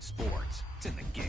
talking sports. It's in the game.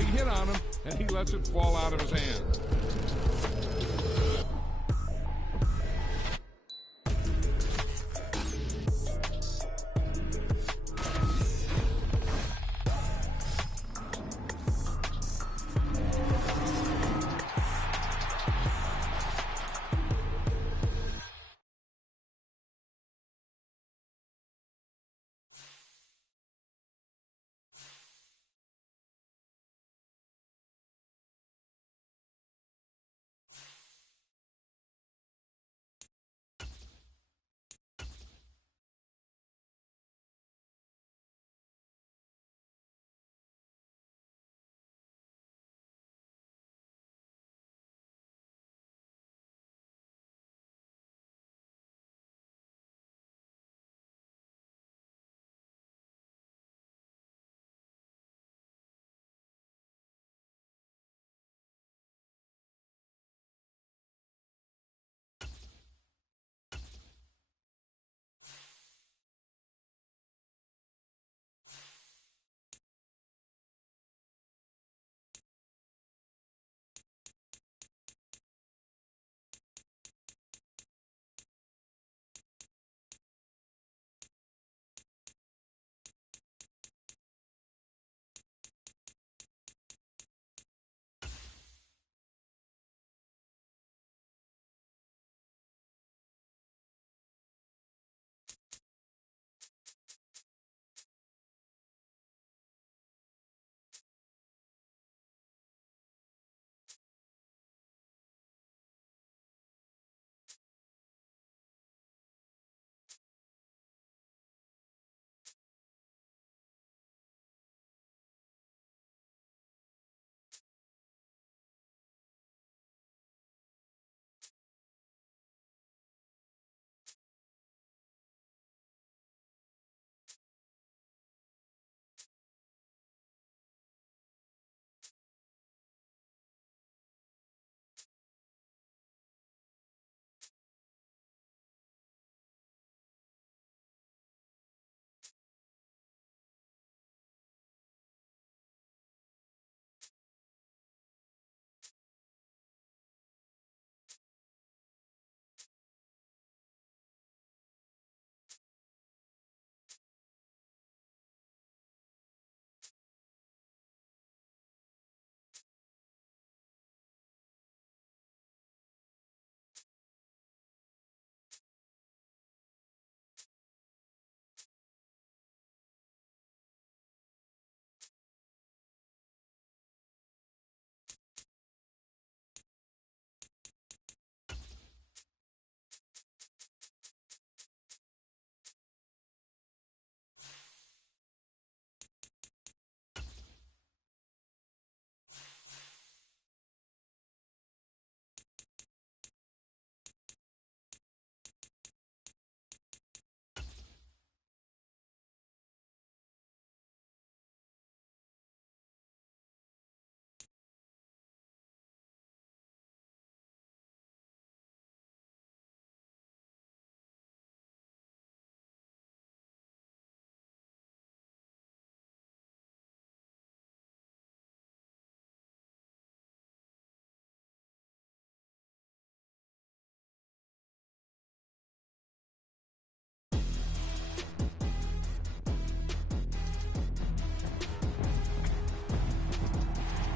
Hit on him, and he lets it fall out of his hand.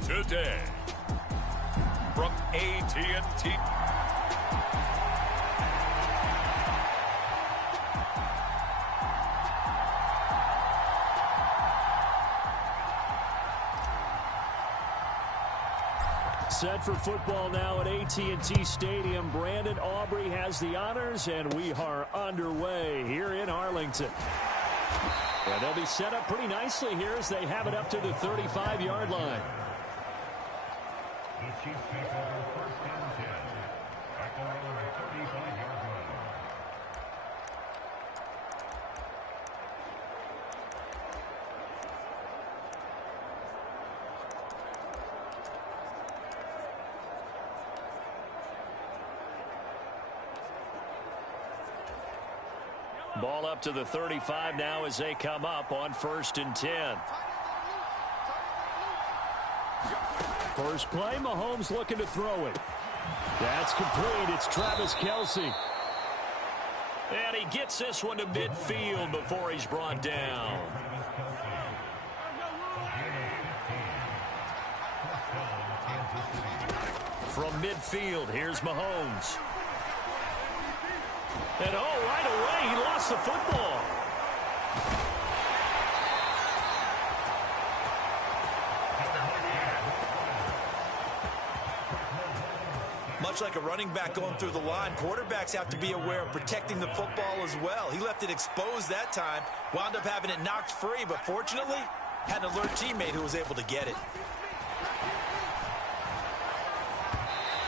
Today, from AT&T. Set for football now at AT&T Stadium. Brandon Aubrey has the honors, and we are underway here in Arlington. And they'll be set up pretty nicely here as they have it up to the 35-yard line. Chiefs take over 1st and 10 at their own 35-yard line. Ball up to the 35 now as they come up on 1st and 10. First play, Mahomes looking to throw it. That's complete. It's Travis Kelce. And he gets this one to midfield before he's brought down. From midfield, here's Mahomes. And right away, he lost the football. Much like a running back going through the line, quarterbacks have to be aware of protecting the football as well. He left it exposed that time, wound up having it knocked free, but fortunately, had an alert teammate who was able to get it.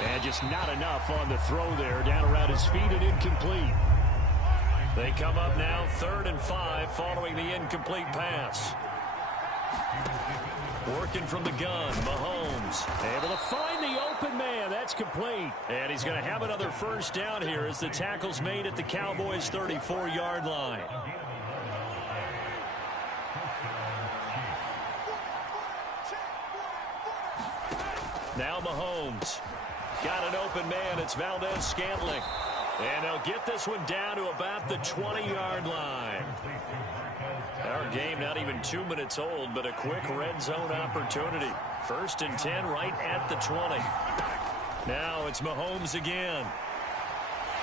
And just not enough on the throw there, down around his feet and incomplete. They come up now 3rd and 5 following the incomplete pass. Working from the gun, Mahomes able to find the open man. That's complete. And he's going to have another first down here as the tackle's made at the Cowboys' 34-yard line. Now Mahomes. Got an open man. It's Valdez-Scantling. And they'll get this one down to about the 20-yard line. Our game not even 2 minutes old, but a quick red zone opportunity. 1st and 10 right at the 20. Now it's Mahomes again.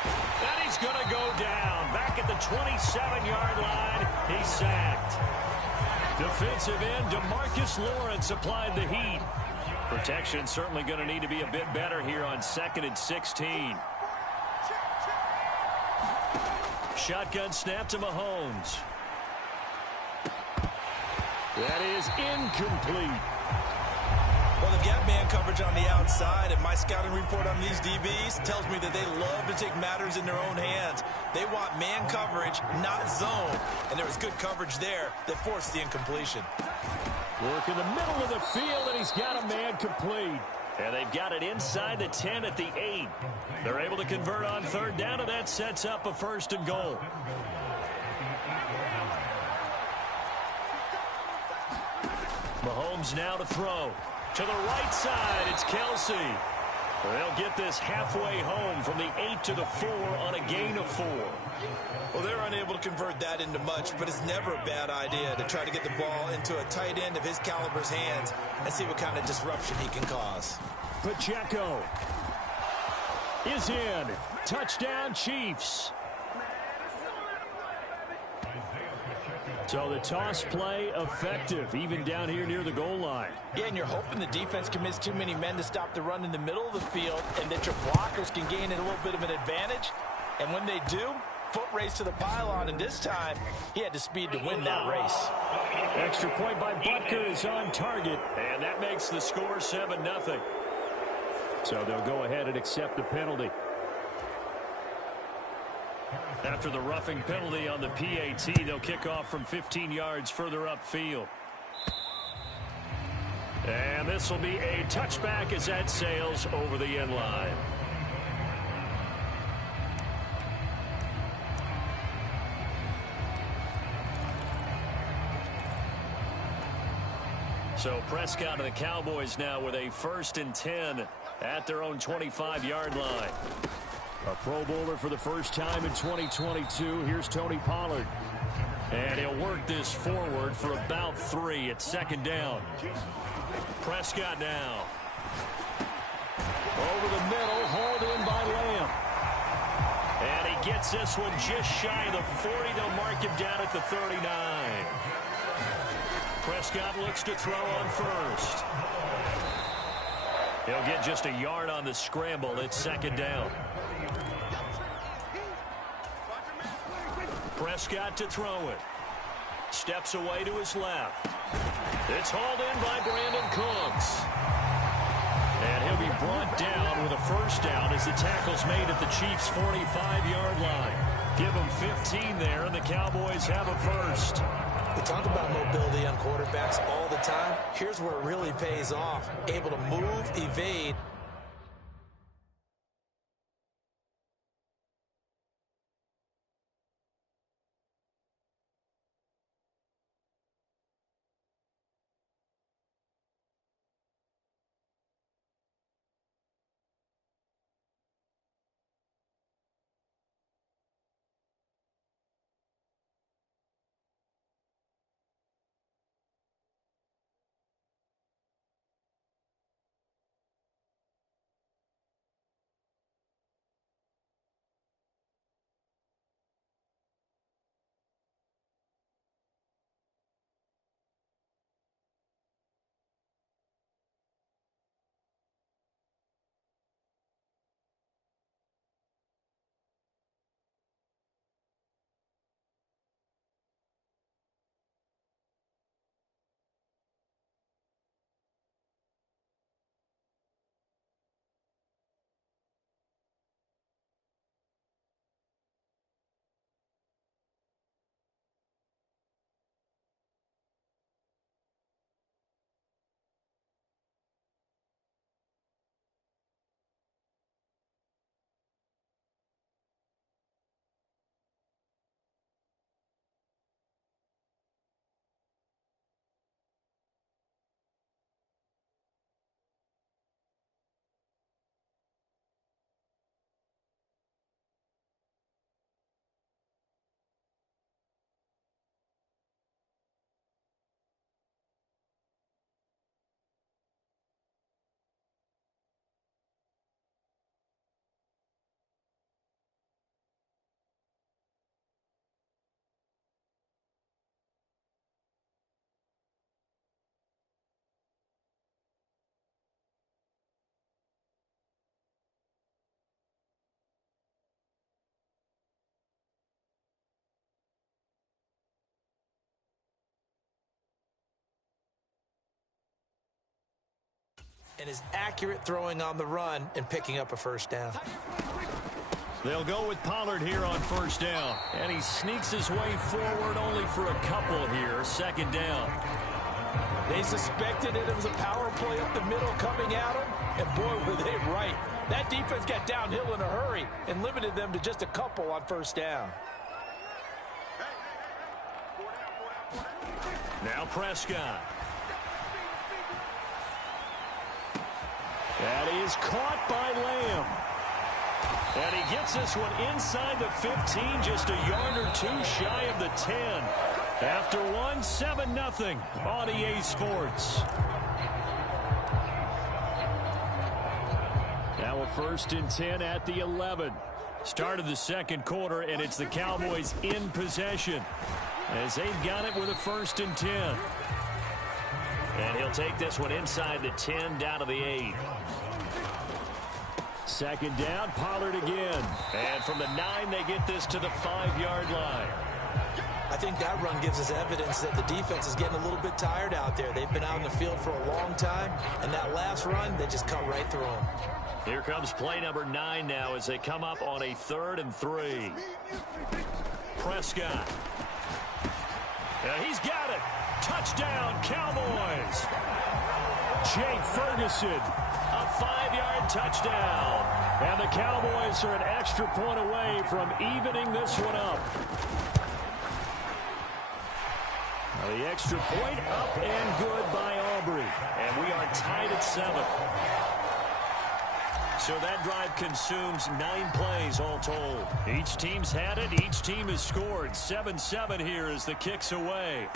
And he's going to go down. Back at the 27-yard line. He's sacked. Defensive end DeMarcus Lawrence applied the heat. Protection certainly going to need to be a bit better here on 2nd and 16. Shotgun snap to Mahomes. That is incomplete. Well, they've got man coverage on the outside, and my scouting report on these DBs tells me that they love to take matters in their own hands. They want man coverage, not zone. And there was good coverage there that forced the incompletion. Work in the middle of the field, and he's got a man complete. And they've got it inside the 10 at the 8. They're able to convert on 3rd down, and that sets up a 1st and goal. Mahomes now to throw. To the right side, it's Kelce. They'll get this halfway home from the 8 to the 4 on a gain of 4. Well, they're unable to convert that into much, but it's never a bad idea to try to get the ball into a tight end of his caliber's hands and see what kind of disruption he can cause. Pacheco is in. Touchdown, Chiefs. So the toss play effective, even down here near the goal line. Yeah, and you're hoping the defense commits too many men to stop the run in the middle of the field and that your blockers can gain a little bit of an advantage. And when they do, foot race to the pylon, and this time he had the speed to win that race. Extra point by Butker is on target, and that makes the score 7-0. So they'll go ahead and accept the penalty. After the roughing penalty on the PAT, they'll kick off from 15 yards further upfield. And this will be a touchback as that sails over the end line. So Prescott and the Cowboys now with a 1st and 10 at their own 25-yard line. A Pro Bowler for the first time in 2022. Here's Tony Pollard. And he'll work this forward for about 3 at 2nd down. Prescott now. Over the middle, hauled in by Lamb. And he gets this one just shy of the 40. They'll mark him down at the 39. Prescott looks to throw on 1st. He'll get just a yard on the scramble. It's 2nd down. Prescott to throw it. Steps away to his left. It's hauled in by Brandon Cooks. And to be brought down with a first down as the tackle's made at the Chiefs' 45-yard line. Give them 15 there, and the Cowboys have a first. We talk about mobility on quarterbacks all the time. Here's where it really pays off. Able to move, evade. And is accurate throwing on the run and picking up a first down. They'll go with Pollard here on first down. And he sneaks his way forward only for a couple here. Second down. They suspected it was a power play up the middle coming at them. And boy, were they right. That defense got downhill in a hurry and limited them to just a couple on first down. Now Prescott. That is caught by Lamb. And he gets this one inside the 15, just a yard or two shy of the 10. After one, 7-0 on EA Sports. Now a 1st and 10 at the 11. Start of the second quarter, and it's the Cowboys in possession as they've got it with a 1st and 10. And he'll take this one inside the 10 down to the 8. Second down, Pollard again. And from the 9, they get this to the 5-yard line. I think that run gives us evidence that the defense is getting a little bit tired out there. They've been out in the field for a long time, and that last run, they just cut right through them. Here comes play number 9 now as they come up on a 3rd and 3. Prescott. And he's got it. Touchdown, Cowboys. Jake Ferguson, a 5-yard touchdown. And the Cowboys are an extra point away from evening this one up. Now the extra point up and good by Aubrey. And we are tied at 7. So that drive consumes 9 plays all told. Each team's had it. Each team has scored. 7-7 here as the kick's away.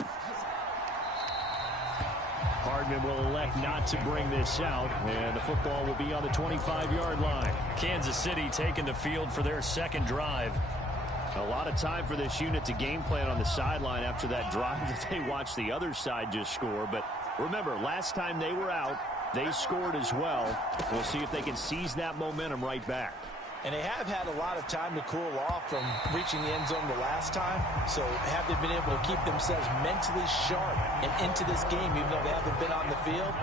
Hardman will elect not to bring this out, and the football will be on the 25-yard line. Kansas City taking the field for their second drive. A lot of time for this unit to game plan on the sideline after that drive that they watched the other side just score. But remember, last time they were out, they scored as well. We'll see if they can seize that momentum right back. And they have had a lot of time to cool off from reaching the end zone the last time. So have they been able to keep themselves mentally sharp and into this game even though they haven't been on the field?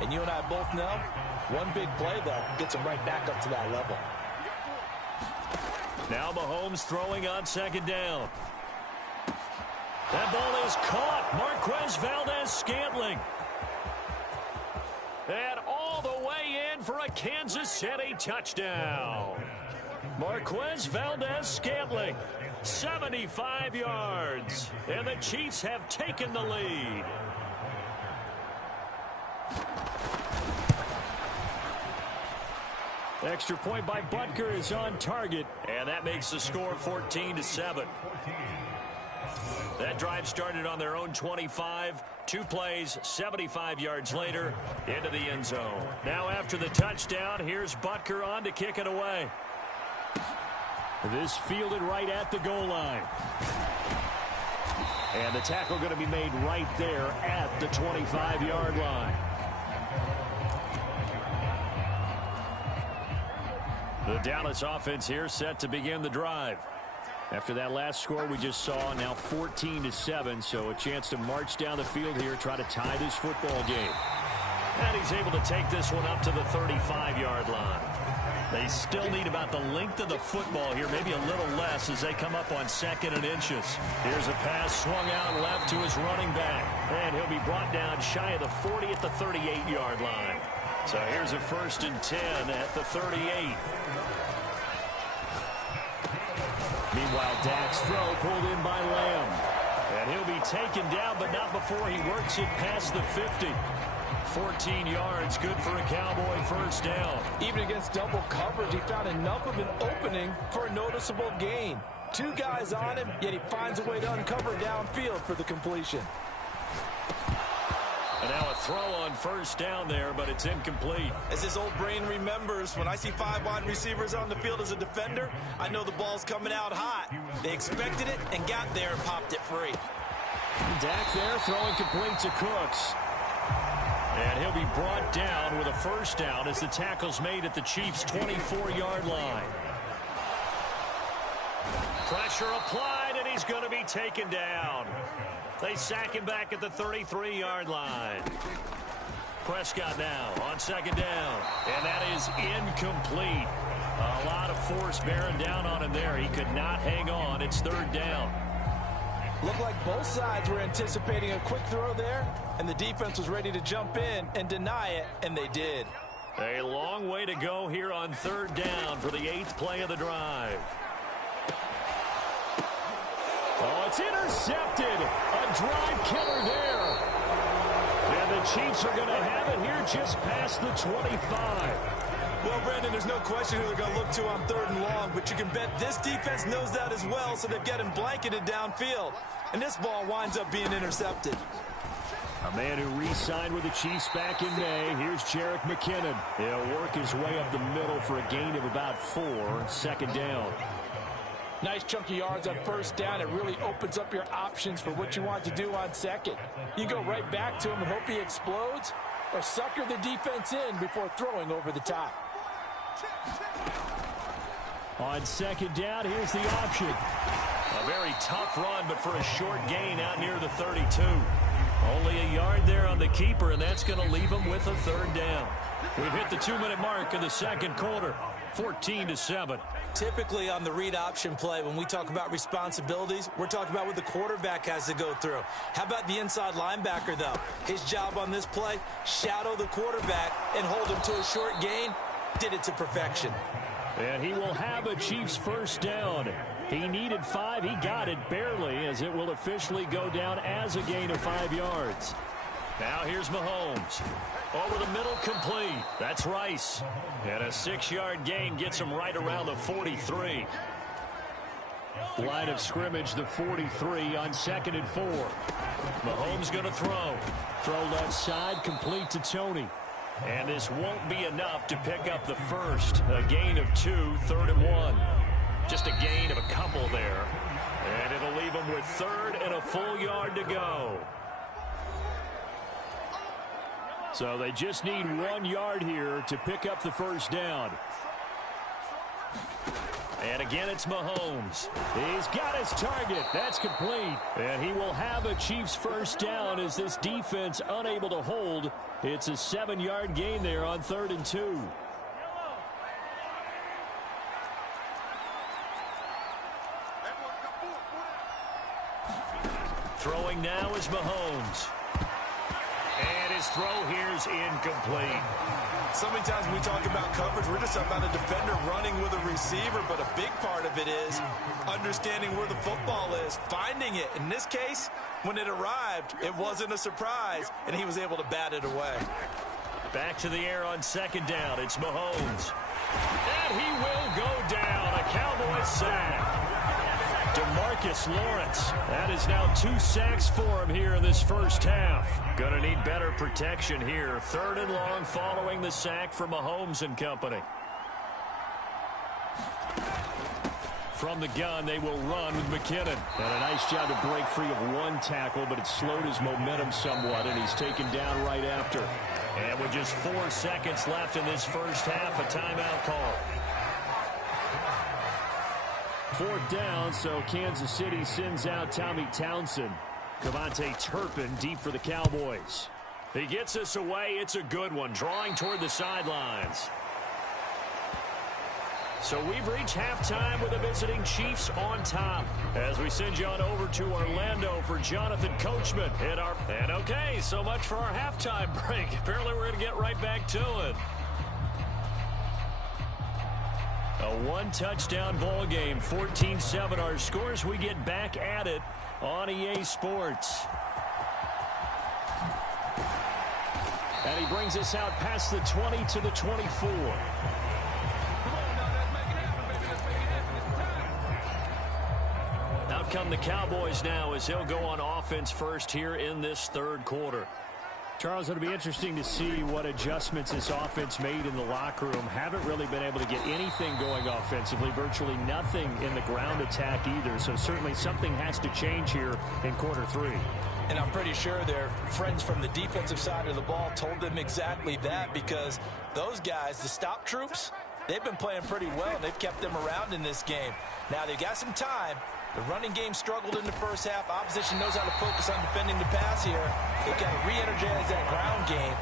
And you and I both know One big play, though, gets him right back up to that level. Now Mahomes throwing on second down. That ball is caught. Marquez Valdez-Scantling. And all the way in for a Kansas City touchdown. Marquez Valdez-Scantling, 75 yards. And the Chiefs have taken the lead. Extra point by Butker is on target, and that makes the score 14-7. That drive started on their own 25. 2 plays, 75 yards later, into the end zone. Now after the touchdown, here's Butker on to kick it away. This fielded right at the goal line. And the tackle going to be made right there at the 25-yard line. The Dallas offense here set to begin the drive. After that last score we just saw, now 14-7, so a chance to march down the field here, try to tie this football game. And he's able to take this one up to the 35-yard line. They still need about the length of the football here, maybe a little less as they come up on 2nd and inches. Here's a pass swung out left to his running back. And he'll be brought down shy of the 40 at the 38-yard line. So here's a 1st and 10 at the 38. Meanwhile, Dak's throw pulled in by Lamb. And he'll be taken down, but not before he works it past the 50. 14 yards, good for a Cowboy 1st down. Even against double coverage, he found enough of an opening for a noticeable gain. 2 guys on him, yet he finds a way to uncover downfield for the completion. And now a throw on 1st down there, but it's incomplete. As his old brain remembers, when I see 5 wide receivers on the field as a defender, I know the ball's coming out hot. They expected it and got there and popped it free. Dak there throwing complete to Cooks. And he'll be brought down with a 1st down as the tackle's made at the Chiefs' 24-yard line. Pressure applied, and he's going to be taken down. They sack him back at the 33-yard line. Prescott now on 2nd down. And that is incomplete. A lot of force bearing down on him there. He could not hang on. It's 3rd down. Looked like both sides were anticipating a quick throw there, and the defense was ready to jump in and deny it, and they did. A long way to go here on 3rd down for the 8th play of the drive. Oh, it's intercepted. A drive killer there. And the Chiefs are going to have it here just past the 25. Well, Brandon, there's no question who they're going to look to on 3rd and long, but you can bet this defense knows that as well, so they're getting blanketed downfield. And this ball winds up being intercepted. A man who re-signed with the Chiefs back in May. Here's Jerick McKinnon. He'll work his way up the middle for a gain of about 4. 2nd down. Nice chunky yards on 1st down. It really opens up your options for what you want to do on 2nd. You go right back to him and hope he explodes, or sucker the defense in before throwing over the top. On 2nd down, here's the option. A very tough run, but for a short gain out near the 32. Only a yard there on the keeper, and that's going to leave him with a 3rd down. We've hit the 2-minute mark in the 2nd quarter. 14-7. Typically on the read option play, when we talk about responsibilities, we're talking about what the quarterback has to go through. How about the inside linebacker, though? His job on this play, shadow the quarterback and hold him to a short gain. Did it to perfection. And he will have a Chiefs 1st down. He needed 5. He got it barely, as it will officially go down as a gain of 5 yards. Now here's Mahomes. Over the middle, complete. That's Rice. And a 6-yard gain gets him right around the 43. Line of scrimmage, the 43 on 2nd and 4. Mahomes going to throw. Throw left side, complete to Tony. And this won't be enough to pick up the 1st. A gain of 2, 3rd and 1. Just a gain of a couple there. And it'll leave him with 3rd and a full yard to go. So they just need 1 yard here to pick up the 1st down. And again, it's Mahomes. He's got his target. That's complete. And he will have a Chiefs first down as this defense unable to hold. It's a 7-yard gain there on 3rd and 2. Throwing now is Mahomes. And his throw here is incomplete. So many times when we talk about coverage, we're just talking about a defender running with a receiver, but a big part of it is understanding where the football is, finding it. In this case, when it arrived, it wasn't a surprise, and he was able to bat it away. Back to the air on 2nd down. It's Mahomes. And he will go down. A Cowboys sack. DeMarcus Lawrence. That is now 2 sacks for him here in this first half. Going to need better protection here. 3rd and long following the sack from Mahomes and company. From the gun, they will run with McKinnon. And a nice job to break free of 1 tackle, but it slowed his momentum somewhat, and he's taken down right after. And with just 4 seconds left in this first half, a timeout call. 4th down, so Kansas City sends out Tommy Townsend. Cavante Turpin deep for the Cowboys. He gets us away. It's a good one, drawing toward the sidelines. So we've reached halftime with the visiting Chiefs on top. As we send you on over to Orlando for Jonathan Coachman. And okay, so much for our halftime break. Apparently we're going to get right back to it. A 1-touchdown ball game, 14-7 our scores. We get back at it on EA Sports. And he brings us out past the 20 to the 24. Out come the Cowboys now as they'll go on offense first here in this 3rd quarter. Charles, it'll be interesting to see what adjustments this offense made in the locker room. Haven't really been able to get anything going offensively, virtually nothing in the ground attack either. So certainly something has to change here in quarter 3. And I'm pretty sure their friends from the defensive side of the ball told them exactly that, because those guys, the stop troops, they've been playing pretty well, and they've kept them around in this game. Now they've got some time. The running game struggled in the first half. Opposition knows how to focus on defending the pass here. They've got to re-energize that ground game.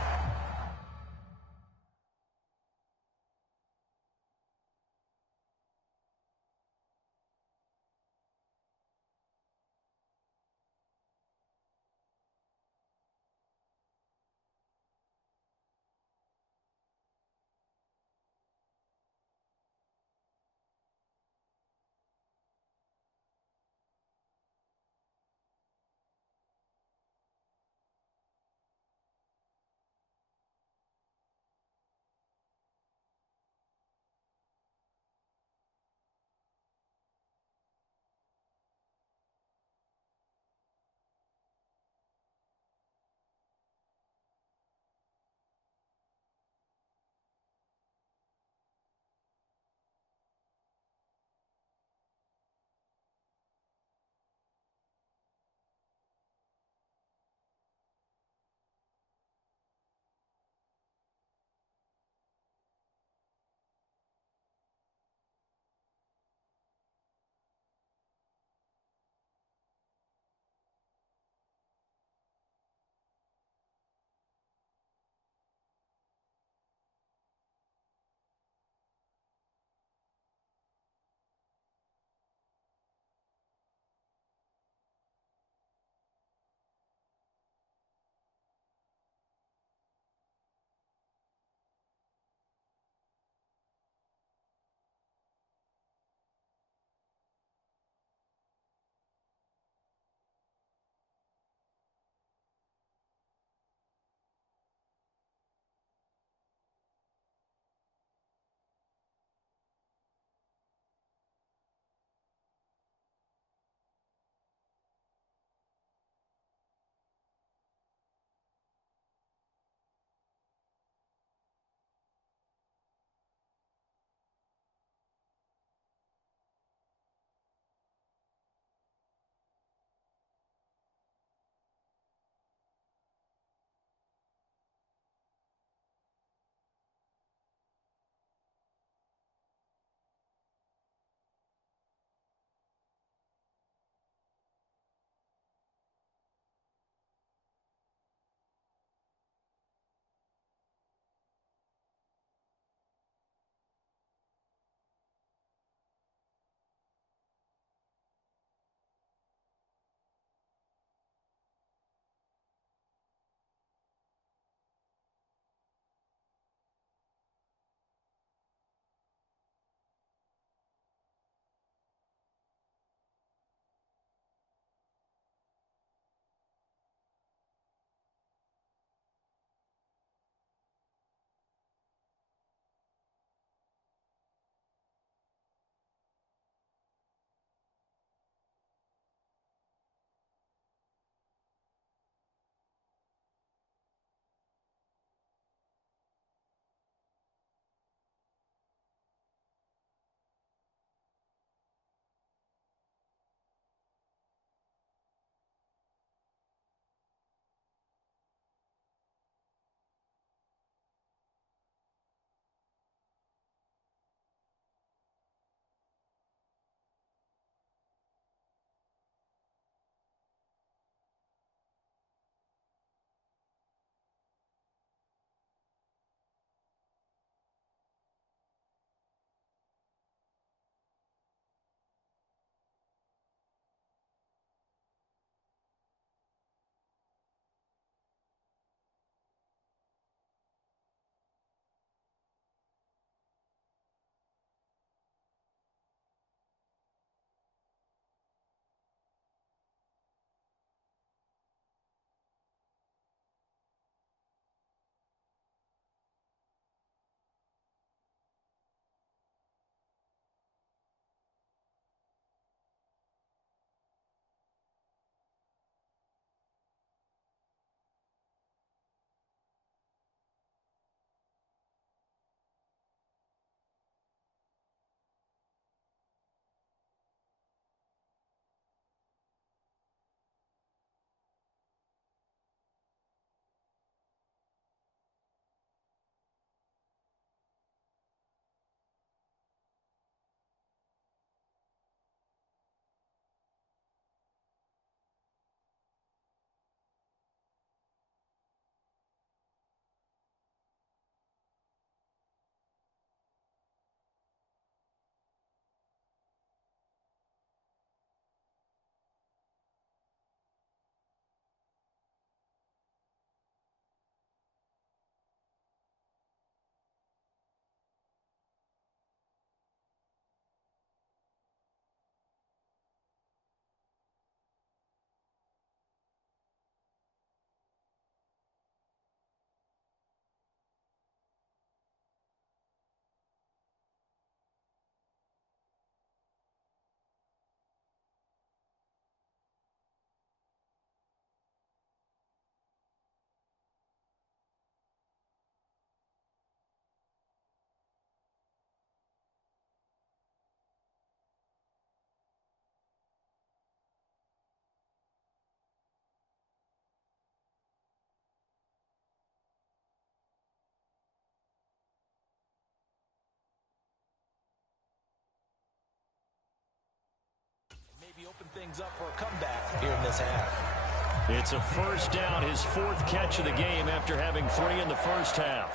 open things up for a comeback here in this half. It's a first down, his 4th catch of the game after having 3 in the first half.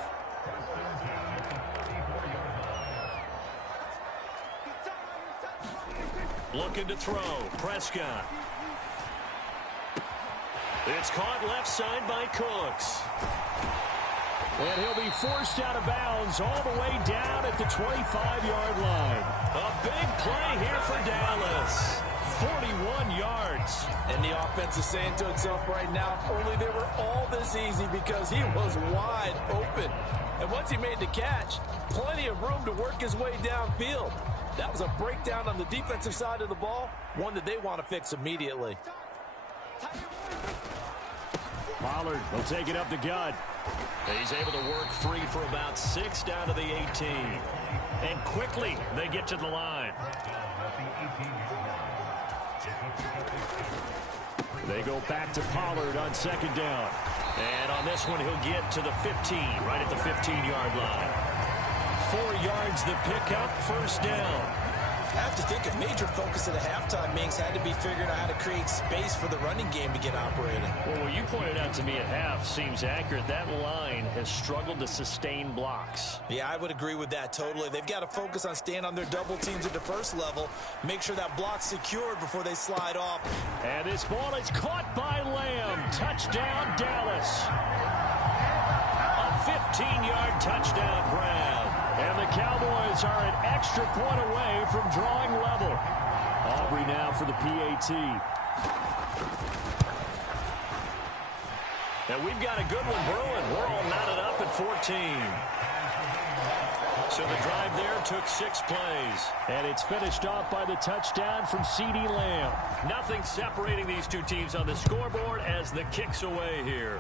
Looking to throw. Prescott. It's caught left side by Cooks. And he'll be forced out of bounds all the way down at the 25-yard line. A big play here for Dallas. 41 yards. And the offense is saying to itself right now, only they were all this easy because he was wide open. And once he made the catch, plenty of room to work his way downfield. That was a breakdown on the defensive side of the ball, one that they want to fix immediately. Pollard will take it up the gut. He's able to work free for about 6 down to the 18. And quickly, they get to the line. They go back to Pollard on 2nd down. And on this one, he'll get to the 15, right at the 15-yard line. 4 yards the pickup, first down. I have to think a major focus of the halftime meetings had to be figuring out how to create space for the running game to get operating. Well, what you pointed out to me at half seems accurate. That line has struggled to sustain blocks. Yeah, I would agree with that totally. They've got to focus on staying on their double teams at the first level, make sure that block's secured before they slide off. And this ball is caught by Lamb. Touchdown, Dallas. A 15-yard touchdown grab. And the Cowboys are an extra point away from drawing level. Aubrey now for the PAT. And we've got a good one brewing. We're all knotted up at 14. So the drive there took 6 plays. And it's finished off by the touchdown from CeeDee Lamb. Nothing separating these two teams on the scoreboard as the kick's away here.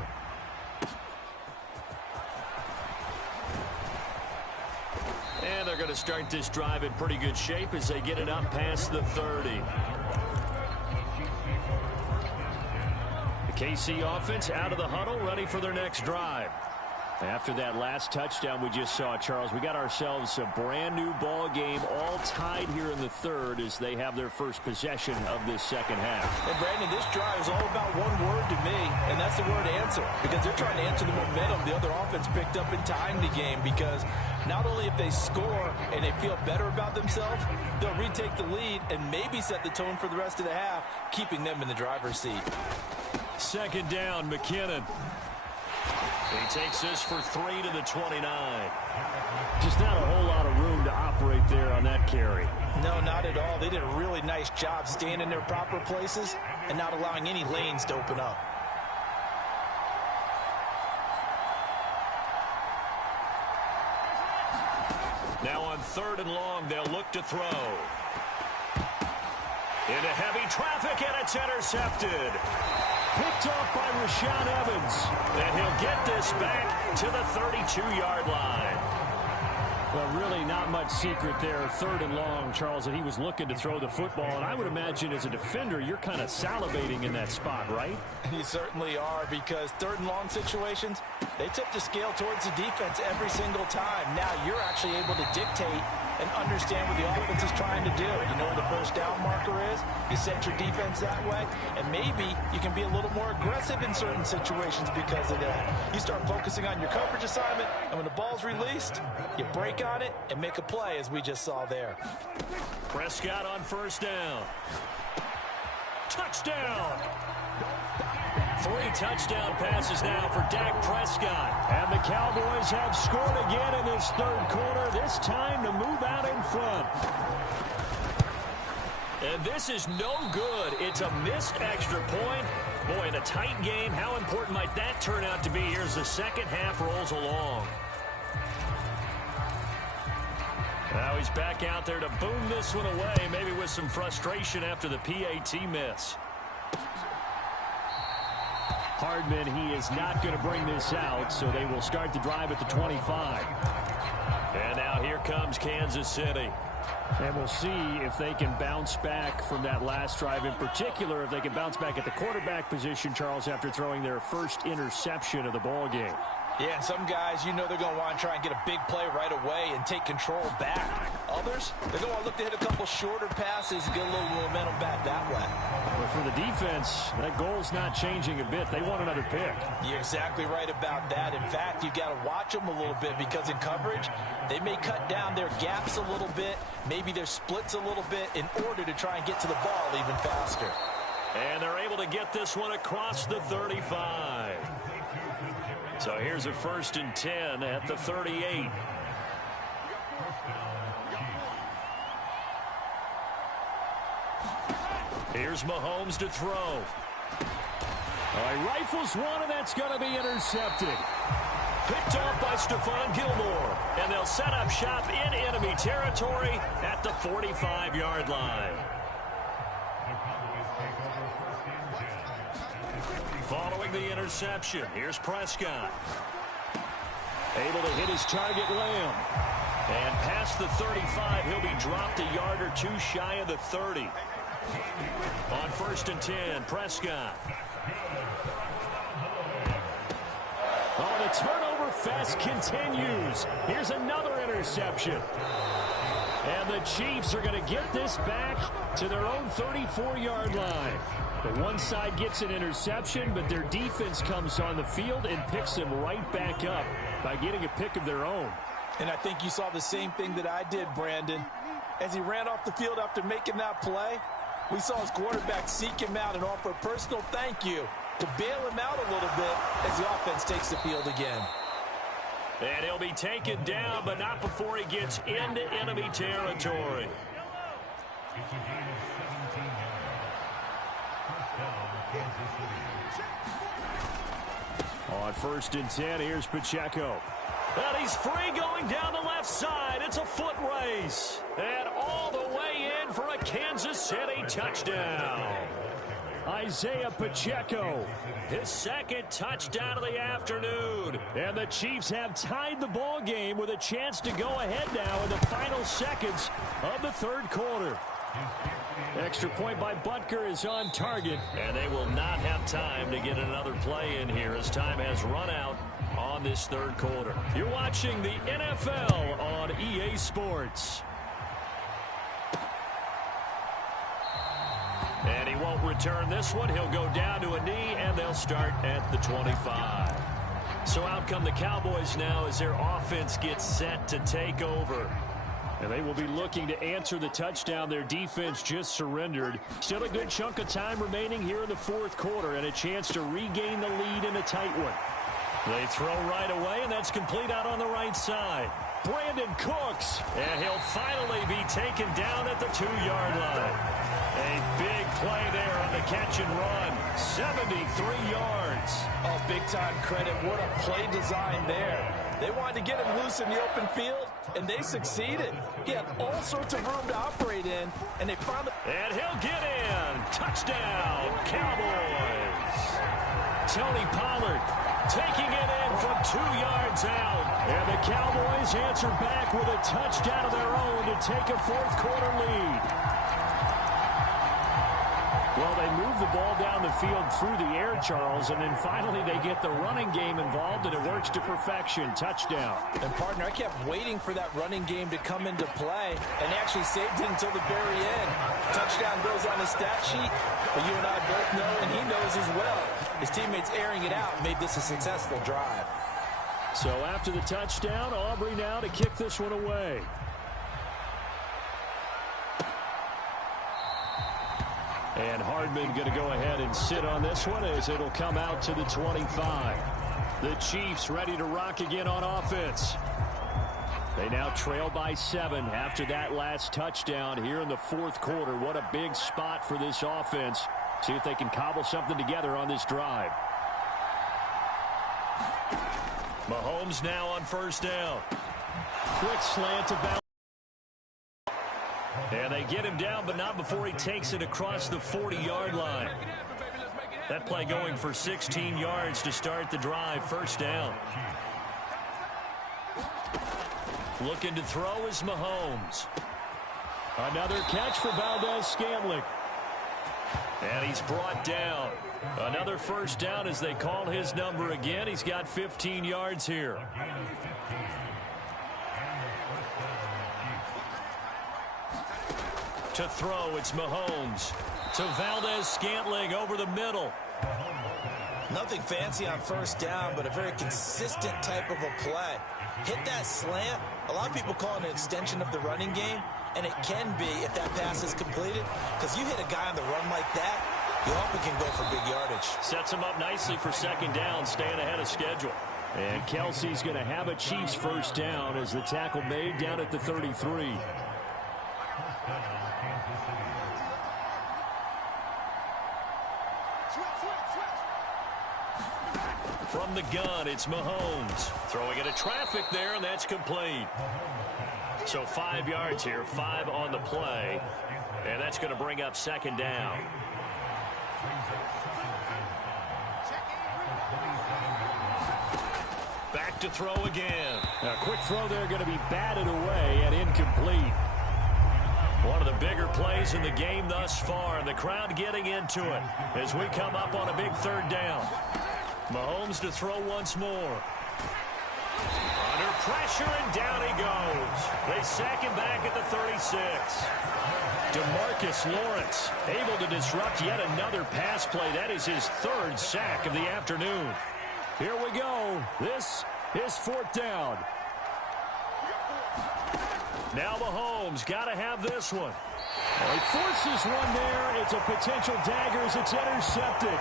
And they're going to start this drive in pretty good shape as they get it up past the 30. The KC offense out of the huddle, ready for their next drive. After that last touchdown we just saw, Charles, we got ourselves a brand new ball game, all tied here in the 3rd as they have their first possession of this 2nd half. And Brandon, this drive is all about one word to me, and that's the word answer, because they're trying to answer the momentum the other offense picked up in tying the game, because not only if they score and they feel better about themselves, they'll retake the lead and maybe set the tone for the rest of the half, keeping them in the driver's seat. 2nd down, McKinnon. He takes this for 3 to the 29. Just not a whole lot of room to operate there on that carry. No, not at all. They did a really nice job staying in their proper places and not allowing any lanes to open up. Now on 3rd and long, they'll look to throw. Into heavy traffic, and it's intercepted. Picked off by Rashaan Evans. And he'll get this back to the 32-yard line. Well, really not much secret there. 3rd and long, Charles, and he was looking to throw the football. And I would imagine as a defender, you're kind of salivating in that spot, right? You certainly are, because 3rd and long situations, they tip the scale towards the defense every single time. Now you're actually able to dictate and understand what the offense is trying to do. You know where the first down marker is. You set your defense that way, and maybe you can be a little more aggressive in certain situations because of that. You start focusing on your coverage assignment, and when the ball's released, you break on it and make a play, as we just saw there. Prescott on 1st down. Touchdown! 3 touchdown passes now for Dak Prescott. And the Cowboys have scored again in this 3rd quarter, this time to move out in front. And this is no good. It's a missed extra point. Boy, in a tight game, how important might that turn out to be here as the 2nd half rolls along? Now he's back out there to boom this one away, maybe with some frustration after the PAT miss. Hardman, he is not going to bring this out, so they will start the drive at the 25. And now here comes Kansas City. And we'll see if they can bounce back from that last drive, in particular, if they can bounce back at the quarterback position, Charles, after throwing their first interception of the ball game. Yeah, and some guys, you know they're going to want to try and get a big play right away and take control back. Others, they're going to want to look to hit a couple shorter passes and get a little momentum back that way. But for the defense, that goal's not changing a bit. They want another pick. You're exactly right about that. In fact, you've got to watch them a little bit because in coverage, they may cut down their gaps a little bit, maybe their splits a little bit in order to try and get to the ball even faster. And they're able to get this one across the 35. So here's a 1st and 10 at the 38. Here's Mahomes to throw. All right, rifles one, and that's going to be intercepted. Picked off by Stephon Gilmore. And they'll set up shop in enemy territory at the 45-yard line. Following the interception, here's Prescott. Able to hit his target, Lamb. And past the 35, he'll be dropped a yard or two shy of the 30. On 1st and 10, Prescott. Oh, the turnover fest continues. Here's another interception. And the Chiefs are going to get this back to their own 34-yard line. The one side gets an interception, but their defense comes on the field and picks them right back up by getting a pick of their own. And I think you saw the same thing that I did, Brandon. As he ran off the field after making that play, we saw his quarterback seek him out and offer a personal thank you to bail him out a little bit as the offense takes the field again. And he'll be taken down, but not before he gets into enemy territory. It's a gain of 17 yards. First down, Kansas City. On 1st and 10, here's Pacheco. And he's free going down the left side. It's a foot race. And all the way in for a Kansas City touchdown. Isaiah Pacheco. His 2nd touchdown of the afternoon. And the Chiefs have tied the ball game with a chance to go ahead now in the final seconds of the 3rd quarter. Extra point by Butker is on target. And they will not have time to get another play in here as time has run out on this 3rd quarter. You're watching the NFL on EA Sports. And he won't return this one. He'll go down to a knee, and they'll start at the 25. So out come the Cowboys now as their offense gets set to take over. And they will be looking to answer the touchdown their defense just surrendered. Still a good chunk of time remaining here in the 4th quarter and a chance to regain the lead in a tight one. They throw right away, and that's complete out on the right side. Brandon Cooks. And he'll finally be taken down at the 2-yard line. A big play there on the catch and run. 73 yards. Oh, big-time credit. What a play design there. They wanted to get him loose in the open field, and they succeeded. He had all sorts of room to operate in, and they found it. And he'll get in. Touchdown, Cowboys. Tony Pollard taking it in from 2 yards out. And the Cowboys answer back with a touchdown of their own to take a 4th quarter lead. Well, they move the ball down the field through the air, Charles, and then finally they get the running game involved, and it works to perfection. Touchdown. And, partner, I kept waiting for that running game to come into play, and they actually saved it until the very end. Touchdown goes on the stat sheet, but you and I both know, and he knows as well, his teammates airing it out made this a successful drive. So after the touchdown, Aubrey now to kick this one away. And Hardman going to go ahead and sit on this one as it'll come out to the 25. The Chiefs ready to rock again on offense. They now trail by 7 after that last touchdown here in the 4th quarter. What a big spot for this offense. See if they can cobble something together on this drive. Mahomes now on 1st down. Quick slant to Val. And they get him down, but not before he takes it across the 40-yard line. That play going for 16 yards to start the drive. 1st down. Looking to throw is Mahomes. Another catch for Valdez-Scantling. And he's brought down. Another first down as they call his number again. He's got 15 yards here. To throw, it's Mahomes. To Valdez-Scantling over the middle. Nothing fancy on first down, but a very consistent type of a play. Hit that slant. A lot of people call it an extension of the running game, and it can be if that pass is completed, because you hit a guy on the run like that, you often can go for big yardage. Sets him up nicely for second down, staying ahead of schedule. And Kelsey's going to have a Chiefs first down as the tackle made down at the 33. From the gun, it's Mahomes. Throwing into traffic there, and that's complete. So 5 yards here, 5 on the play. And that's going to bring up second down. Back to throw again. A quick throw there going to be batted away and incomplete. One of the bigger plays in the game thus far, and the crowd getting into it as we come up on a big third down. Mahomes to throw once more. Under pressure, and down he goes. They sack him back at the 36. DeMarcus Lawrence able to disrupt yet another pass play. That is his third sack of the afternoon. Here we go. This is fourth down. Now Mahomes got to have this one. He forces one there. It's a potential dagger as it's intercepted.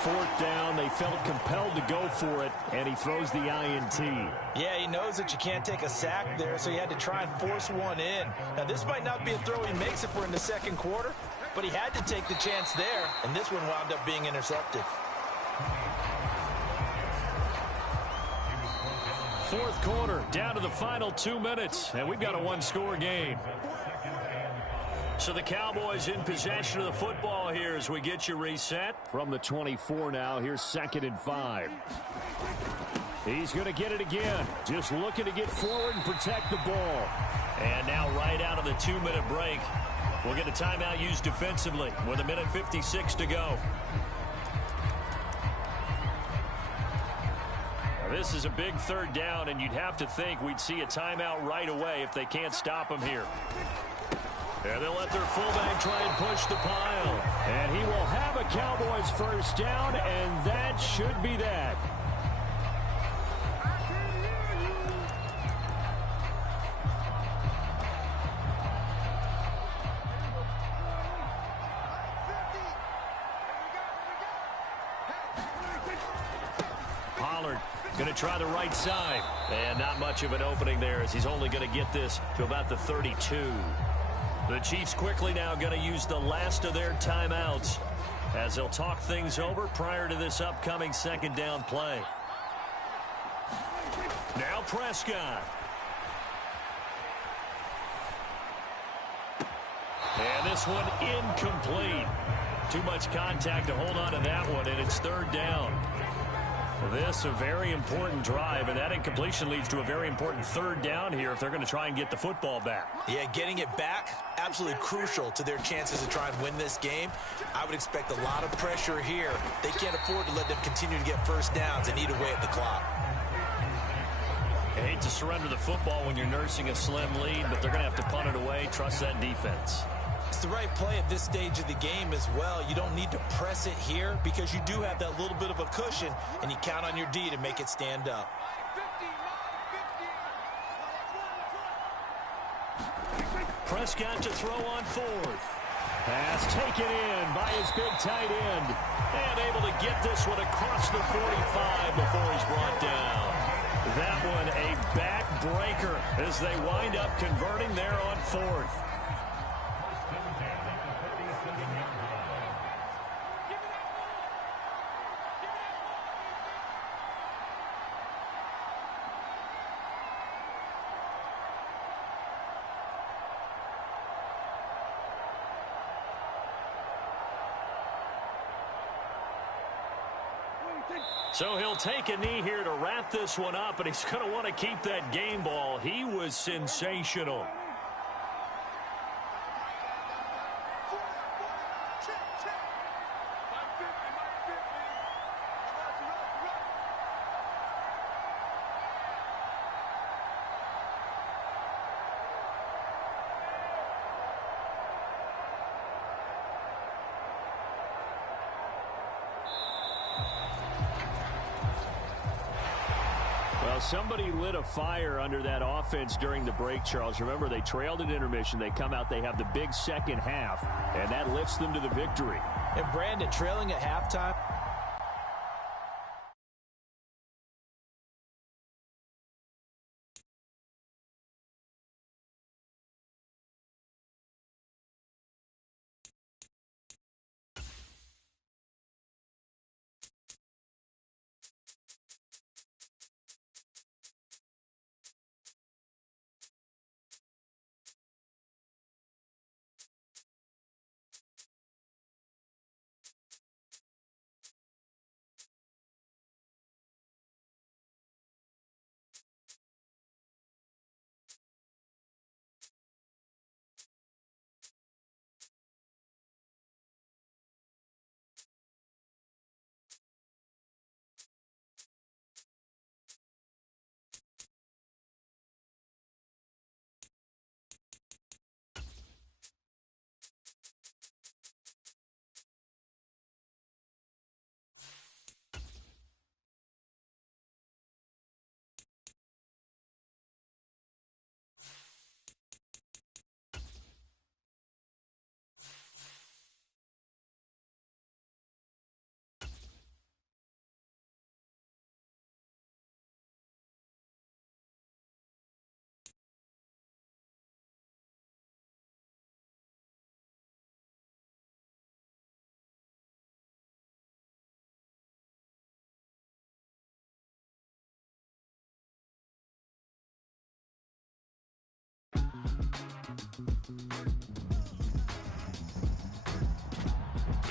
Fourth down, they felt compelled to go for it, and he throws the INT. Yeah, he knows that you can't take a sack there, so he had to try and force one in. Now, this might not be a throw he makes if we're in the second quarter, but he had to take the chance there, and this one wound up being intercepted. Fourth quarter, down to the final 2 minutes, and we've got a one-score game. So the Cowboys in possession of the football here as we get you reset. From the 24 now, here's 2nd and 5. He's going to get it again. Just looking to get forward and protect the ball. And now right out of the 2-minute break, we'll get a timeout used defensively with 1:56 to go. Now, this is a big third down, and you'd have to think we'd see a timeout right away if they can't stop him here. And they'll let their fullback try and push the pile. And he will have a Cowboys first down, and that should be that. Pollard going to try the right side. And not much of an opening there as he's only going to get this to about the 32. The Chiefs quickly now going to use the last of their timeouts as they'll talk things over prior to this upcoming second down play. Now Prescott. And this one incomplete. Too much contact to hold on to that one, and it's third down. This a very important drive, and that incompletion leads to a very important third down here if they're going to try and get the football back. Yeah, getting it back, absolutely crucial to their chances to try and win this game. I would expect a lot of pressure here. They can't afford to let them continue to get first downs and eat away at the clock. I hate to surrender the football when you're nursing a slim lead, but they're going to have to punt it away. Trust that defense. It's the right play at this stage of the game as well. You don't need to press it here because you do have that little bit of a cushion, and you count on your D to make it stand up. Prescott to throw on fourth. Pass taken in by his big tight end. And able to get this one across the 45 before he's brought down. That one a backbreaker as they wind up converting there on fourth. So he'll take a knee here to wrap this one up, and he's going to want to keep that game ball. He was sensational. somebody lit a fire under that offense during the break, Charles. Remember, they trailed at intermission. They come out, they have the big second half, and that lifts them to the victory. And Brandon, trailing at halftime.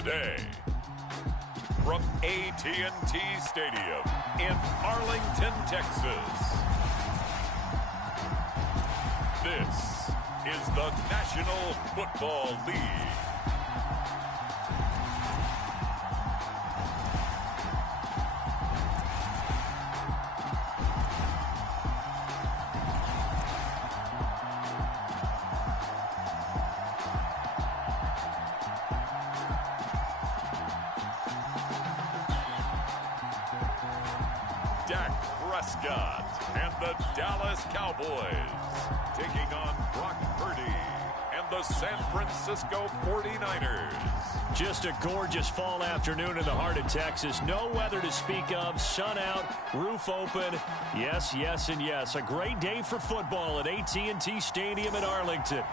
Today, from AT&T Stadium in Arlington, Texas, this is the National Football League. Prescott and the Dallas Cowboys taking on Brock Purdy and the San Francisco 49ers. Just a gorgeous fall afternoon in the heart of Texas. No weather to speak of. Sun out, roof open. Yes, yes, and yes. A great day for football at AT&T Stadium in Arlington.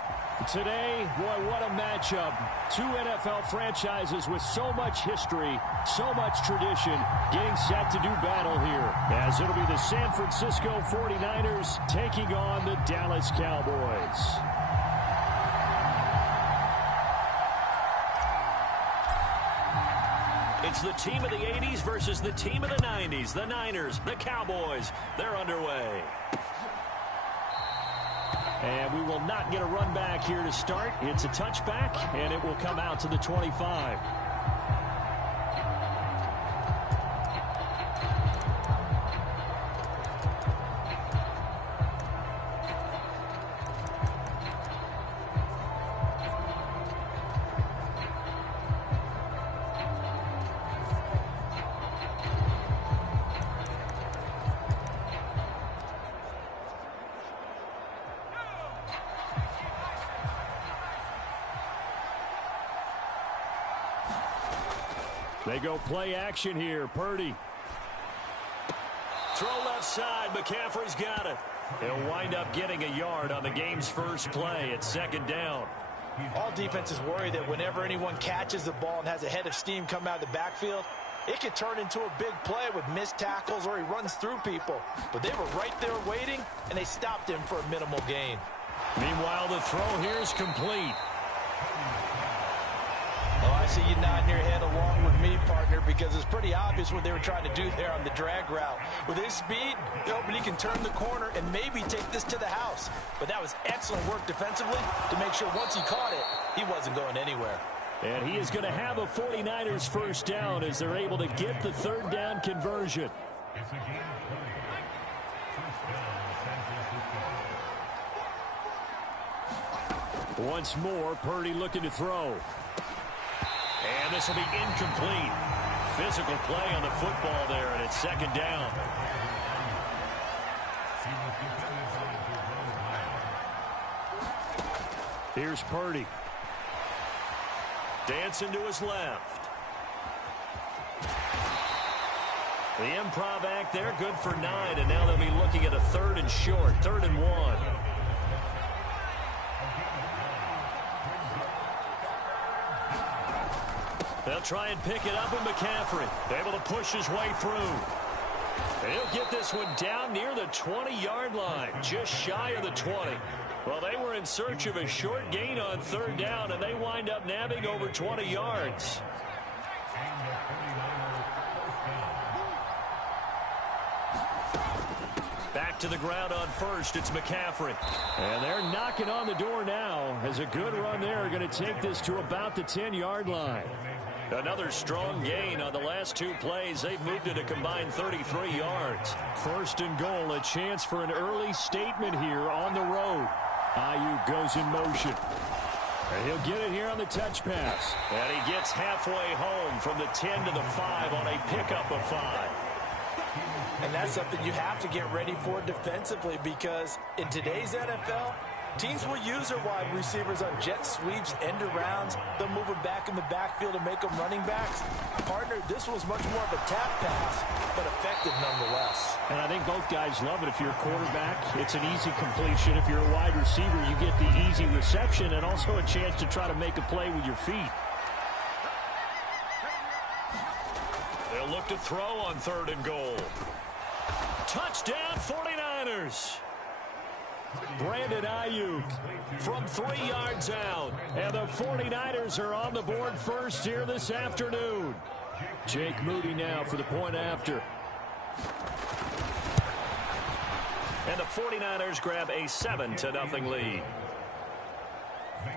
Today, boy, what a matchup. Two NFL franchises with so much history, so much tradition, getting set to do battle here, as it'll be the San Francisco 49ers taking on the Dallas Cowboys. It's the team of the 80s versus the team of the 90s. The Niners, the Cowboys, they're underway. And we will not get a run back here to start. It's a touchback, and it will come out to the 25. They go play action here. Purdy. Throw left side. McCaffrey's got it. He'll wind up getting a yard on the game's first play. It's second down. All defenses worry that whenever anyone catches the ball and has a head of steam come out of the backfield, it could turn into a big play with missed tackles or he runs through people. But they were right there waiting, and they stopped him for a minimal gain. Meanwhile, the throw here is complete. Oh, I see you nodding your head along with me, partner, because it's pretty obvious what they were trying to do there on the drag route. With his speed, they're hoping he can turn the corner and maybe take this to the house. But that was excellent work defensively to make sure once he caught it, he wasn't going anywhere. And he is going to have a 49ers first down as they're able to get the third down conversion. It's a game of play. First down, San Francisco. Once more, Purdy looking to throw. And this will be incomplete. Physical play on the football there, and it's second down. Here's Purdy. Dancing to his left. The improv act there, good for 9, and now they'll be looking at a 3rd and short, 3rd and 1. They'll try and pick it up with McCaffrey. Able to push his way through. He'll get this one down near the 20-yard line, just shy of the 20. Well, they were in search of a short gain on 3rd down, and they wind up nabbing over 20 yards. Back to the ground on 1st, it's McCaffrey. And they're knocking on the door now as a good run there. Going to take this to about the 10-yard line. Another strong gain on the last 2 plays. They've moved it a combined 33 yards. 1st and goal, a chance for an early statement here on the road. Ayuk goes in motion. And he'll get it here on the touch pass. And he gets halfway home from the 10 to the 5 on a pickup of 5. And that's something you have to get ready for defensively, because in today's NFL, teams will use their wide receivers on jet sweeps, end arounds. They'll move them back in the backfield and make them running backs. Partner, this was much more of a tap pass, but effective nonetheless. And I think both guys love it. If you're a quarterback, it's an easy completion. If you're a wide receiver, you get the easy reception and also a chance to try to make a play with your feet. They'll look to throw on 3rd and goal. Touchdown 49ers. Brandon Ayuk from 3 yards out. And the 49ers are on the board first here this afternoon. Jake Moody now for the point after. And the 49ers grab a 7-0 lead.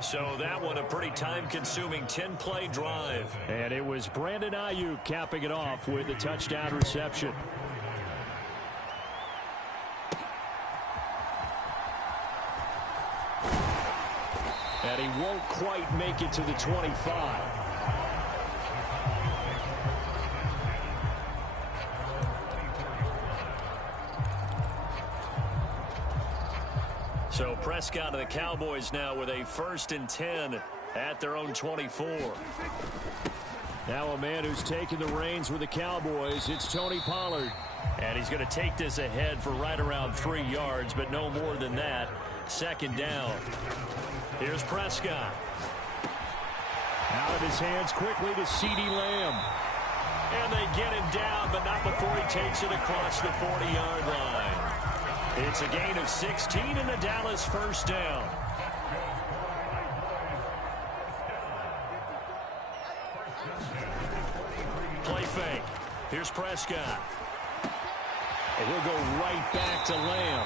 So that one a pretty time-consuming 10-play drive. And it was Brandon Ayuk capping it off with a touchdown reception. And he won't quite make it to the 25. So Prescott and the Cowboys now with a 1st and 10 at their own 24. Now a man who's taken the reins with the Cowboys, it's Tony Pollard. And he's going to take this ahead for right around 3 yards, but no more than that. 2nd down. Here's Prescott. Out of his hands quickly to CeeDee Lamb. And they get him down, but not before he takes it across the 40-yard line. It's a gain of 16 and a Dallas 1st down. Play fake. Here's Prescott. And he'll go right back to Lamb.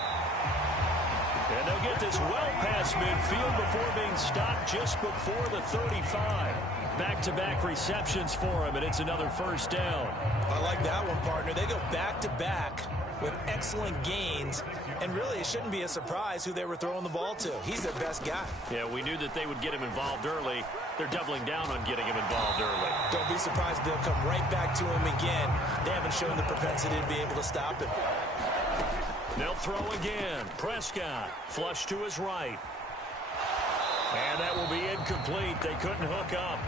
And they'll get this well past midfield before being stopped just before the 35. Back-to-back receptions for him, and it's another 1st down. I like that one, partner. They go back-to-back with excellent gains, and really it shouldn't be a surprise who they were throwing the ball to. He's their best guy. Yeah, we knew that they would get him involved early. They're doubling down on getting him involved early. Don't be surprised if they'll come right back to him again. They haven't shown the propensity to be able to stop him. They'll throw again. Prescott, flush to his right. And that will be incomplete. They couldn't hook up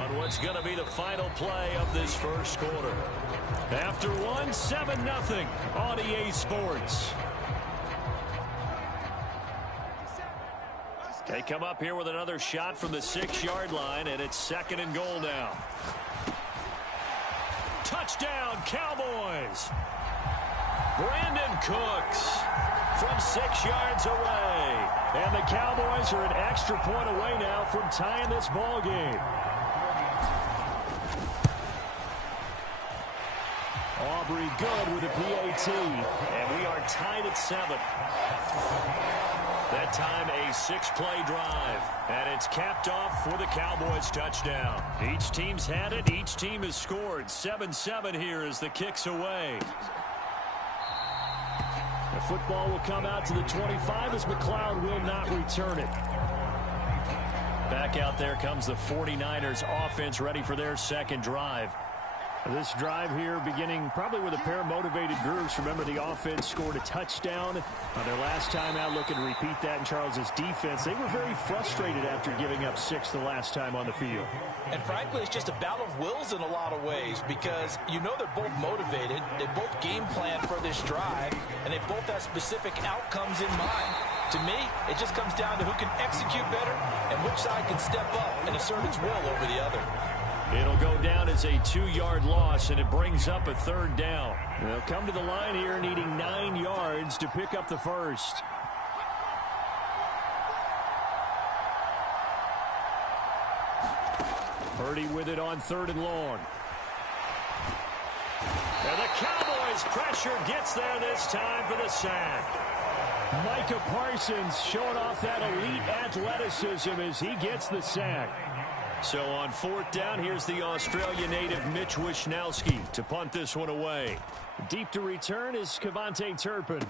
on what's going to be the final play of this 1st quarter. After one, 7-0 on EA Sports. They come up here with another shot from the 6-yard line, and it's 2nd and goal now. Touchdown, Cowboys! Brandon Cooks from 6 yards away. And the Cowboys are an extra point away now from tying this ball game. Aubrey good with a PAT. And we are tied at 7. That time a 6-play drive. And it's capped off for the Cowboys touchdown. Each team's had it. Each team has scored. 7-7 here as the kick's away. The football will come out to the 25 as McLeod will not return it. Back out there comes the 49ers offense ready for their 2nd drive. This drive here beginning probably with a pair of motivated groups. Remember, the offense scored a touchdown on their last time out, looking to repeat that in Charles's defense. They were very frustrated after giving up 6 the last time on the field. And frankly, it's just a battle of wills in a lot of ways because you know they're both motivated. They both game plan for this drive, and they both have specific outcomes in mind. To me, it just comes down to who can execute better and which side can step up and assert its will over the other. It'll go down as a 2-yard loss, and it brings up a 3rd down. They'll come to the line here needing 9 yards to pick up the first. Purdy with it on 3rd and long. And the Cowboys pressure gets there this time for the sack. Micah Parsons showing off that elite athleticism as he gets the sack. So on 4th down, here's the Australia native Mitch Wishnowsky to punt this one away. Deep to return is Kevontae Turpin.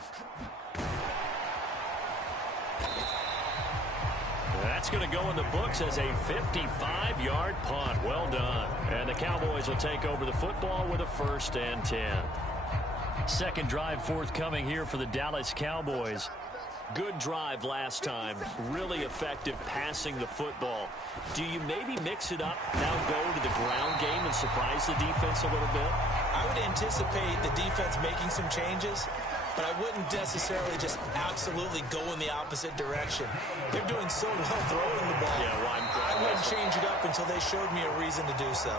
That's going to go in the books as a 55-yard punt. Well done. And the Cowboys will take over the football with a 1st and 10. Second drive forthcoming here for the Dallas Cowboys. Good drive last time. Really effective passing the football. Do you maybe mix it up, now go to the ground game and surprise the defense a little bit? I would anticipate the defense making some changes, but I wouldn't necessarily just absolutely go in the opposite direction. They're doing so well throwing the ball. Yeah, I wouldn't change it up until they showed me a reason to do so.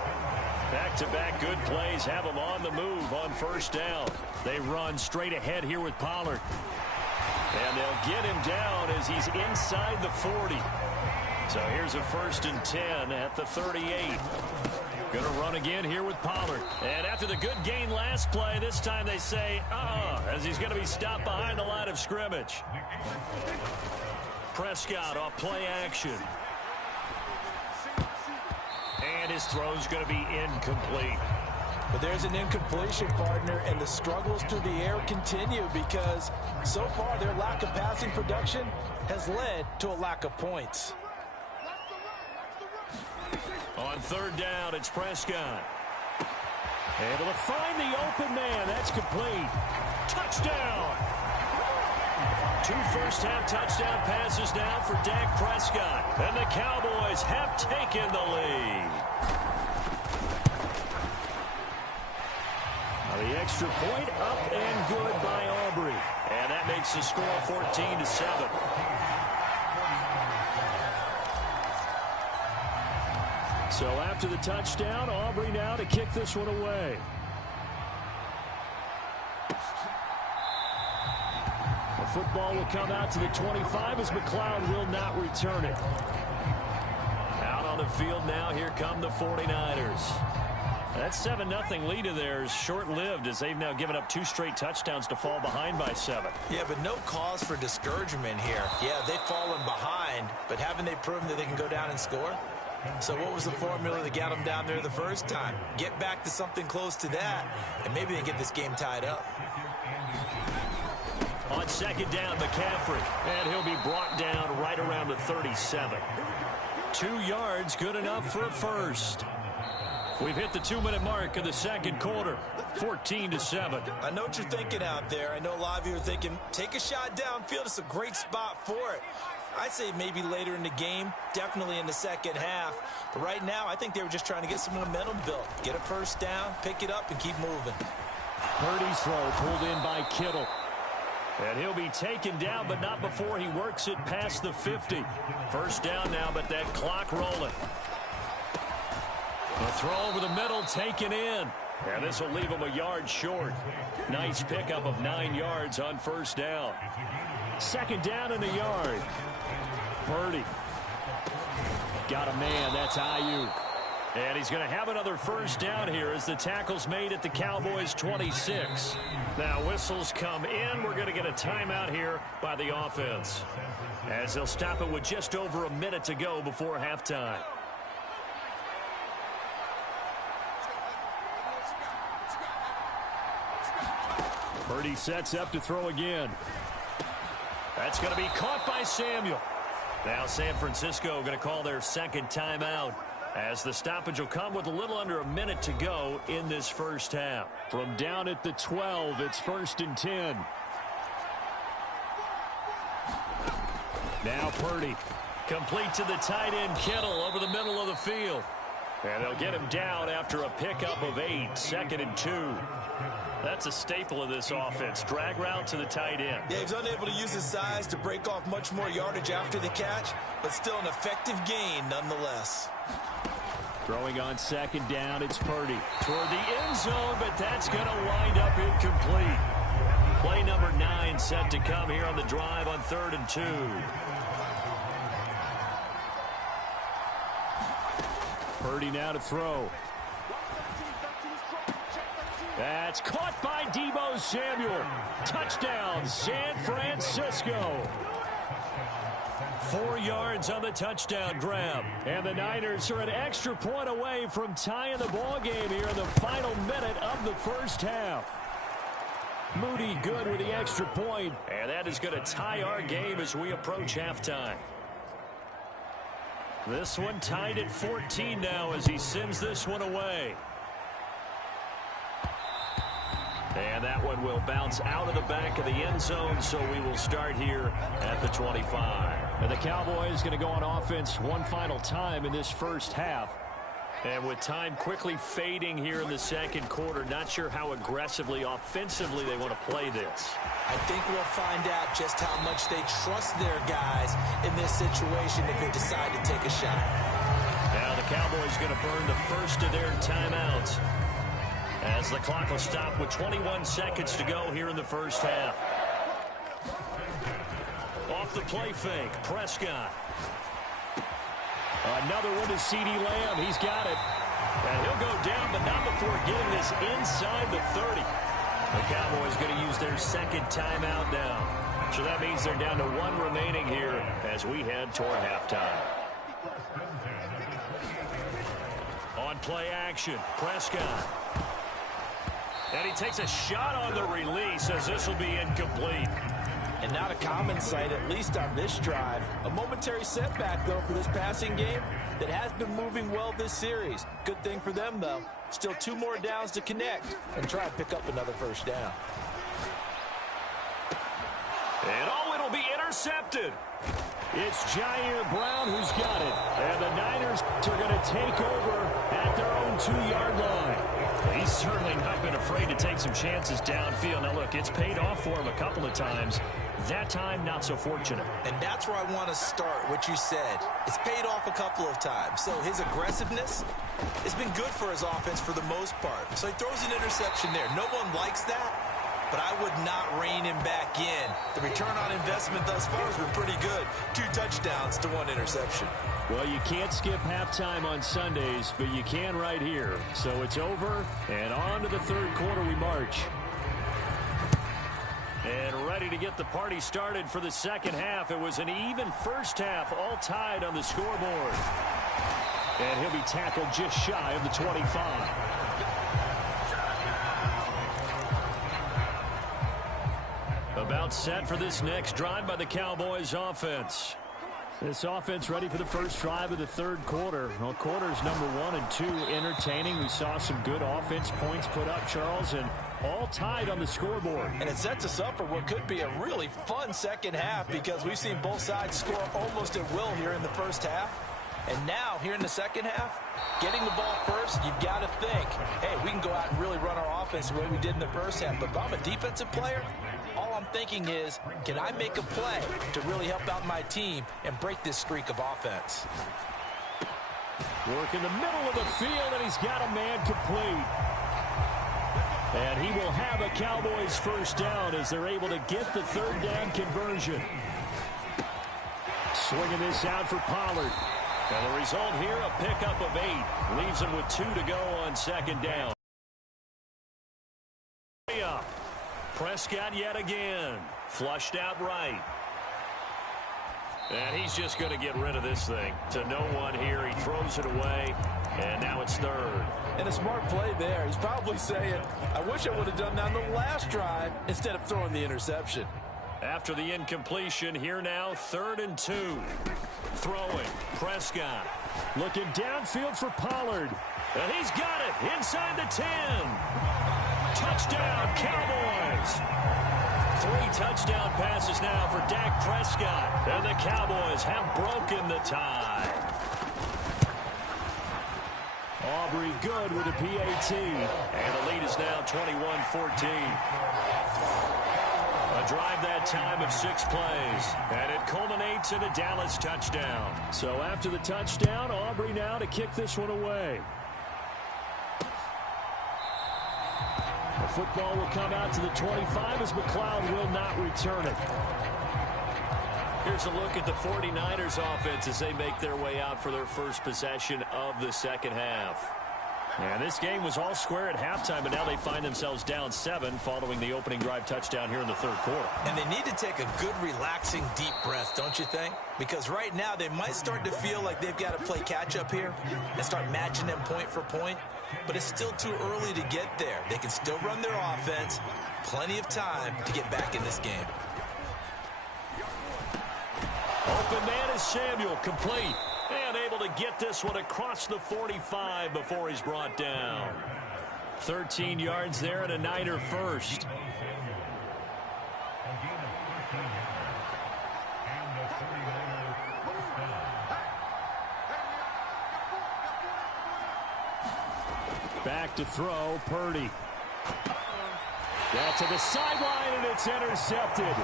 Back-to-back good plays have them on the move on 1st down. They run straight ahead here with Pollard. And they'll get him down as he's inside the 40. So here's a 1st and 10 at the 38. Going to run again here with Pollard. And after the good gain last play, this time they say, as he's going to be stopped behind the line of scrimmage. Prescott off play action. And his throw's going to be incomplete. But there's an incompletion, partner, and the struggles through the air continue because so far their lack of passing production has led to a lack of points. On 3rd down, it's Prescott. Able to find the open man. That's complete. Touchdown. 2 first-half touchdown passes now for Dak Prescott. And the Cowboys have taken the lead. The extra point up and good by Aubrey. And that makes the score 14-7. So after the touchdown, Aubrey now to kick this one away. The football will come out to the 25 as McLeod will not return it. Out on the field now, here come the 49ers. That 7-0 lead of theirs short-lived as they've now given up 2 straight touchdowns to fall behind by 7. Yeah, but no cause for discouragement here. Yeah, they've fallen behind, but haven't they proven that they can go down and score? So what was the formula that got them down there the first time? Get back to something close to that, and maybe they get this game tied up. On 2nd down, McCaffrey, and he'll be brought down right around the 37. 2 yards, good enough for a first. We've hit the 2-minute mark of the second quarter, 14-7. I know what you're thinking out there. I know a lot of you are thinking, take a shot downfield. It's a great spot for it. I'd say maybe later in the game, definitely in the second half. But right now, I think they were just trying to get some momentum built. Get a first down, pick it up, and keep moving. Purdy's throw pulled in by Kittle. And he'll be taken down, but not before he works it past the 50. First down now, but that clock rolling. A throw over the middle, taken in. And this will leave him a yard short. Nice pickup of 9 yards on first down. 2nd down and a yard. Purdy. Got a man, that's Ayuk. And he's going to have another first down here as the tackle's made at the Cowboys' 26. Now whistles come in. We're going to get a timeout here by the offense, as they'll stop it with just over a minute to go before halftime. Purdy sets up to throw again. That's going to be caught by Samuel. Now San Francisco going to call their second timeout as the stoppage will come with a little under a minute to go in this first half. From down at the 12, it's 1st and 10. Now Purdy. Complete to the tight end, Kittle, over the middle of the field. And they'll get him down after a pickup of 8, 2nd and 2. That's a staple of this offense. Drag route to the tight end. Yeah, he's unable to use his size to break off much more yardage after the catch, but still an effective gain nonetheless. Throwing on 2nd down, it's Purdy. Toward the end zone, but that's going to wind up incomplete. Play number 9 set to come here on the drive on 3rd and 2. Purdy now to throw. That's caught by Deebo Samuel. Touchdown, San Francisco. 4 yards on the touchdown grab. And the Niners are an extra point away from tying the ball game here in the final minute of the first half. Moody good with the extra point. And that is going to tie our game as we approach halftime. This one tied at 14 now as he sends this one away. And that one will bounce out of the back of the end zone, so we will start here at the 25. And the Cowboys going to go on offense one final time in this first half. And with time quickly fading here in the second quarter, not sure how aggressively, offensively they want to play this. I think we'll find out just how much they trust their guys in this situation if they decide to take a shot. Now the Cowboys going to burn the first of their timeouts as the clock will stop with 21 seconds to go here in the first half. Off the play fake, Prescott. Another one to CeeDee Lamb. He's got it. And he'll go down, but not before getting this inside the 30. The Cowboys going to use their second timeout now. So that means they're down to 1 remaining here as we head toward halftime. On play action, Prescott. And he takes a shot on the release as this will be incomplete. And not a common sight, at least on this drive. A momentary setback, though, for this passing game that has been moving well this series. Good thing for them, though. Still 2 more downs to connect and try and pick up another first down. And it'll be intercepted. It's Jair Brown who's got it. And the Niners are going to take over at their own 2-yard line. He's certainly not been afraid to take some chances downfield. Now, look, it's paid off for him a couple of times. That time, not so fortunate. And that's where I want to start, what you said. It's paid off a couple of times. So his aggressiveness has been good for his offense for the most part. So he throws an interception there. No one likes that, but I would not rein him back in. The return on investment thus far has been pretty good. 2 touchdowns to 1 interception. Well, you can't skip halftime on Sundays, but you can right here. So it's over, and on to the third quarter we march. And ready to get the party started for the second half. It was an even first half, all tied on the scoreboard. And he'll be tackled just shy of the 25. About set for this next drive by the Cowboys offense. This offense ready for the first drive of the third quarter. Well, quarters number 1 and 2 entertaining. We saw some good offense points put up, Charles, and all tied on the scoreboard. And it sets us up for what could be a really fun second half because we've seen both sides score almost at will here in the first half. And now, here in the second half, getting the ball first, you've got to think, hey, we can go out and really run our offense the way we did in the first half. But if I'm a defensive player, all I'm thinking is, can I make a play to really help out my team and break this streak of offense? Work in the middle of the field, and he's got a man complete. And he will have a Cowboys first down as they're able to get the third down conversion. Swinging this out for Pollard. And the result here, a pickup of 8. Leaves him with 2 to go on second down. Prescott yet again. Flushed out right. And he's just going to get rid of this thing. To no one here. He throws it away. And now it's third. And a smart play there. He's probably saying, I wish I would have done that on the last drive instead of throwing the interception. After the incompletion, here now, 3rd and 2. Throwing, Prescott. Looking downfield for Pollard. And he's got it inside the 10. Touchdown, Cowboys. 3 touchdown passes now for Dak Prescott. And the Cowboys have broken the tie. Aubrey good with a PAT. And the lead is now 21-14. A drive that time of 6 plays. And it culminates in a Dallas touchdown. So after the touchdown, Aubrey now to kick this one away. The football will come out to the 25 as McLeod will not return it. Here's a look at the 49ers offense as they make their way out for their first possession of the second half. And this game was all square at halftime, but now they find themselves down 7 following the opening drive touchdown here in the third quarter. And they need to take a good, relaxing, deep breath, don't you think? Because right now they might start to feel like they've got to play catch-up here and start matching them point for point. But it's still too early to get there. They can still run their offense. Plenty of time to get back in this game. Open man is Samuel, complete. And able to get this one across the 45 before he's brought down. 13 yards there and a Niner first. Back to throw, Purdy. That's to the sideline, and it's intercepted.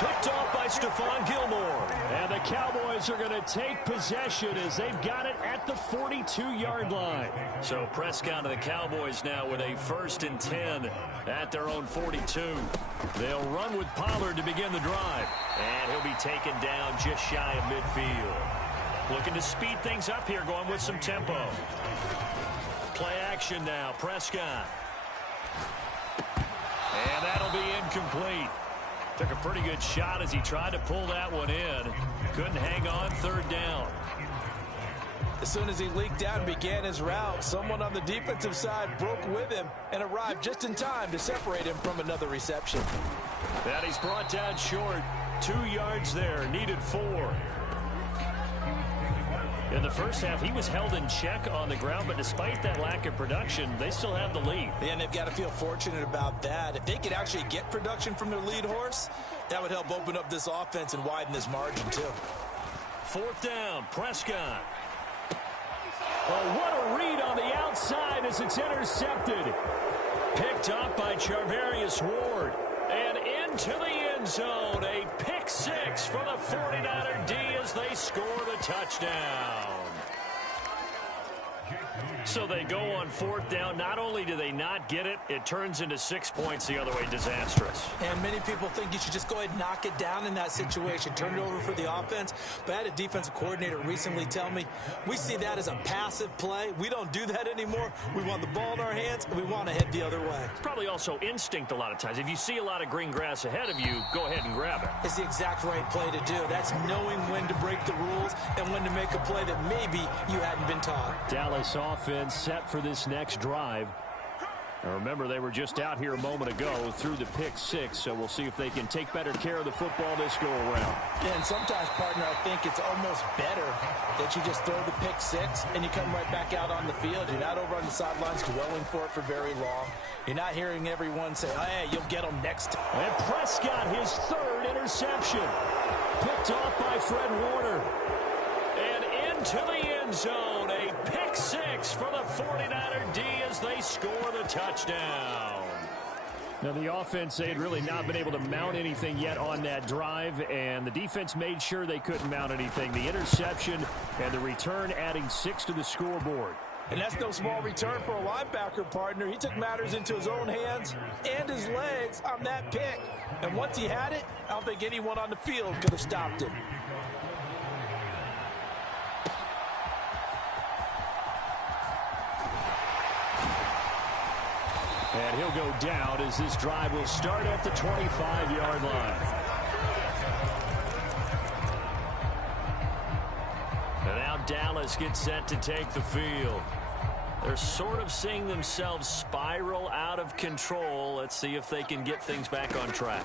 Picked off by Stephon Gilmore. And the Cowboys are going to take possession as they've got it at the 42-yard line. So Prescott and the Cowboys now with a 1st and 10 at their own 42. They'll run with Pollard to begin the drive. And he'll be taken down just shy of midfield. Looking to speed things up here, going with some tempo. Play action now, Prescott. And that'll be incomplete. Took a pretty good shot as he tried to pull that one in. Couldn't hang on, 3rd down. As soon as he leaked out and began his route, someone on the defensive side broke with him and arrived just in time to separate him from another reception. That he's brought down short. 2 yards there, needed 4. In the first half, he was held in check on the ground, but despite that lack of production, they still have the lead. And they've got to feel fortunate about that. If they could actually get production from their lead horse, that would help open up this offense and widen this margin, too. 4th down, Prescott. Oh, what a read on the outside as it's intercepted. Picked up by Charvarius Ward. And into the end zone, a pick 6 for the 49er D as they score the touchdown. So they go on 4th down. Not only do they not get it, it turns into 6 points the other way. Disastrous. And many people think you should just go ahead and knock it down in that situation. Turn it over for the offense. But I had a defensive coordinator recently tell me, we see that as a passive play. We don't do that anymore. We want the ball in our hands, and we want to head the other way. It's probably also instinct a lot of times. If you see a lot of green grass ahead of you, go ahead and grab it. It's the exact right play to do. That's knowing when to break the rules and when to make a play that maybe you hadn't been taught. Dallas offense set for this next drive. Now remember, they were just out here a moment ago through the pick 6, so we'll see if they can take better care of the football this go around. Yeah, and sometimes, partner, I think it's almost better that you just throw the pick 6 and you come right back out on the field. You're not over on the sidelines dwelling for it for very long. You're not hearing everyone say, oh, hey, you'll get them next time. And Prescott, his 3rd interception. Picked off by Fred Warner. And into the end zone, a pick 6 for the 49er D as they score the touchdown. Now the offense, they had really not been able to mount anything yet on that drive, and the defense made sure they couldn't mount anything. The interception and the return adding 6 to the scoreboard. And that's no small return for a linebacker, partner. He took matters into his own hands and his legs on that pick. And once he had it, I don't think anyone on the field could have stopped him. And he'll go down as this drive will start at the 25-yard line. And now Dallas gets set to take the field. They're sort of seeing themselves spiral out of control. Let's see if they can get things back on track.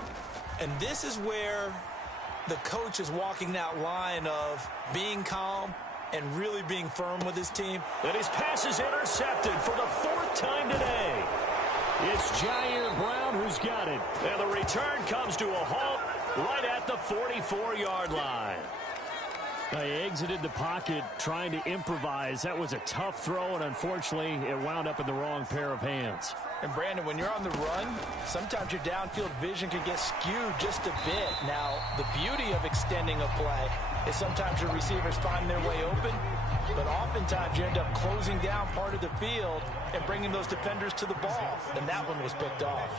And this is where the coach is walking that line of being calm and really being firm with his team. And his pass is intercepted for the 4th time today. It's Jair Brown who's got it. And the return comes to a halt right at the 44-yard line. He exited the pocket trying to improvise. That was a tough throw, and unfortunately, it wound up in the wrong pair of hands. And, Brandon, when you're on the run, sometimes your downfield vision can get skewed just a bit. Now, the beauty of extending a play is sometimes your receivers find their way open, but oftentimes you end up closing down part of the field and bringing those defenders to the ball. And that one was picked off.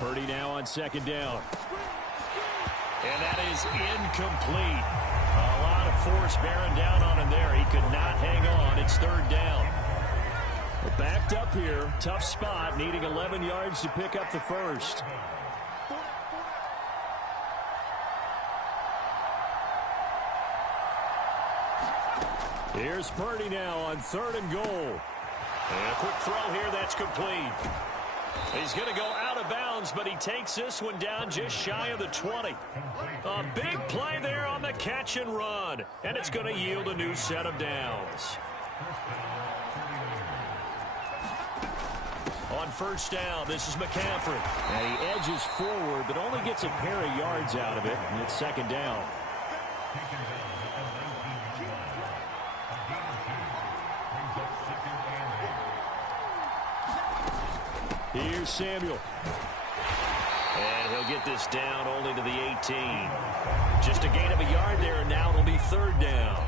Purdy now on 2nd down. And that is incomplete. A lot of force bearing down on him there. He could not hang on. It's 3rd down. Well, backed up here. Tough spot. Needing 11 yards to pick up the first. Here's Purdy now on 3rd and goal. And a quick throw here. That's complete. He's going to go out of bounds, but he takes this one down just shy of the 20. A big play there on the catch and run, and it's going to yield a new set of downs. On 1st down, this is McCaffrey. And he edges forward, but only gets a pair of yards out of it, and it's 2nd down. Here's Samuel. And he'll get this down only to the 18. Just a gain of a yard there, and now it'll be 3rd down.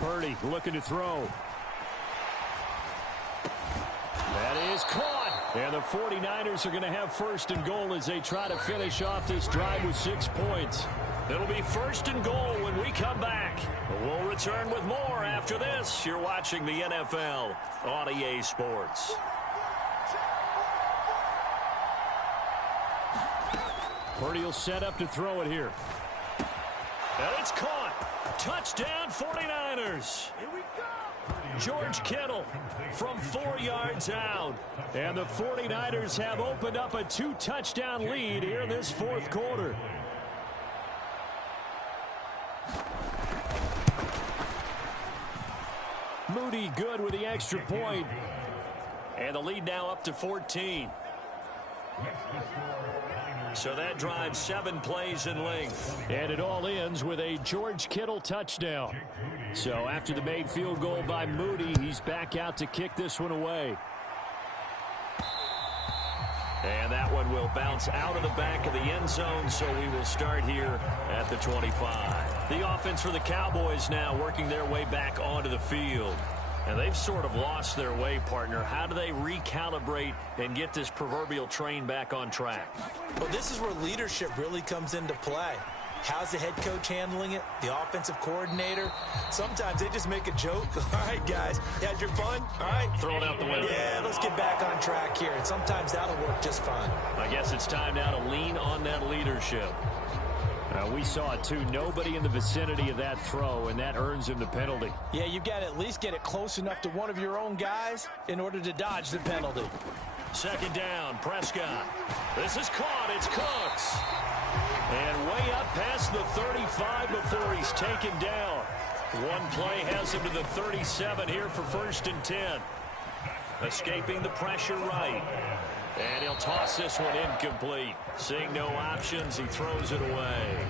Purdy looking to throw. That is caught. And the 49ers are going to have 1st and goal as they try to finish off this drive with 6 points. It'll be 1st and goal when we come back. We'll return with more after this. You're watching the NFL on EA Sports. Purdy will set up to throw it here. And it's caught. Touchdown 49ers. Here we go. George Kittle from 4 yards out. And the 49ers have opened up a 2-touchdown lead here in this 4th quarter. Moody good with the extra point. And the lead now up to 14. So that drives 7 plays in length. And it all ends with a George Kittle touchdown. So after the made field goal by Moody, he's back out to kick this one away. And that one will bounce out of the back of the end zone, so we will start here at the 25. The offense for the Cowboys now working their way back onto the field. And they've sort of lost their way, partner. How do they recalibrate and get this proverbial train back on track? Well, this is where leadership really comes into play. How's the head coach handling it? The offensive coordinator? Sometimes they just make a joke. All right, guys, you had your fun? All right. Throw it out the window. Yeah, let's get back on track here. And sometimes that'll work just fine. I guess it's time now to lean on that leadership. We saw it, too. Nobody in the vicinity of that throw, and that earns him the penalty. Yeah, you've got to at least get it close enough to one of your own guys in order to dodge the penalty. 2nd down, Prescott. This is caught. It's Cooks. And way up past the 35 before he's taken down. One play has him to the 37 here for 1st and 10. Escaping the pressure right. And he'll toss this one incomplete. Seeing no options, he throws it away.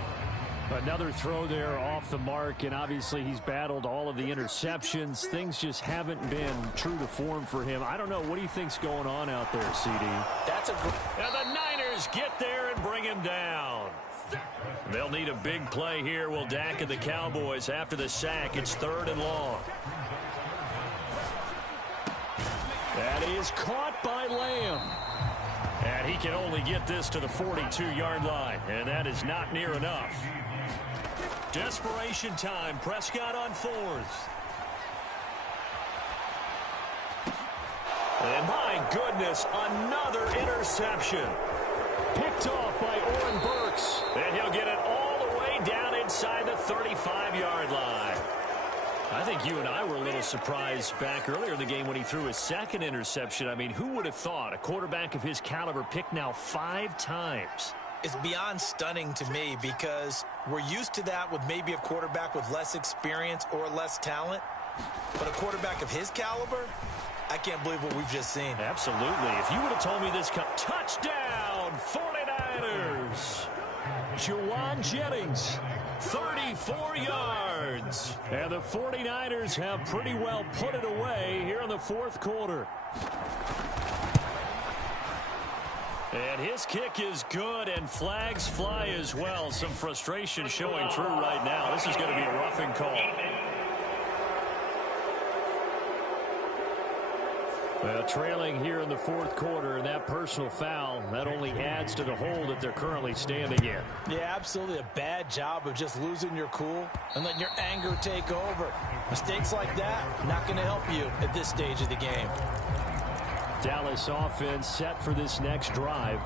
Another throw there off the mark, and obviously he's battled all of the interceptions. Things just haven't been true to form for him. I don't know. What do you think's going on out there, CD? That's a good... And the Niners get there and bring him down. They'll need a big play here, will Dak and the Cowboys. After the sack, it's 3rd and long. That is caught by Lamb. And he can only get this to the 42-yard line, and that is not near enough. Desperation time. Prescott on 4th. And my goodness, another interception. Picked off by Oren Burks. And he'll get it all the way down inside the 35-yard line. I think you and I were a little surprised back earlier in the game when he threw his second interception. I mean, who would have thought a quarterback of his caliber picked now 5 times? It's beyond stunning to me because we're used to that with maybe a quarterback with less experience or less talent. But a quarterback of his caliber, I can't believe what we've just seen. Absolutely. If you would have told me this touchdown, 49ers. Juwan Jennings, 34 yards. And the 49ers have pretty well put it away here in the fourth quarter. And his kick is good, and flags fly as well. Some frustration showing through right now. This is going to be a roughing call. Well, trailing here in the fourth quarter, and that personal foul, that only adds to the hole that they're currently standing in. Yeah, absolutely a bad job of just losing your cool and letting your anger take over. Mistakes like that, not going to help you at this stage of the game. Dallas offense set for this next drive.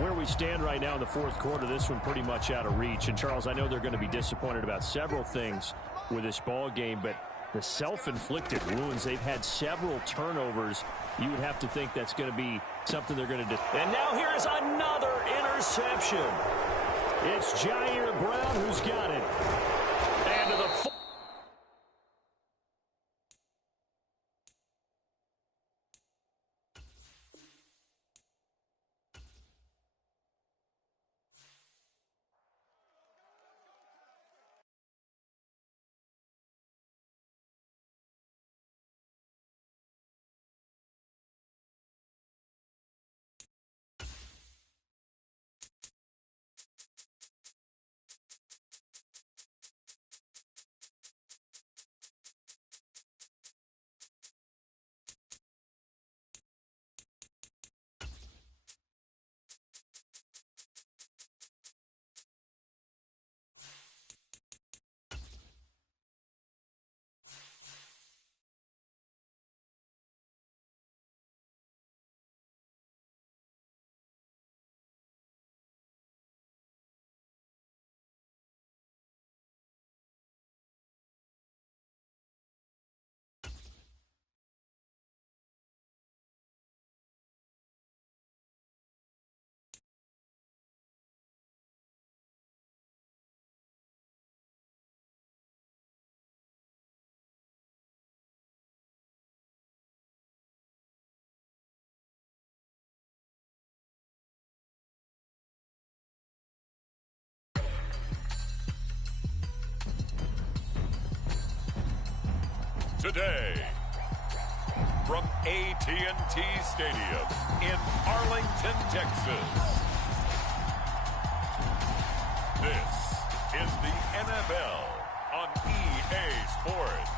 Where we stand right now in the fourth quarter, this one pretty much out of reach. And, Charles, I know they're going to be disappointed about several things with this ball game, but the self-inflicted wounds, they've had several turnovers. You would have to think that's going to be something they're going to do. And now here is another interception. It's Jair Brown who's got it. And to the Today, from AT&T Stadium in Arlington, Texas, this is the NFL on EA Sports.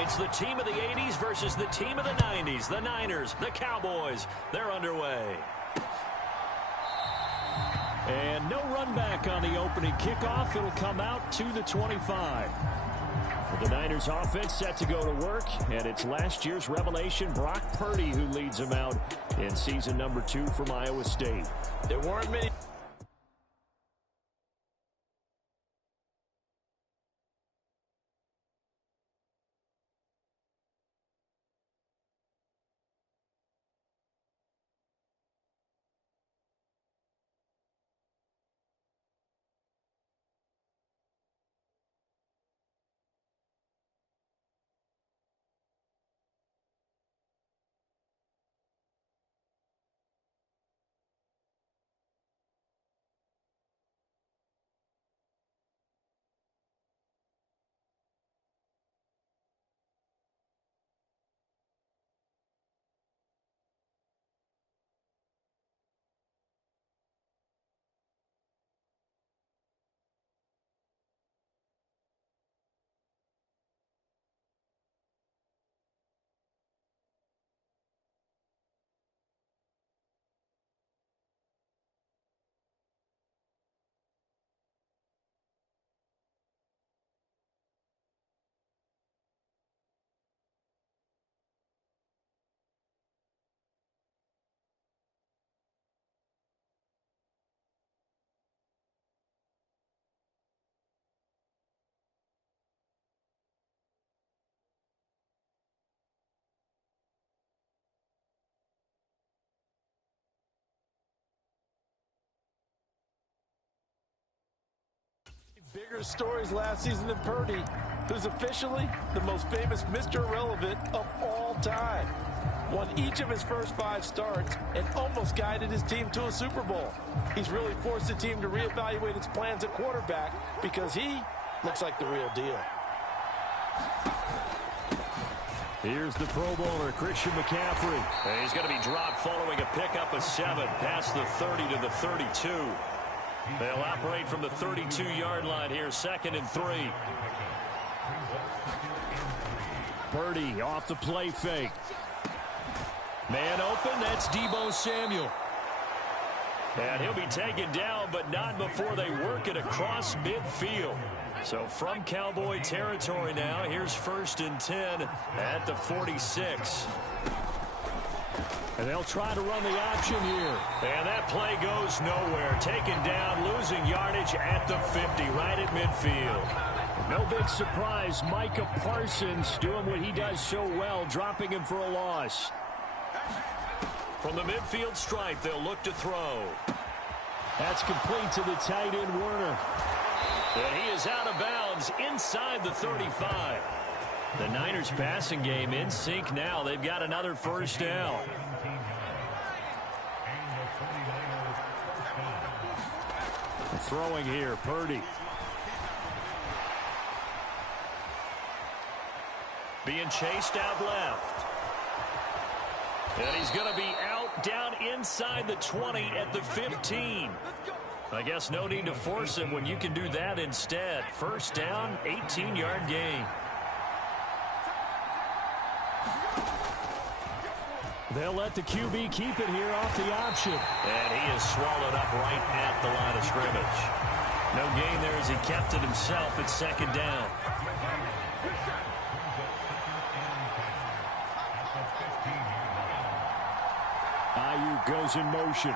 It's the team of the 80s versus the team of the 90s. The Niners, the Cowboys, they're underway. And no run back on the opening kickoff. It'll come out to the 25. The Niners offense set to go to work, and it's last year's revelation, Brock Purdy, who leads them out in season number 2 from Iowa State. There weren't many Bigger stories last season than Purdy, who's officially the most famous Mr. Irrelevant of all time. Won each of his first 5 starts and almost guided his team to a Super Bowl. He's really forced the team to reevaluate its plans at quarterback because he looks like the real deal. Here's the Pro Bowler, Christian McCaffrey. And he's going to be dropped following a pickup of 7 past the 30 to the 32. They'll operate from the 32-yard line here, 2nd and 3. Purdy off the play fake. Man open, that's Deebo Samuel. And he'll be taken down, but not before they work it across midfield. So from Cowboy territory now, here's 1st and 10 at the 46. And they'll try to run the option here. And that play goes nowhere. Taken down, losing yardage at the 50, right at midfield. No big surprise, Micah Parsons doing what he does so well, dropping him for a loss. From the midfield stripe, they'll look to throw. That's complete to the tight end, Werner. And he is out of bounds inside the 35. The Niners passing game in sync now. They've got another 1st down. Throwing here, Purdy. Being chased out left. And he's going to be out down inside the 20 at the 15. I guess no need to force him when you can do that instead. 1st down, 18-yard gain. They'll let the QB keep it here off the option. And he is swallowed up right at the line of scrimmage. No gain there as he kept it himself at 2nd down. Ayuk goes in motion.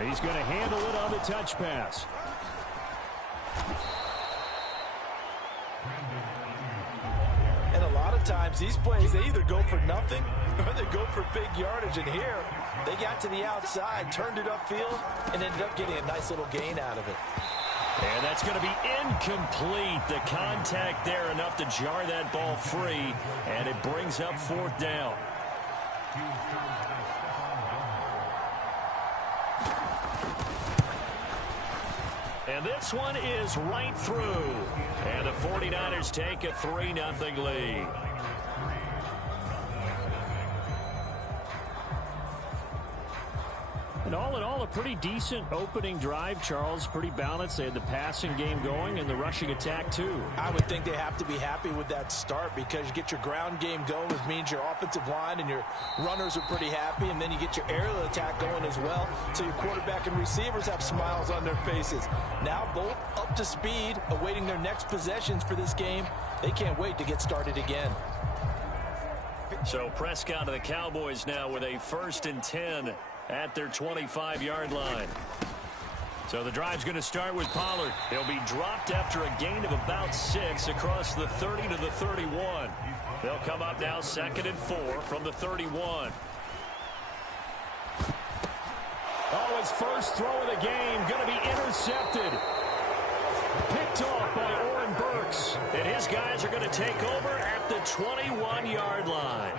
He's going to handle it on the touch pass. And a lot of times these plays, they either go for nothing or they go for big yardage. And here, they got to the outside, turned it upfield, and ended up getting a nice little gain out of it. And that's going to be incomplete. The contact there enough to jar that ball free, and it brings up 4th down. And this one is right through. And the 49ers take a 3-0 lead. And all in all, a pretty decent opening drive, Charles. Pretty balanced. They had the passing game going and the rushing attack, too. I would think they have to be happy with that start because you get your ground game going, which means your offensive line and your runners are pretty happy, and then you get your aerial attack going as well, so your quarterback and receivers have smiles on their faces. Now both up to speed, awaiting their next possessions for this game. They can't wait to get started again. So Prescott and the Cowboys now with a 1st and 10 at their 25-yard line. So the drive's going to start with Pollard. He'll be dropped after a gain of about 6 across the 30 to the 31. They'll come up now 2nd and 4 from the 31. Oh, his first throw of the game going to be intercepted. Picked off by Oren Burks. And his guys are going to take over at the 21-yard line.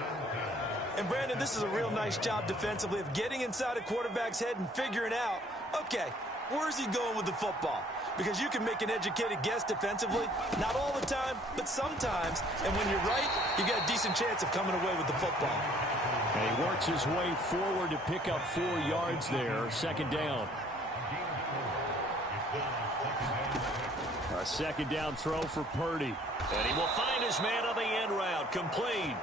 And Brandon, this is a real nice job defensively of getting inside a quarterback's head and figuring out, okay, where's he going with the football? Because you can make an educated guess defensively, not all the time, but sometimes. And when you're right, you got a decent chance of coming away with the football. And he works his way forward to pick up 4 yards there, 2nd down. A 2nd down throw for Purdy. And he will find his man on the end route, complete.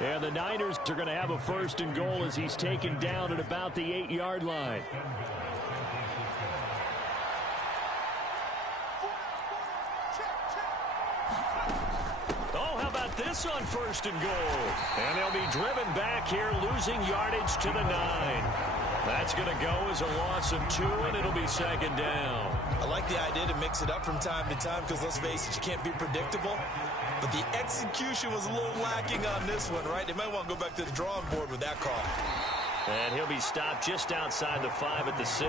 And the Niners are going to have a 1st and goal as he's taken down at about the 8-yard line. Oh, how about this on 1st and goal? And they'll be driven back here, losing yardage to the 9. That's going to go as a loss of 2, and it'll be 2nd down. I like the idea to mix it up from time to time because, let's face it, you can't be predictable. But the execution was a little lacking on this one, right? They might want to go back to the drawing board with that call. And he'll be stopped just outside the 5 at the 6.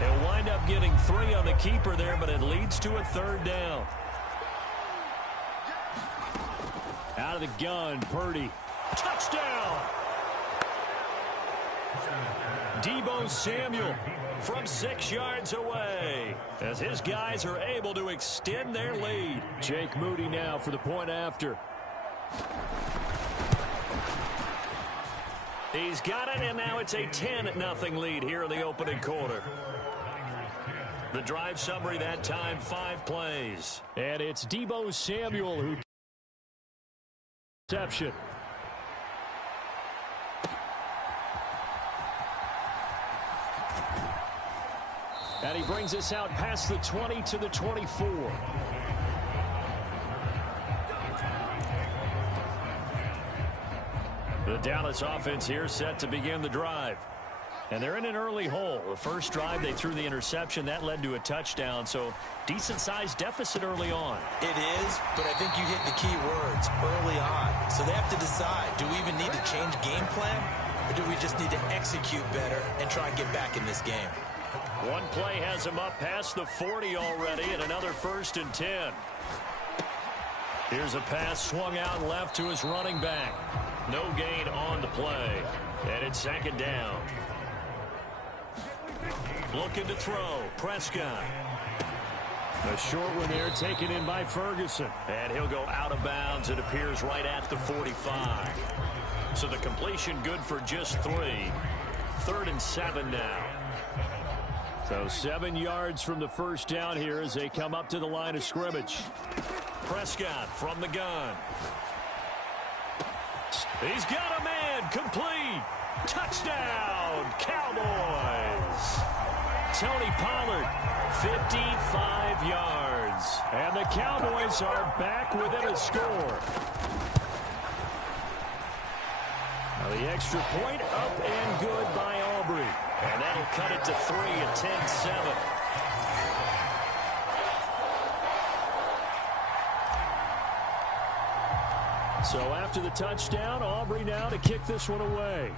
He'll wind up getting 3 on the keeper there, but it leads to a 3rd down. Out of the gun, Purdy. Touchdown! Deebo Samuel from 6 yards away as his guys are able to extend their lead. Jake Moody now for the point after. He's got it, and now it's a 10-0 lead here in the opening quarter. The drive summary that time, 5 plays. And it's Deebo Samuel who reception. And he brings us out past the 20 to the 24. The Dallas offense here set to begin the drive. And they're in an early hole. The first drive, they threw the interception. That led to a touchdown, so decent-sized deficit early on. It is, but I think you hit the key words, early on. So they have to decide, do we even need to change game plan, or do we just need to execute better and try and get back in this game? One play has him up past the 40 already, and another 1st and 10. Here's a pass swung out left to his running back. No gain on the play, and it's 2nd down. Looking to throw, Prescott. A short one there taken in by Ferguson. And he'll go out of bounds, it appears, right at the 45. So the completion good for just 3. 3rd and 7 now. So 7 yards from the first down here as they come up to the line of scrimmage. Prescott from the gun. He's got a man, complete. Touchdown, Cowboys. Tony Pollard, 55 yards. And the Cowboys are back within a score. Now the extra point up and good by Aubrey. And that'll cut it to 3 at 10-7. So after the touchdown, Aubrey now to kick this one away.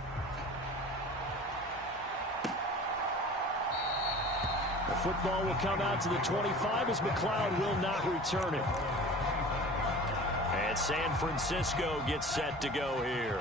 The football will come out to the 25 as McLeod will not return it. And San Francisco gets set to go here.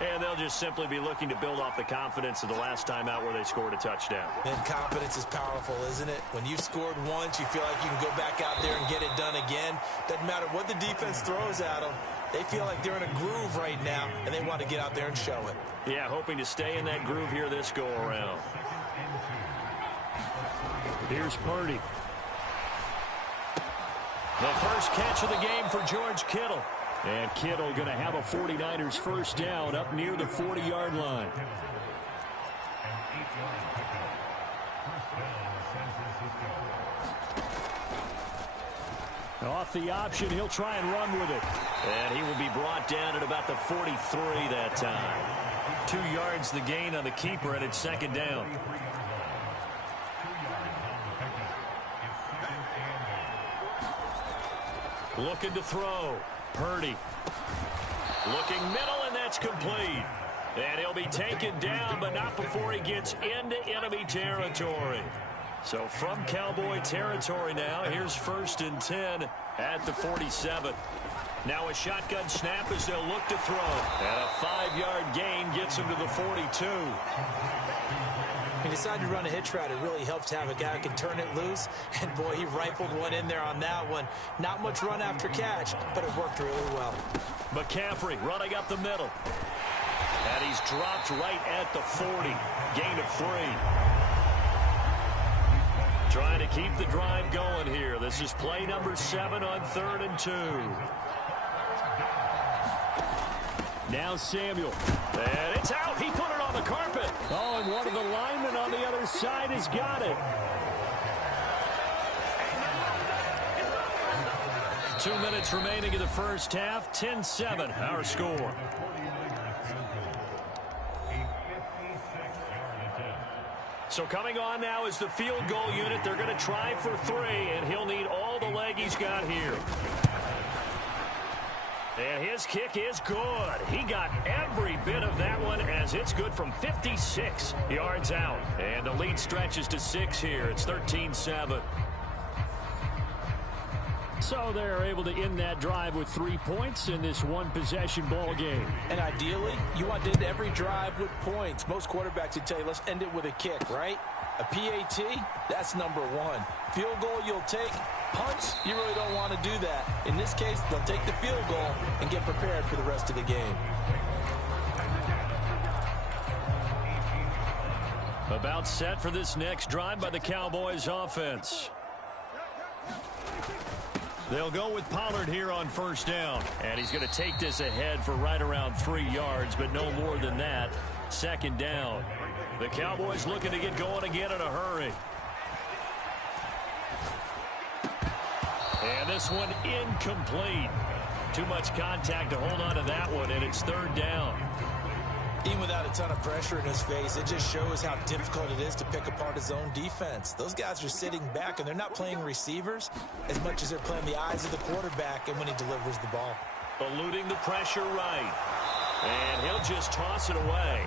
And they'll just simply be looking to build off the confidence of the last time out where they scored a touchdown. And confidence is powerful, isn't it? When you've scored once, you feel like you can go back out there and get it done again. Doesn't matter what the defense throws at them. They feel like they're in a groove right now, and they want to get out there and show it. Yeah, hoping to stay in that groove here this go-around. Here's Purdy. The first catch of the game for George Kittle. And Kittle going to have a 49ers first down up near the 40-yard line. Off the option, he'll try and run with it. And he will be brought down at about the 43 that time. 2 yards the gain on the keeper, and it's 2nd down. Looking to throw. Purdy. Looking middle, and that's complete. And he'll be taken down, but not before he gets into enemy territory. So from Cowboy territory now, here's 1st and 10 at the 47. Now a shotgun snap as they'll look to throw. And a 5-yard gain gets him to the 42. He decided to run a hitch route. It really helps to have a guy who can turn it loose. And, boy, he rifled one in there on that one. Not much run after catch, but it worked really well. McCaffrey running up the middle. And he's dropped right at the 40. Gain of 3. Trying to keep the drive going here. This is play number 7 on 3rd and 2. Now Samuel. And it's out. He put it on the carpet. Oh, and one of the linemen on the other side has got it. 2 minutes remaining in the first half. 10-7, our score. So coming on now is the field goal unit. They're going to try for 3, and he'll need all the leg he's got here. And his kick is good. He got every bit of that one as it's good from 56 yards out. And the lead stretches to 6 here. It's 13-7. So they're able to end that drive with 3 points in this one-possession ball game. And ideally, you want to end every drive with points. Most quarterbacks would tell you, let's end it with a kick, right? A PAT, that's number 1. Field goal you'll take. Punts, you really don't want to do that. In this case, they'll take the field goal and get prepared for the rest of the game. About set for this next drive by the Cowboys offense. They'll go with Pollard here on first down. And he's going to take this ahead for right around 3 yards, but no more than that. Second down. The Cowboys looking to get going again in a hurry. And this one incomplete. Too much contact to hold on to that one, and it's third down. Even without a ton of pressure in his face, it just shows how difficult it is to pick apart his own defense. Those guys are sitting back, and they're not playing receivers as much as they're playing the eyes of the quarterback and when he delivers the ball. Eluding the pressure right. And he'll just toss it away.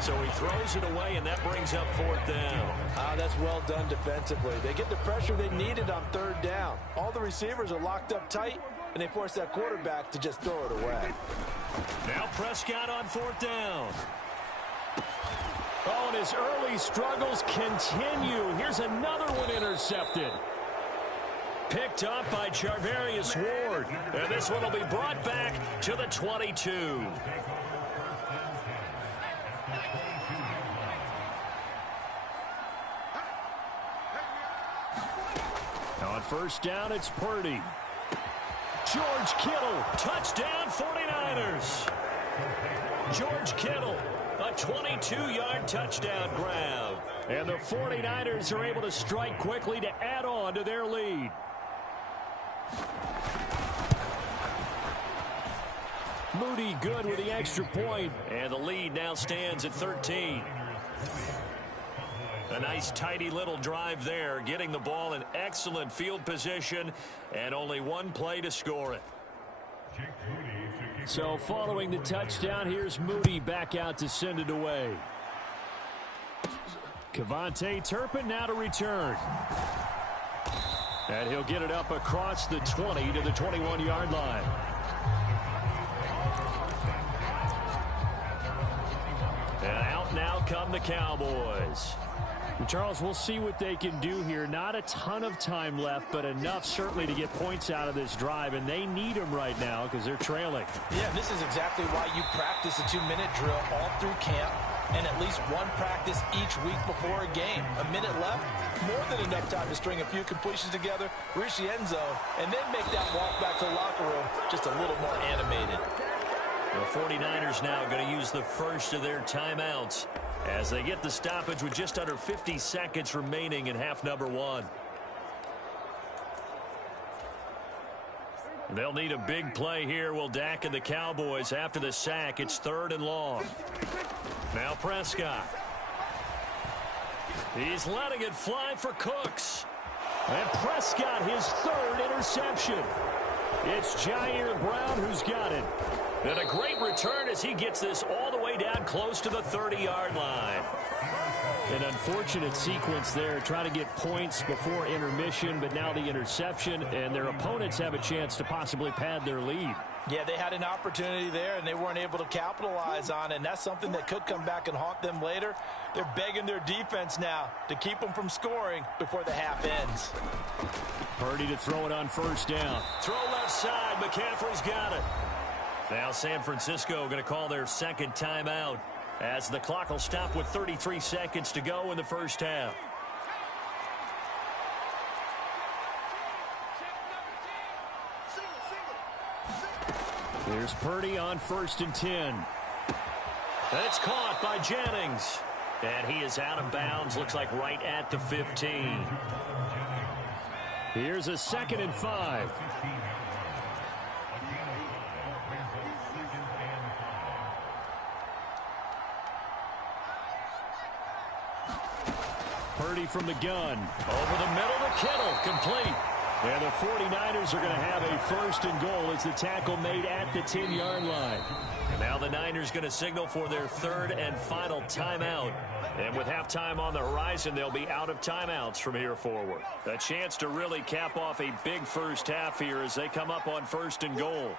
So he throws it away, and that brings up fourth down. That's well done defensively. They get the pressure they needed on third down. All the receivers are locked up tight, and they force that quarterback to just throw it away. Now Prescott on fourth down. Oh, and his early struggles continue. Here's another one intercepted. Picked up by Charvarius Ward. And this one will be brought back to the 22. On first down, it's Purdy. George Kittle, touchdown 49ers. George Kittle, a 22-yard touchdown grab. And the 49ers are able to strike quickly to add on to their lead. Moody good with the extra point. And the lead now stands at 13. A nice tidy little drive there, getting the ball in excellent field position, and only one play to score it. So following the touchdown, here's Moody back out to send it away. Kevontae Turpin now to return. And he'll get it up across the 20 to the 21-yard line. And out now come the Cowboys. Charles, we'll see what they can do here. Not a ton of time left, but enough certainly to get points out of this drive, and they need them right now because they're trailing. Yeah, this is exactly why you practice a 2-minute drill all through camp and at least one practice each week before a game. A minute left, more than enough time to string a few completions together, reach the end zone, and then make that walk back to the locker room just a little more animated. The 49ers now going to use the first of their timeouts as they get the stoppage with just under 50 seconds remaining in half number 1. They'll need a big play here, will Dak and the Cowboys after the sack. It's third and long. Now Prescott. He's letting it fly for Cooks. And Prescott, his third interception. It's Jair Brown who's got it. And a great return as he gets this all the way down close to the 30-yard line. An unfortunate sequence there, trying to get points before intermission, but now the interception, and their opponents have a chance to possibly pad their lead. Yeah, they had an opportunity there, and they weren't able to capitalize on it, and that's something that could come back and haunt them later. They're begging their defense now to keep them from scoring before the half ends. Purdy to throw it on first down. Throw left side. McCaffrey's got it. Now San Francisco going to call their second timeout as the clock will stop with 33 seconds to go in the first half. Here's Purdy on first and 10. That's caught by Jennings. And he is out of bounds, looks like right at the 15. Here's a 2nd and 5. Purdy from the gun. Over the middle to Kittle, complete. And the 49ers are going to have a first and goal as the tackle made at the 10-yard line. And now the Niners going to signal for their third and final timeout. And with halftime on the horizon, they'll be out of timeouts from here forward. A chance to really cap off a big first half here as they come up on first and goal.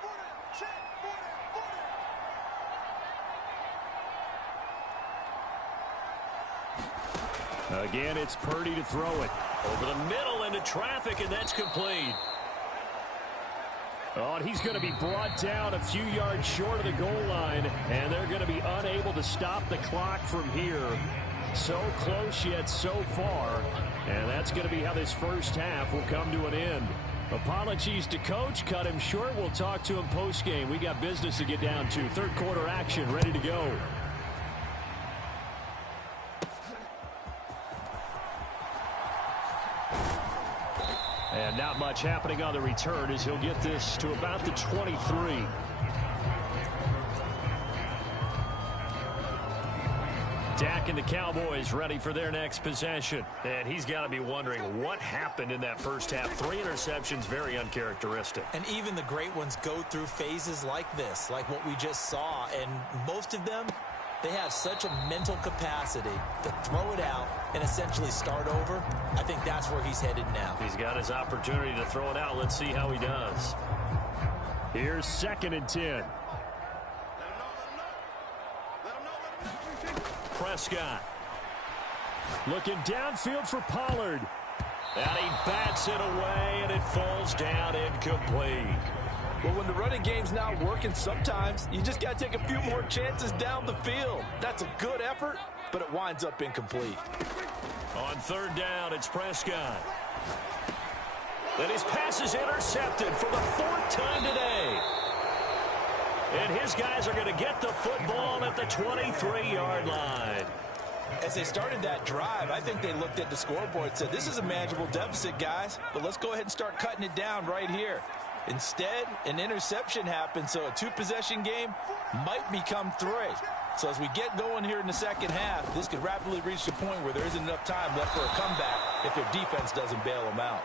Again, it's Purdy to throw it. Over the middle into traffic, and that's complete. Oh, and he's going to be brought down a few yards short of the goal line, and they're going to be unable to stop the clock from here. So close yet so far, and that's going to be how this first half will come to an end. Apologies to Coach. Cut him short. We'll talk to him post-game. We got business to get down to. Third quarter action ready to go. And not much happening on the return as he'll get this to about the 23. Dak and the Cowboys ready for their next possession. And he's got to be wondering what happened in that first half. 3 interceptions, very uncharacteristic. And even the great ones go through phases like this, like what we just saw. And most of them, they have such a mental capacity to throw it out and essentially start over. I think that's where he's headed now. He's got his opportunity to throw it out. Let's see how he does. Here's 2nd and 10. Prescott. Looking downfield for Pollard. And he bats it away, and it falls down incomplete. Well, when the running game's not working, sometimes you just got to take a few more chances down the field. That's a good effort, but it winds up incomplete. On 3rd down, it's Prescott. Then his pass is intercepted for the 4th time today. And his guys are going to get the football at the 23-yard line. As they started that drive, I think they looked at the scoreboard and said, this is a manageable deficit, guys, but let's go ahead and start cutting it down right here. Instead, an interception happened, so a 2-possession game might become 3. So as we get going here in the second half, this could rapidly reach the point where there isn't enough time left for a comeback if their defense doesn't bail them out.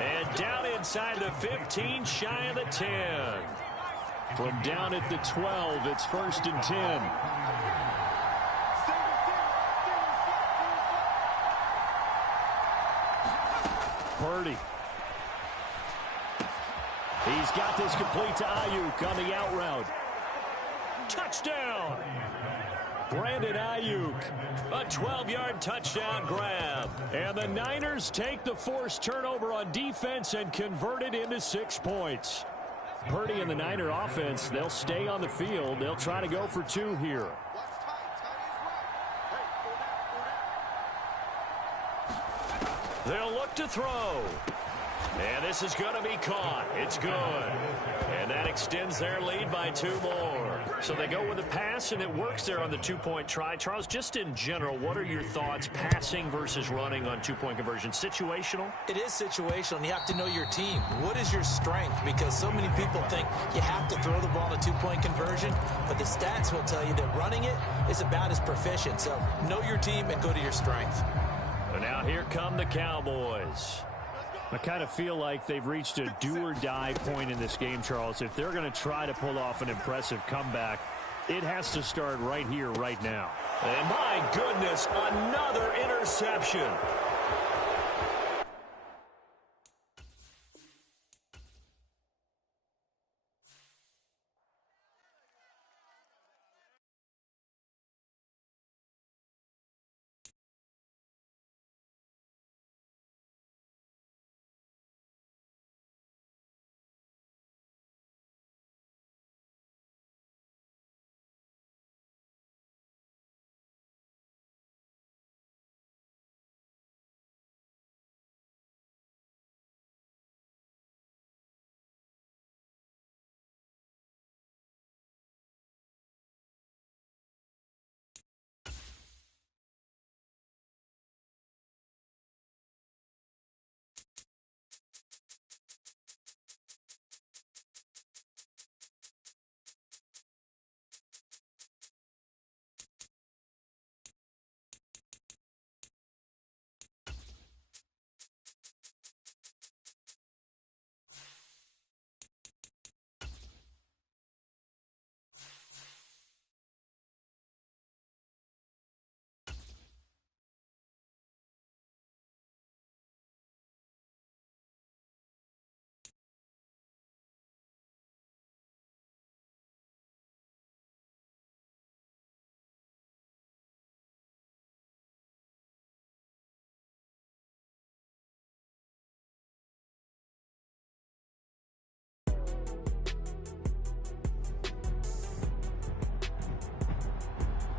And down inside the 15, shy of the 10. From down at the 12, it's 1st and 10. Purdy. He's got this complete to Ayuk on the out route. Touchdown! Brandon Ayuk, a 12-yard touchdown grab. And the Niners take the forced turnover on defense and convert it into 6 points. Purdy and the Niner offense, they'll stay on the field. They'll try to go for 2 here. They'll look to throw. And this is going to be caught. It's good. And that extends their lead by 2 more. So they go with a pass, and it works there on the 2-point try. Charles, just in general, what are your thoughts passing versus running on 2-point conversion? Situational? It is situational, and you have to know your team. What is your strength? Because so many people think you have to throw the ball in a 2-point conversion, but the stats will tell you that running it is about as proficient. So know your team and go to your strength. And now here come the Cowboys. I kind of feel like they've reached a do-or-die point in this game, Charles. If they're going to try to pull off an impressive comeback, it has to start right here, right now. And my goodness, another interception.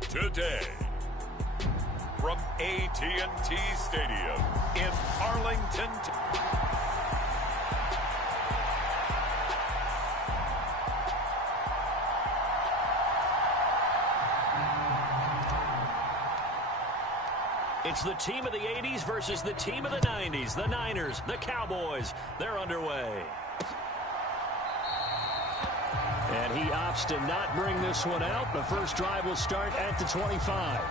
today. From AT&T Stadium in Arlington. It's the team of the 80s versus the team of the 90s. The Niners, the Cowboys, they're underway. And he opts to not bring this one out. The first drive will start at the 25.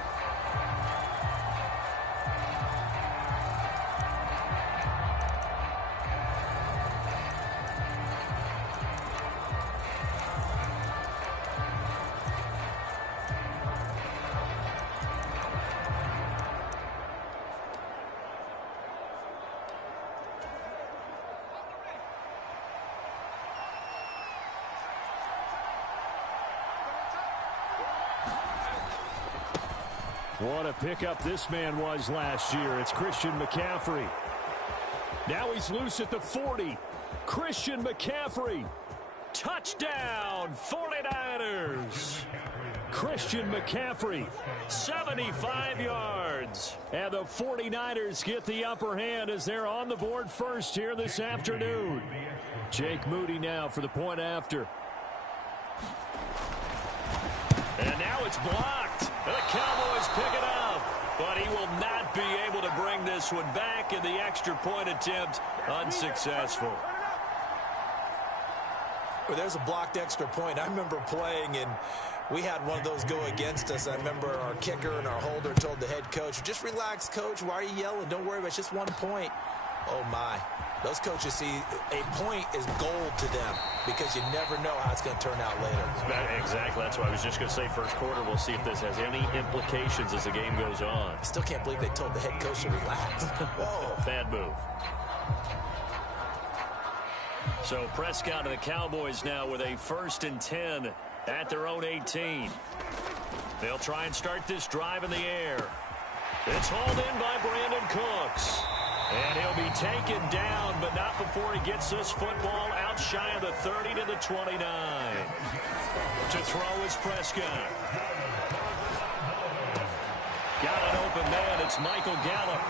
What a pickup this man was last year. It's Christian McCaffrey. Now he's loose at the 40. Christian McCaffrey. Touchdown, 49ers. Christian McCaffrey, 75 yards. And the 49ers get the upper hand as they're on the board first here this afternoon. Jake Moody now for the point after. And now it's blocked. The Cowboys pick it up, but he will not be able to bring this one back, and the extra point attempt unsuccessful. Well, there's a blocked extra point. I remember playing, and we had one of those go against us. I remember our kicker and our holder told the head coach, just relax, coach. Why are you yelling? Don't worry about it. It's just 1 point. Oh, my. Those coaches see a point is gold to them because you never know how it's going to turn out later. Exactly. That's why I was just going to say first quarter. We'll see if this has any implications as the game goes on. I still can't believe they told the head coach to relax. Whoa. Bad move. So Prescott and the Cowboys now with a 1st and 10 at their own 18. They'll try and start this drive in the air. It's hauled in by Brandon Cooks. And he'll be taken down, but not before he gets this football out shy of the 30 to the 29. To throw is Prescott. Got an open man. It's Michael Gallup.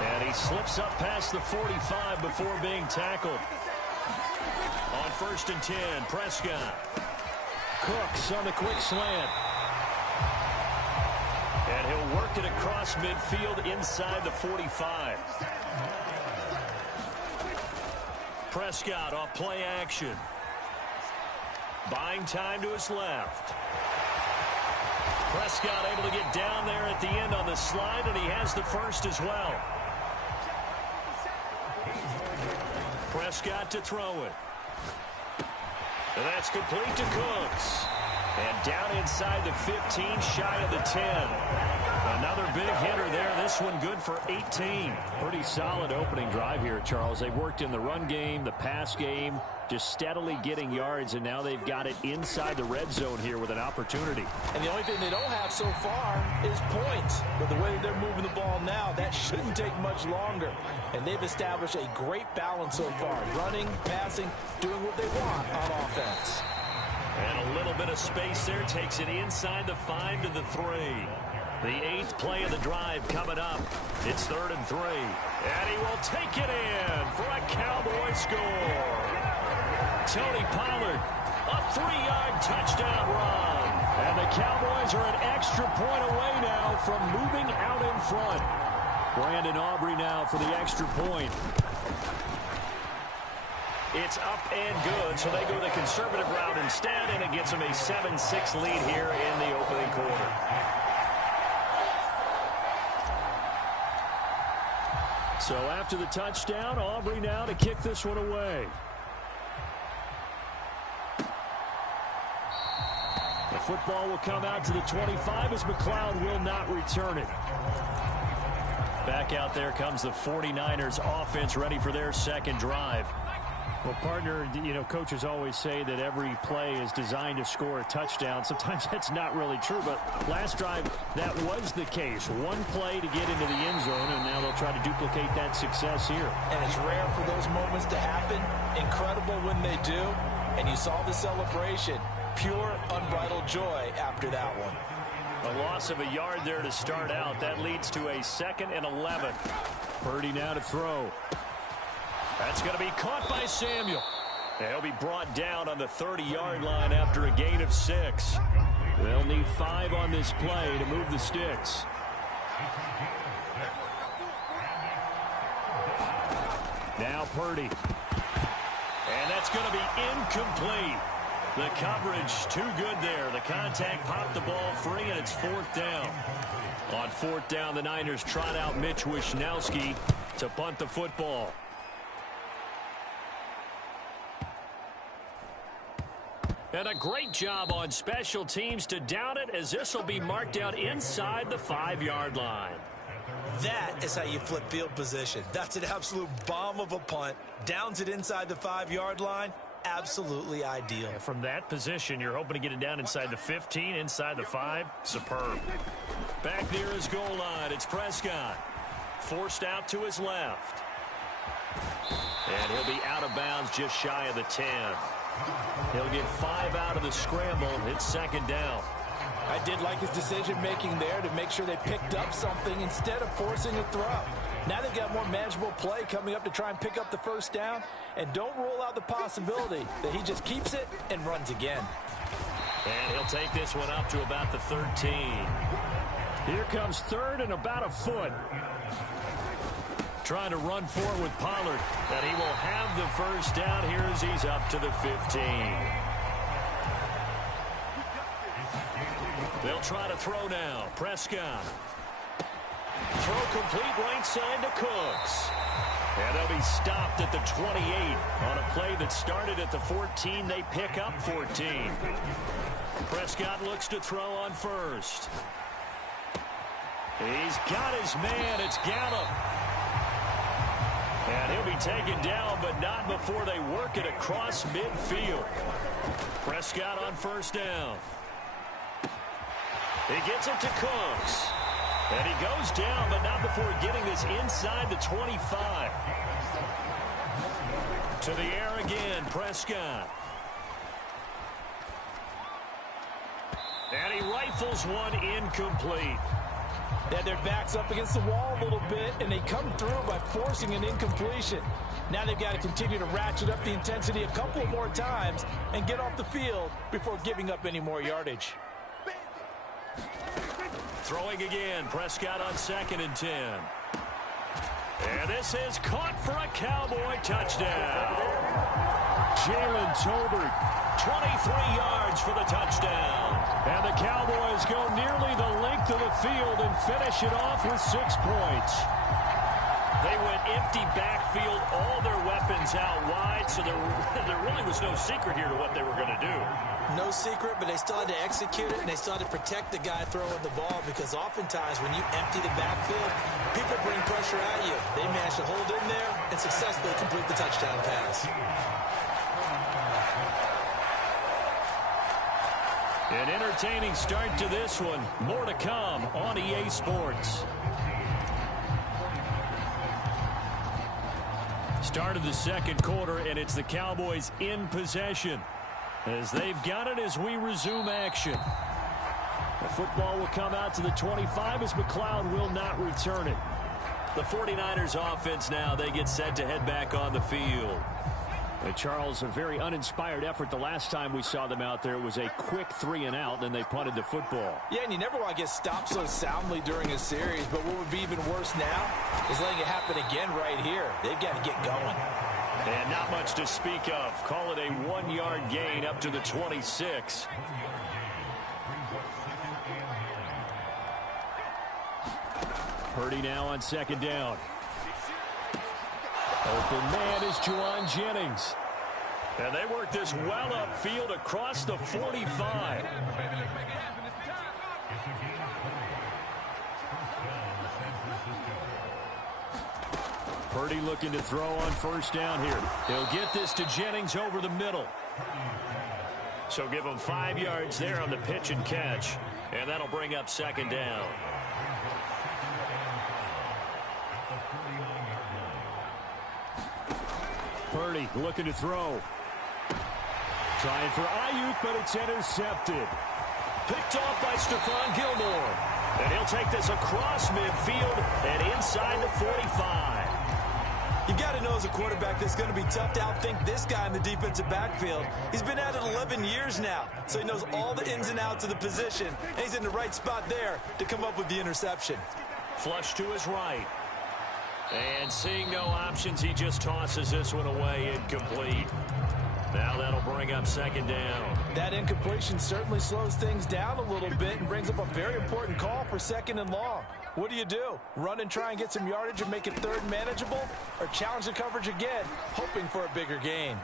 And he slips up past the 45 before being tackled. On 1st and 10, Prescott. Cooks on the quick slant. And he'll work it across midfield inside the 45. Prescott off play action. Buying time to his left. Prescott able to get down there at the end on the slide, and he has the first as well. Prescott to throw it. And that's complete to Cooks. And down inside the 15, shy of the 10. Another big hitter there. This one good for 18. Pretty solid opening drive here, Charles. They've worked in the run game, the pass game, just steadily getting yards, and now they've got it inside the red zone here with an opportunity. And the only thing they don't have so far is points. But the way that they're moving the ball now, that shouldn't take much longer. And they've established a great balance so far. Running, passing, doing what they want on offense. And a little bit of space there takes it inside the 5 to the 3. The 8th play of the drive coming up. It's 3rd and 3. And he will take it in for a Cowboy score. Tony Pollard, a 3-yard touchdown run. And the Cowboys are an extra point away now from moving out in front. Brandon Aubrey now for the extra point. It's up and good, so they go the conservative route instead, and it gets them a 7-6 lead here in the opening quarter. So after the touchdown, Aubrey now to kick this one away. The football will come out to the 25 as McLeod will not return it. Back out there comes the 49ers offense ready for their second drive. Well, partner, you know, coaches always say that every play is designed to score a touchdown. Sometimes that's not really true, but last drive, that was the case. One play to get into the end zone, and now they'll try to duplicate that success here. And it's rare for those moments to happen. Incredible when they do. And you saw the celebration. Pure, unbridled joy after that one. A loss of a yard there to start out. That leads to a 2nd and 11. Purdy now to throw. That's going to be caught by Samuel. He'll be brought down on the 30-yard line after a gain of 6. They'll need 5 on this play to move the sticks. Now Purdy. And that's going to be incomplete. The coverage too good there. The contact popped the ball free, and it's 4th down. On 4th down, the Niners trot out Mitch Wishnowski to punt the football. And a great job on special teams to down it, as this will be marked out inside the 5-yard line. That is how you flip field position. That's an absolute bomb of a punt. Downs it inside the 5-yard line. Absolutely ideal. And from that position, you're hoping to get it down inside the 15, inside the 5. Superb. Back near his goal line, it's Prescott. Forced out to his left. And he'll be out of bounds just shy of the 10. He'll get 5 out of the scramble. It's 2nd down. I did like his decision-making there to make sure they picked up something instead of forcing a throw. Now they've got more manageable play coming up to try and pick up the 1st down. And don't rule out the possibility that he just keeps it and runs again. And he'll take this one up to about the 13. Here comes 3rd and about a foot. Trying to run forward with Pollard. And he will have the 1st down here as he's up to the 15. They'll try to throw now. Prescott. Throw complete right side to Cooks. And they'll be stopped at the 28 on a play that started at the 14. They pick up 14. Prescott looks to throw on 1st. He's got his man. It's Gallup. And he'll be taken down, but not before they work it across midfield. Prescott on 1st down. He gets it to Cooks. And he goes down, but not before getting this inside the 25. To the air again, Prescott. And he rifles one incomplete. They had their backs up against the wall a little bit, and they come through by forcing an incompletion. Now they've got to continue to ratchet up the intensity a couple more times and get off the field before giving up any more yardage. Throwing again, Prescott on 2nd and 10. And this is caught for a Cowboy touchdown. Jalen Tolbert, 23 yards for the touchdown. And the Cowboys go nearly the length of the field and finish it off with 6 points. They went empty backfield, all their weapons out wide, so there really was no secret here to what they were going to do. No secret, but they still had to execute it, and they still had to protect the guy throwing the ball, because oftentimes when you empty the backfield, people bring pressure at you. They managed to hold in there and successfully complete the touchdown pass. An entertaining start to this one. More to come on EA Sports. Start of the 2nd quarter, and it's the Cowboys in possession, as they've got it as we resume action. The football will come out to the 25 as McLeod will not return it. The 49ers offense now, they get set to head back on the field. And Charles, a very uninspired effort the last time we saw them out there. It was a quick 3 and out, and they punted the football. Yeah, and you never want to get stopped so soundly during a series, but what would be even worse now is letting it happen again right here. They've got to get going. And not much to speak of. Call it a 1-yard gain up to the 26. Purdy now on 2nd down. Open man is Juwan Jennings. And they work this well upfield across the 45. Purdy looking to throw on 1st down here. He'll get this to Jennings over the middle. So give him 5 yards there on the pitch and catch. And that'll bring up 2nd down. Purdy looking to throw. Trying for Ayuk, but it's intercepted. Picked off by Stephon Gilmore. And he'll take this across midfield and inside the 45. You've got to know as a quarterback that it's going to be tough to outthink this guy in the defensive backfield. He's been at it 11 years now, so he knows all the ins and outs of the position, and he's in the right spot there to come up with the interception. Flush to his right. And seeing no options, he just tosses this one away, incomplete. Now that'll bring up second down. That incompletion certainly slows things down a little bit and brings up a very important call for second and long. What do? Run and try and get some yardage and make it third manageable? Or challenge the coverage again, hoping for a bigger gain?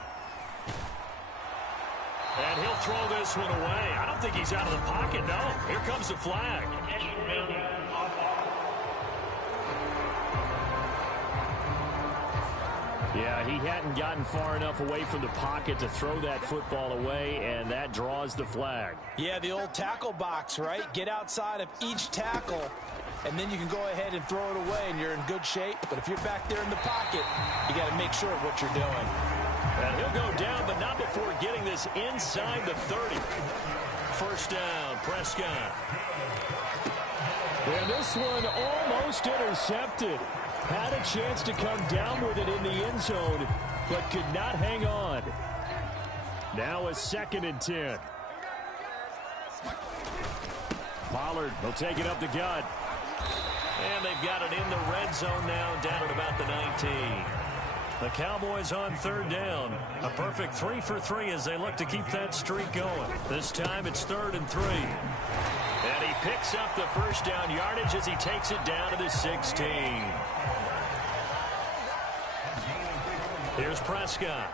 And he'll throw this one away. I don't think he's out of the pocket, no. Here comes the flag. Yeah, he hadn't gotten far enough away from the pocket to throw that football away, and that draws the flag. Yeah, the old tackle box, right? Get outside of each tackle, and then you can go ahead and throw it away, and you're in good shape. But if you're back there in the pocket, you got to make sure of what you're doing. And he'll go down, but not before getting this inside the 30. First down, Prescott. And this one almost intercepted. Had a chance to come down with it in the end zone, but could not hang on. Now a 2nd and 10. Pollard will take it up the gut. And they've got it in the red zone now, down at about the 19. The Cowboys on 3rd down. A perfect 3 for 3 as they look to keep that streak going. This time it's 3rd and 3. And he picks up the first down yardage as he takes it down to the 16. Here's Prescott.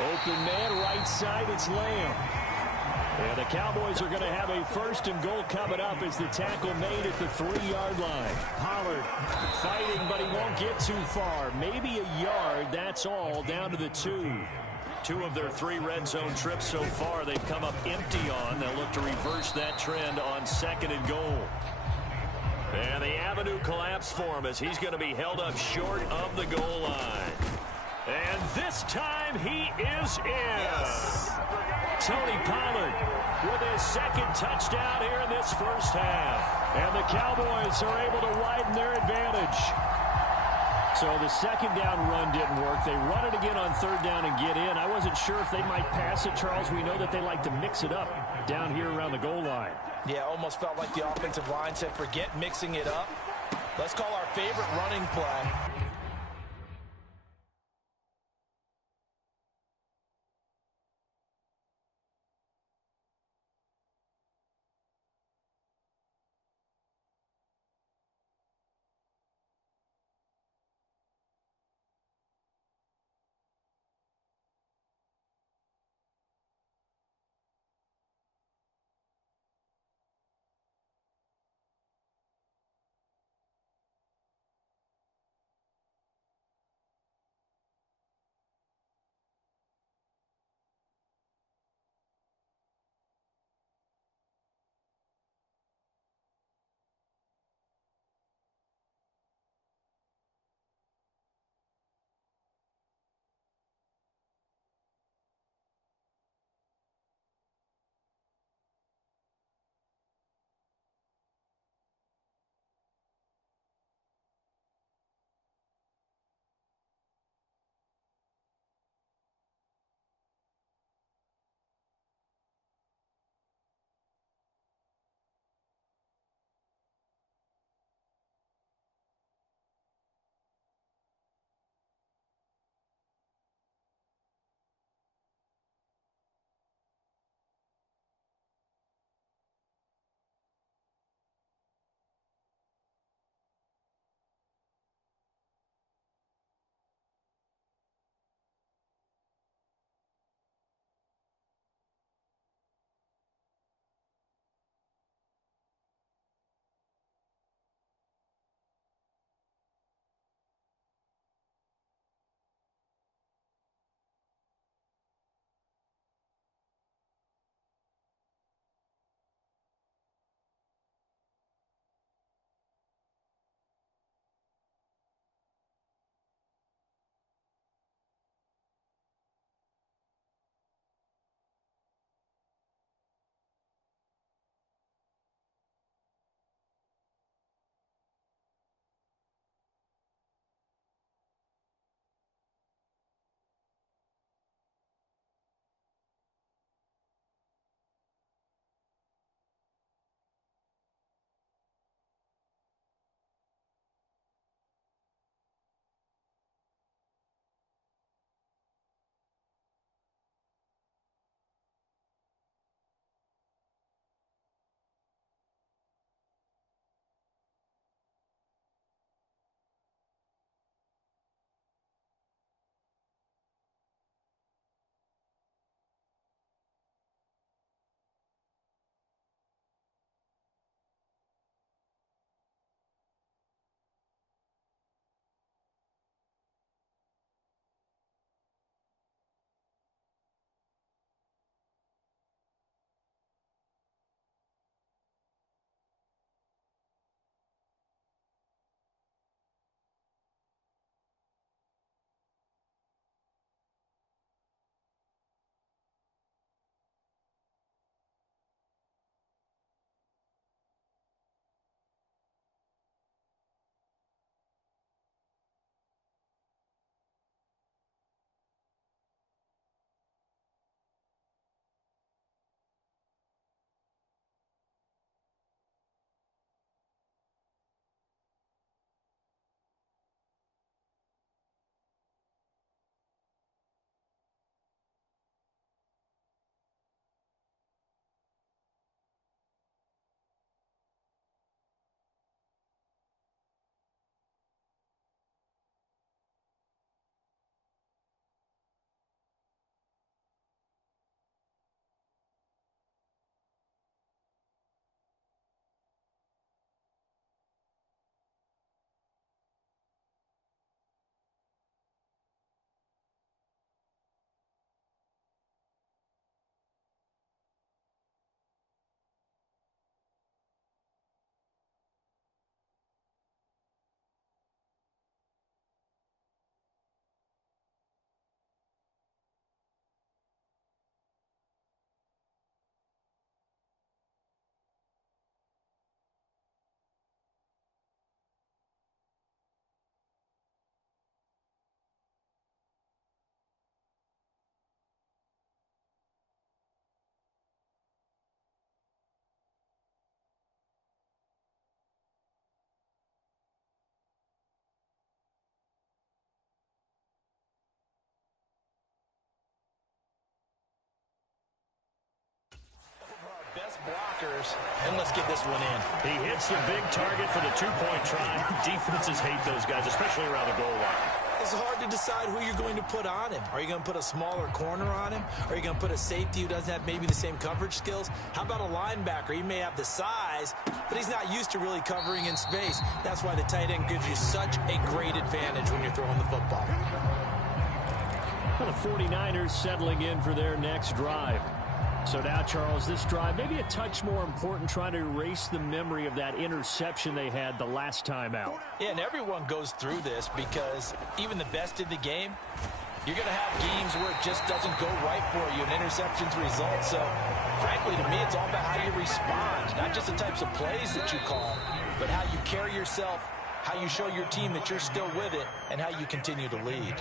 Open man, right side, it's Lamb. And the Cowboys are going to have a 1st and goal coming up as the tackle made at the 3-yard line. Pollard fighting, but he won't get too far. Maybe a yard, that's all, down to the 2. 2 of their 3 red zone trips so far they've come up empty on. They'll look to reverse that trend on 2nd and goal. And the avenue collapsed for him as he's going to be held up short of the goal line. And this time he is in. Yes. Tony Pollard with his 2nd touchdown here in this first half. And the Cowboys are able to widen their advantage. So the 2nd down run didn't work. They run it again on 3rd down and get in. I wasn't sure if they might pass it, Charles. We know that they like to mix it up down here around the goal line. Yeah, almost felt like the offensive line said, forget mixing it up. Let's call our favorite running play. turnovers, and let's get this one in. He hits the big target for the two-point try. Defenses hate those guys, especially around the goal line. It's hard to decide who you're going to put on him. Are you going to put a smaller corner on him? Are you going to put a safety who doesn't have maybe the same coverage skills? How about a linebacker? He may have the size, but he's not used to really covering in space. That's why the tight end gives you such a great advantage when you're throwing the football. Well, the 49ers settling in for their next drive. So now, Charles, this drive maybe a touch more important, trying to erase the memory of that interception they had the last time out. Yeah, and everyone goes through this because even the best in the game, you're going to have games where it just doesn't go right for you, and interceptions result. So, frankly, to me, it's all about how you respond, not just the types of plays that you call, but how you carry yourself, how you show your team that you're still with it, and how you continue to lead.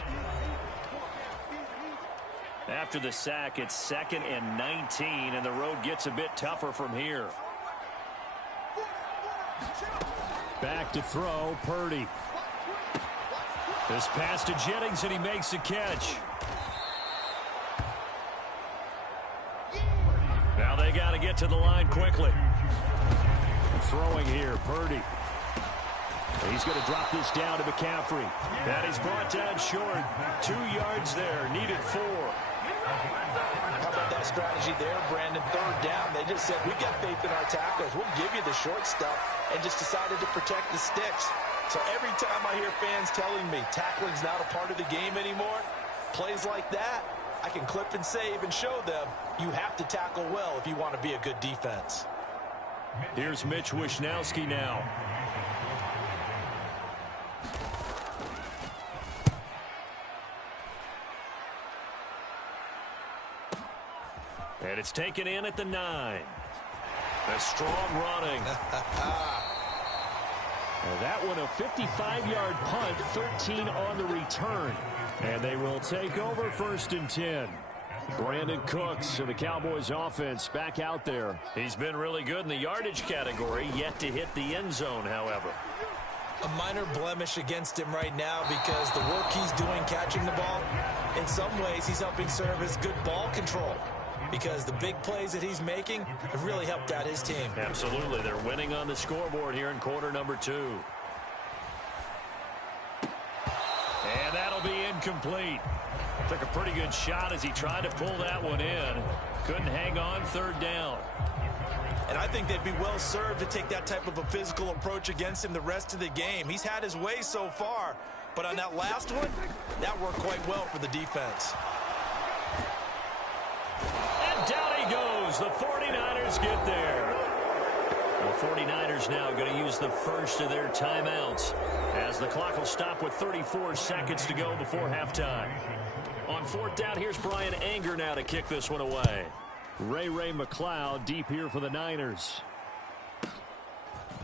After the sack, it's 2nd and 19, and the road gets a bit tougher from here. Back to throw, Purdy. This pass to Jennings, and he makes the catch. Now they got to get to the line quickly. Throwing here, Purdy. He's going to drop this down to McCaffrey. And he's brought down short. 2 yards there, needed 4. How about that strategy there, Brandon? 3rd down. They just said, we got faith in our tacklers. We'll give you the short stuff, and just decided to protect the sticks. So every time I hear fans telling me tackling's not a part of the game anymore, plays like that, I can clip and save and show them you have to tackle well if you want to be a good defense. Here's Mitch Wishnowski now. And it's taken in at the 9. A strong running. That one a 55-yard punt, 13 on the return. And they will take over 1st and 10. Brandon Cooks of the Cowboys offense back out there. He's been really good in the yardage category, yet to hit the end zone, however. A minor blemish against him right now because the work he's doing catching the ball, in some ways he's helping serve as good ball control, because the big plays that he's making have really helped out his team. Absolutely. They're winning on the scoreboard here in quarter number 2. And that'll be incomplete. Took a pretty good shot as he tried to pull that one in. Couldn't hang on, 3rd down. And I think they'd be well served to take that type of a physical approach against him the rest of the game. He's had his way so far, but on that last one, that worked quite well for the defense. And down he goes. The 49ers get there. The 49ers now going to use the first of their timeouts as the clock will stop with 34 seconds to go before halftime. On 4th down, here's Brian Anger now to kick this one away. Ray McLeod deep here for the Niners.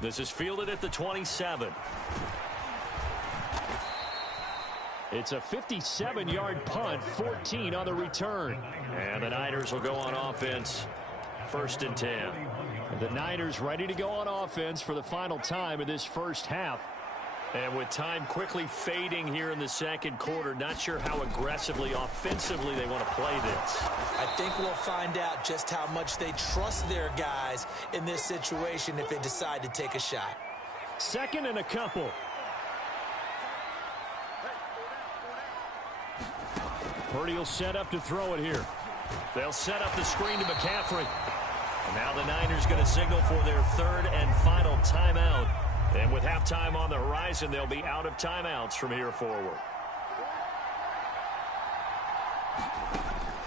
This is fielded at the 27. It's a 57-yard punt, 14 on the return. And the Niners will go on offense, 1st and 10. The Niners ready to go on offense for the final time of this first half. And with time quickly fading here in the 2nd quarter, not sure how aggressively, offensively they want to play this. I think we'll find out just how much they trust their guys in this situation if they decide to take a shot. 2nd and a couple. Purdy will set up to throw it here. They'll set up the screen to McCaffrey. And now the Niners going to signal for their 3rd and final timeout. And with halftime on the horizon, they'll be out of timeouts from here forward.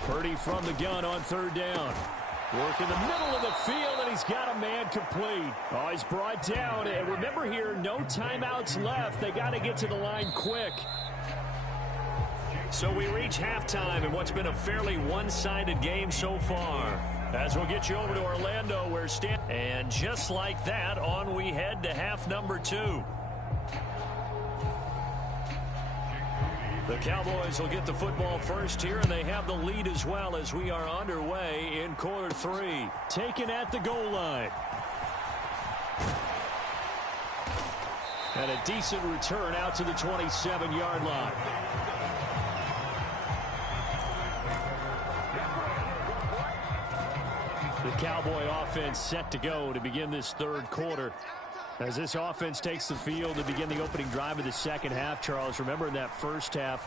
Purdy from the gun on 3rd down. Work in the middle of the field, and he's got a man complete. Oh, he's brought down. And remember here, no timeouts left. They got to get to the line quick. So we reach halftime in what's been a fairly one-sided game so far. As we'll get you over to Orlando, where and just like that, on we head to half number 2. The Cowboys will get the football first here, and they have the lead as well as we are underway in quarter 3. Taken at the goal line. And a decent return out to the 27-yard line. The Cowboy offense set to go to begin this third quarter. As this offense takes the field to begin the opening drive of the second half, Charles, remember in that first half,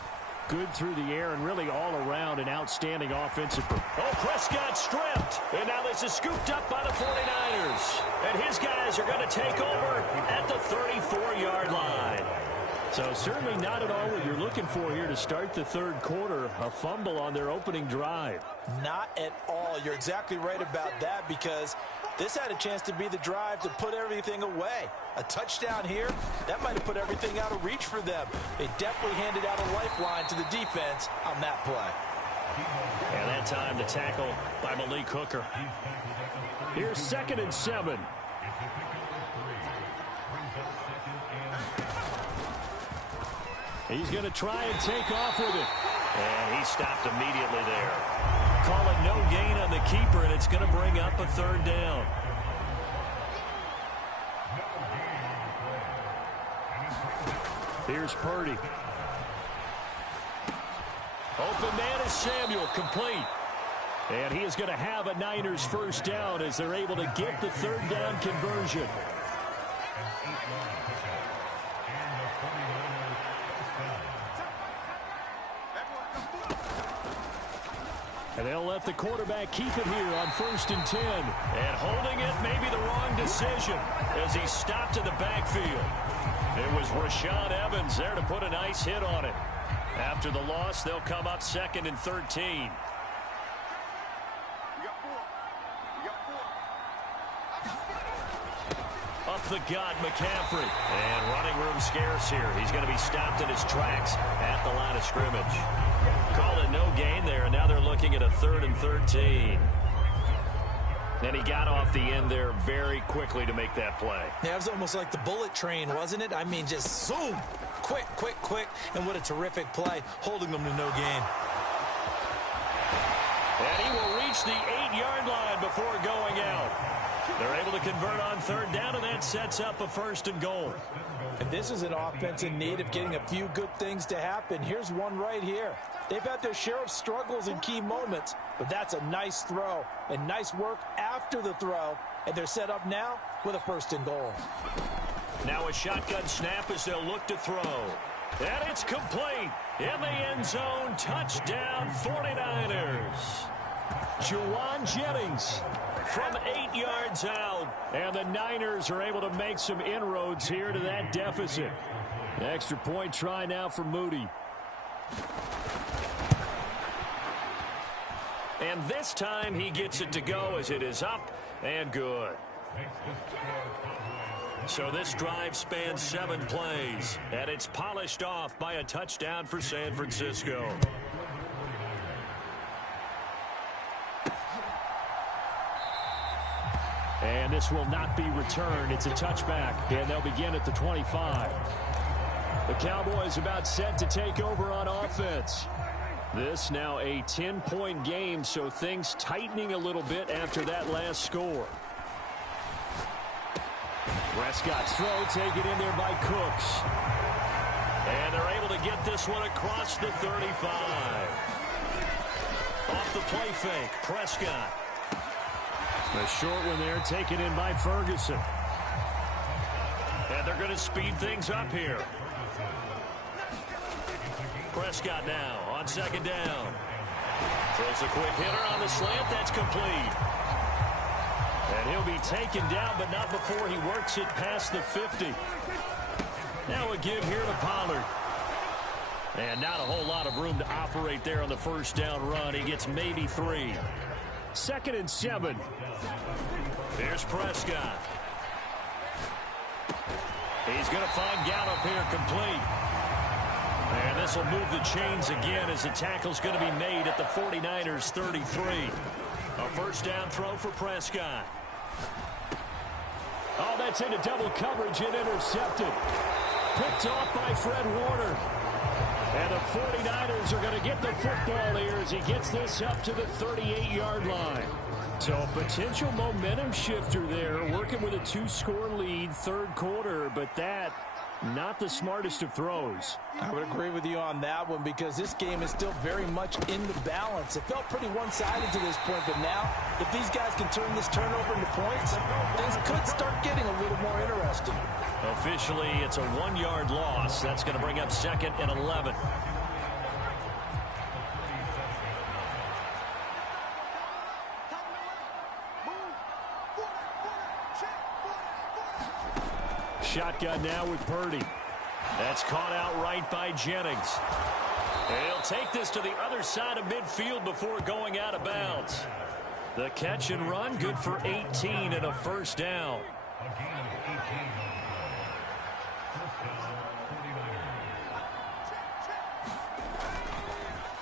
good through the air and really all around an outstanding offensive. Oh, Prescott stripped. And now this is scooped up by the 49ers. And his guys are going to take over at the 34-yard line. So certainly not at all what you're looking for here to start the third quarter. A fumble on their opening drive. Not at all. You're exactly right about that, because this had a chance to be the drive to put everything away. A touchdown here, that might have put everything out of reach for them. They definitely handed out a lifeline to the defense on that play. And that time the tackle by Malik Hooker. Here's 2nd and 7. He's going to try and take off with it. And he stopped immediately there. Call it no gain on the keeper, and it's going to bring up a 3rd down. Here's Purdy. Open man is Samuel, complete. And he is going to have a Niners 1st down as they're able to get the 3rd down conversion. And they'll let the quarterback keep it here on 1st and 10. And holding it may be the wrong decision as he stopped in the backfield. It was Rashaan Evans there to put a nice hit on it. After the loss, they'll come up 2nd and 13. Up the gut, McCaffrey. And running room scarce here. He's going to be stopped in his tracks at the line of scrimmage. Called it no gain there, and now they're looking at a 3rd and 13. And he got off the end there very quickly to make that play. Yeah, it was almost like the bullet train, wasn't it? I mean, just zoom. Quick, quick, quick. And what a terrific play, holding them to no gain. And he will reach the 8-yard line before going out. They're able to convert on 3rd down, and that sets up a 1st and goal. And this is an offense in need of getting a few good things to happen. Here's one right here. They've had their share of struggles in key moments, but that's a nice throw and nice work after the throw. And they're set up now with a 1st and goal. Now a shotgun snap as they'll look to throw. And it's complete. In the end zone, touchdown 49ers. Juwan Jennings from 8 yards out. And the Niners are able to make some inroads here to that deficit. Extra point try now for Moody. And this time he gets it to go as it is up and good. So this drive spans 7 plays, and it's polished off by a touchdown for San Francisco. And this will not be returned. It's a touchback, and they'll begin at the 25. The Cowboys about set to take over on offense. This now a 10-point game, so things tightening a little bit after that last score. Prescott's throw taken in there by Cooks. And they're able to get this one across the 35. Off the play fake, Prescott. The short one there taken in by Ferguson. And they're going to speed things up here. Prescott now on 2nd down. Throws a quick hitter on the slant. That's complete. And he'll be taken down, but not before he works it past the 50. Now a give here to Pollard. And not a whole lot of room to operate there on the 1st down run. He gets maybe 3. 2nd and 7. Here's Prescott. He's going to find Gallup here complete. And this will move the chains again as the tackle's going to be made at the 49ers 33. A 1st down throw for Prescott. Oh, that's into double coverage and intercepted. Picked off by Fred Warner. And the 49ers are going to get the football here as he gets this up to the 38-yard line. So a potential momentum shifter there, working with a 2-score lead, 3rd quarter, but that Not the smartest of throws. I would agree with you on that one because this game is still very much in the balance. It felt pretty one-sided to this point, but now if these guys can turn this turnover into points, things could start getting a little more interesting. Officially, it's a 1-yard loss. That's going to bring up 2nd and 11. Shotgun now with Purdy. That's caught out right by Jennings. And he'll take this to the other side of midfield before going out of bounds. The catch and run, good for 18 and a first down.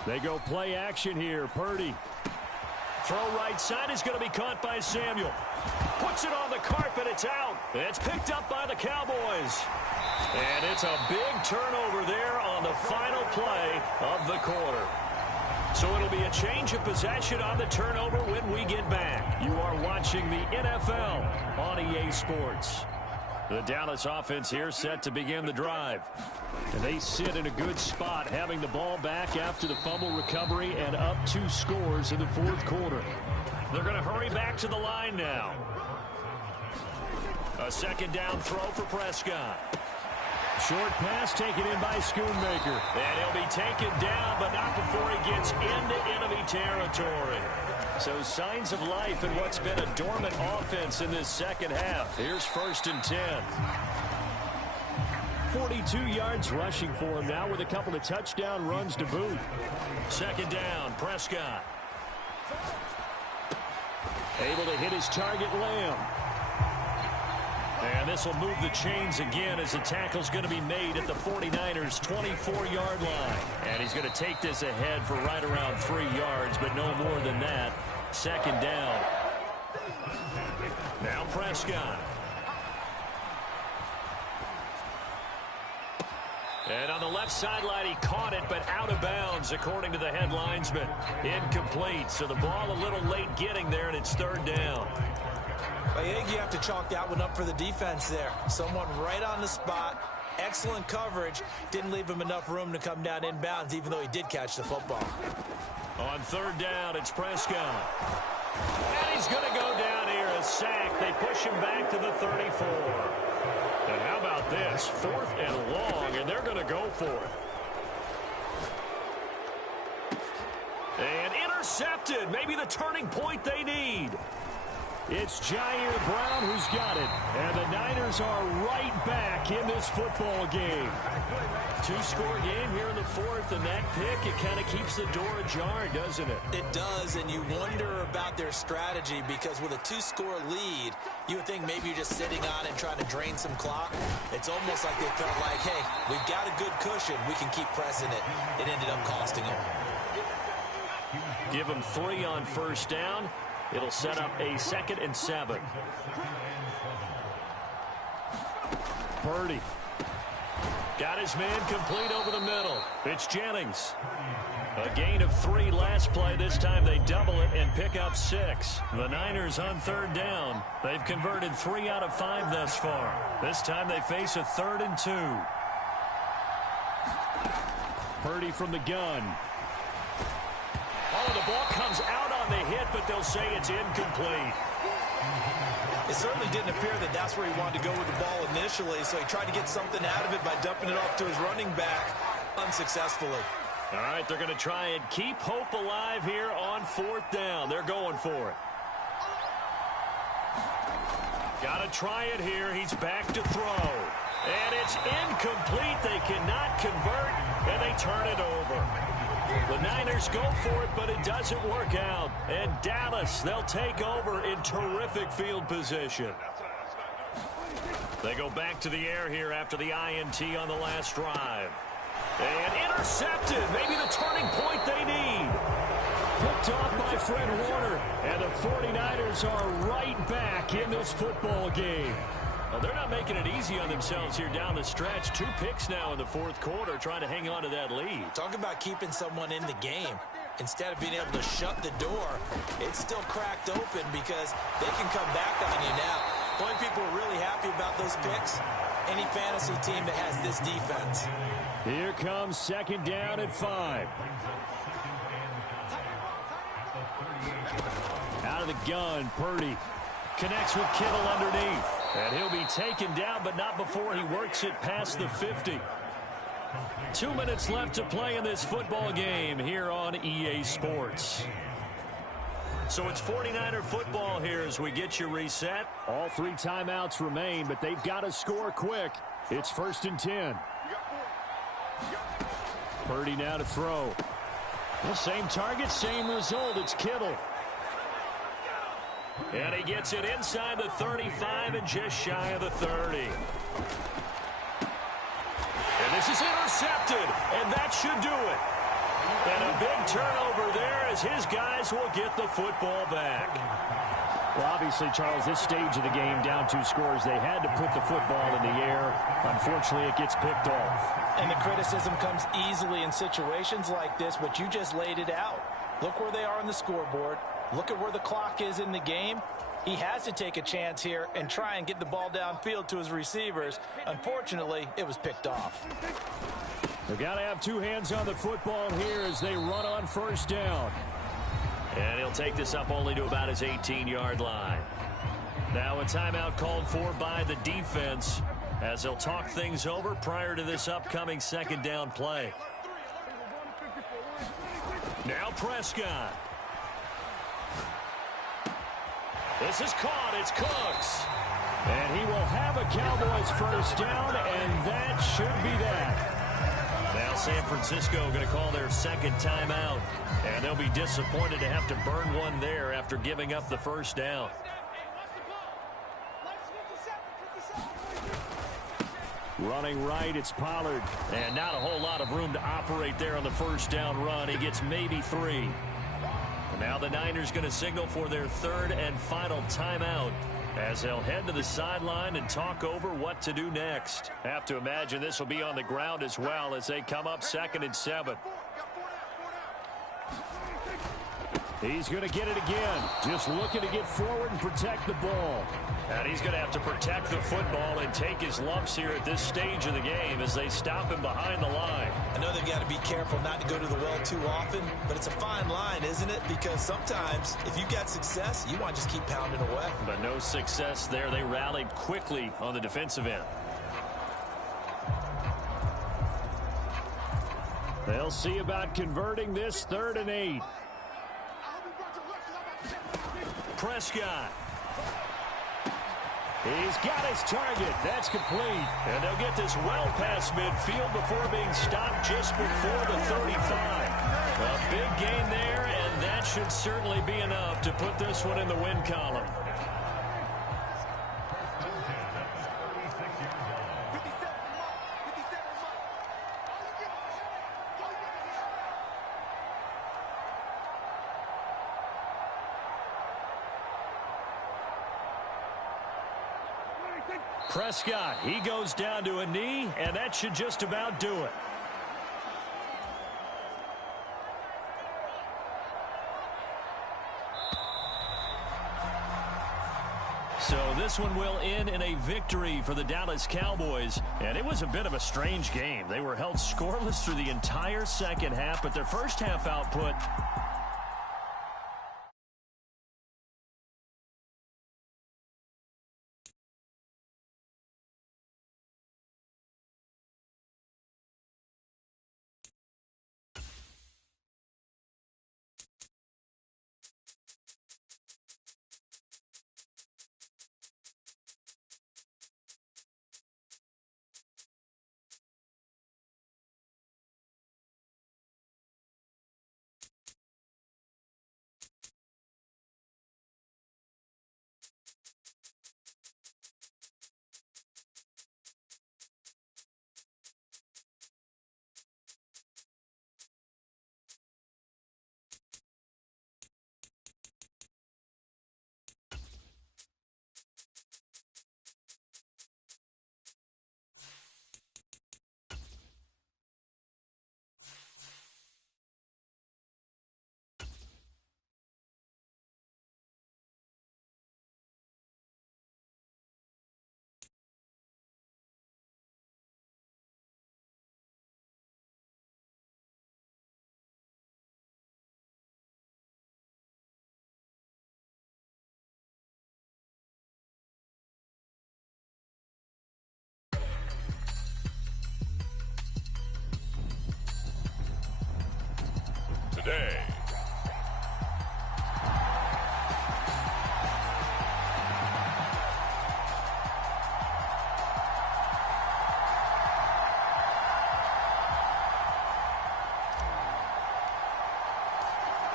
They go play action here. Purdy. Throw right side is going to be caught by Samuel. Puts it on the carpet. It's out. It's picked up by the Cowboys. And it's a big turnover there on the final play of the quarter. So it'll be a change of possession on the turnover when we get back. You are watching the NFL on EA Sports. The Dallas offense here set to begin the drive. And they sit in a good spot, having the ball back after the fumble recovery and up 2 scores in the 4th quarter. They're going to hurry back to the line now. A 2nd down throw for Prescott. Short pass taken in by Schoonmaker. And he'll be taken down, but not before he gets into enemy territory. So signs of life in what's been a dormant offense in this second half. Here's 1st and 10. 42 yards rushing for him now with a couple of touchdown runs to boot. 2nd down, Prescott. Able to hit his target, Lamb. And this will move the chains again as the tackle's going to be made at the 49ers' 24-yard line. And he's going to take this ahead for right around 3 yards, but no more than that. 2nd down. Now Prescott. And on the left sideline, he caught it, but out of bounds, according to the head linesman. Incomplete, so the ball a little late getting there, and it's 3rd down. I think you have to chalk that one up for the defense there. Someone right on the spot. Excellent coverage. Didn't leave him enough room to come down inbounds, even though he did catch the football. On 3rd down, it's Prescott. And he's going to go down here, a sack. They push him back to the 34. And how about this? 4th and long, and they're going to go for it. And intercepted. Maybe the turning point they need. It's Jair Brown who's got it. And the Niners are right back in this football game. 2-score game here in the 4th, and that pick, it kind of keeps the door ajar, doesn't it? It does, and you wonder about their strategy because with a 2-score lead, you would think maybe you're just sitting on and trying to drain some clock. It's almost like they felt like, hey, we've got a good cushion. We can keep pressing it. It ended up costing them. Give them 3 on 1st down. It'll set up a 2nd and 7. Purdy. Got his man complete over the middle. It's Jennings. A gain of 3 last play. This time they double it and pick up 6. The Niners on 3rd down. They've converted 3 out of 5 thus far. This time they face a 3rd and 2. Purdy from the gun. Oh, the ball comes out on the hit, but they'll say it's incomplete. It certainly didn't appear that that's where he wanted to go with the ball initially, so he tried to get something out of it by dumping it off to his running back unsuccessfully. All right, they're going to try and keep hope alive here on 4th down. They're going for it. Got to try it here. He's back to throw. And it's incomplete. They cannot convert, and they turn it over. The Niners go for it, but it doesn't work out. And Dallas, they'll take over in terrific field position. They go back to the air here after the INT on the last drive. And intercepted. Maybe the turning point they need. Picked off by Fred Warner. And the 49ers are right back in this football game. Well, they're not making it easy on themselves here down the stretch. 2 picks now in the 4th quarter, trying to hang on to that lead. Talk about keeping someone in the game. Instead of being able to shut the door, it's still cracked open because they can come back on you now. The only people are really happy about those picks, any fantasy team that has this defense. Here comes second down at 5. Out of the gun, Purdy connects with Kittle underneath. And he'll be taken down, but not before he works it past the 50. 2 minutes left to play in this football game here on EA Sports. So it's 49er football here as we get you reset. All 3 timeouts remain, but they've got to score quick. It's 1st and 10. Purdy now to throw. The same target, same result. It's Kittle. And he gets it inside the 35 and just shy of the 30. And this is intercepted, and that should do it. And a big turnover there as his guys will get the football back. Well, obviously, Charles, this stage of the game, down 2 scores, they had to put the football in the air. Unfortunately, it gets picked off. And the criticism comes easily in situations like this, but you just laid it out. Look where they are on the scoreboard. Look at where the clock is in the game. He has to take a chance here and try and get the ball downfield to his receivers. Unfortunately, it was picked off. They've got to have 2 hands on the football here as they run on 1st down. And he'll take this up only to about his 18-yard line. Now a timeout called for by the defense as they'll talk things over prior to this upcoming 2nd down play. Now Prescott. This is caught. It's Cooks. And he will have a Cowboys 1st down, and that should be that. Now San Francisco going to call their 2nd timeout, and they'll be disappointed to have to burn one there after giving up the 1st down. Running right, it's Pollard. And not a whole lot of room to operate there on the 1st down run. He gets maybe 3. And now the Niners going to signal for their 3rd and final timeout as they'll head to the sideline and talk over what to do next. Have to imagine this will be on the ground as well as they come up 2nd and 7. He's going to get it again. Just looking to get forward and protect the ball. And he's going to have to protect the football and take his lumps here at this stage of the game as they stop him behind the line. I know they've got to be careful not to go to the well too often, but it's a fine line, isn't it? Because sometimes if you've got success, you want to just keep pounding away. But no success there. They rallied quickly on the defensive end. They'll see about converting this 3rd and 8. Prescott. He's got his target. That's complete. And they'll get this well past midfield before being stopped just before the 35. A big gain there, and that should certainly be enough to put this one in the win column. Prescott, he goes down to a knee, and that should just about do it. So this one will end in a victory for the Dallas Cowboys. And it was a bit of a strange game. They were held scoreless through the entire 2nd half, but their 1st half output day.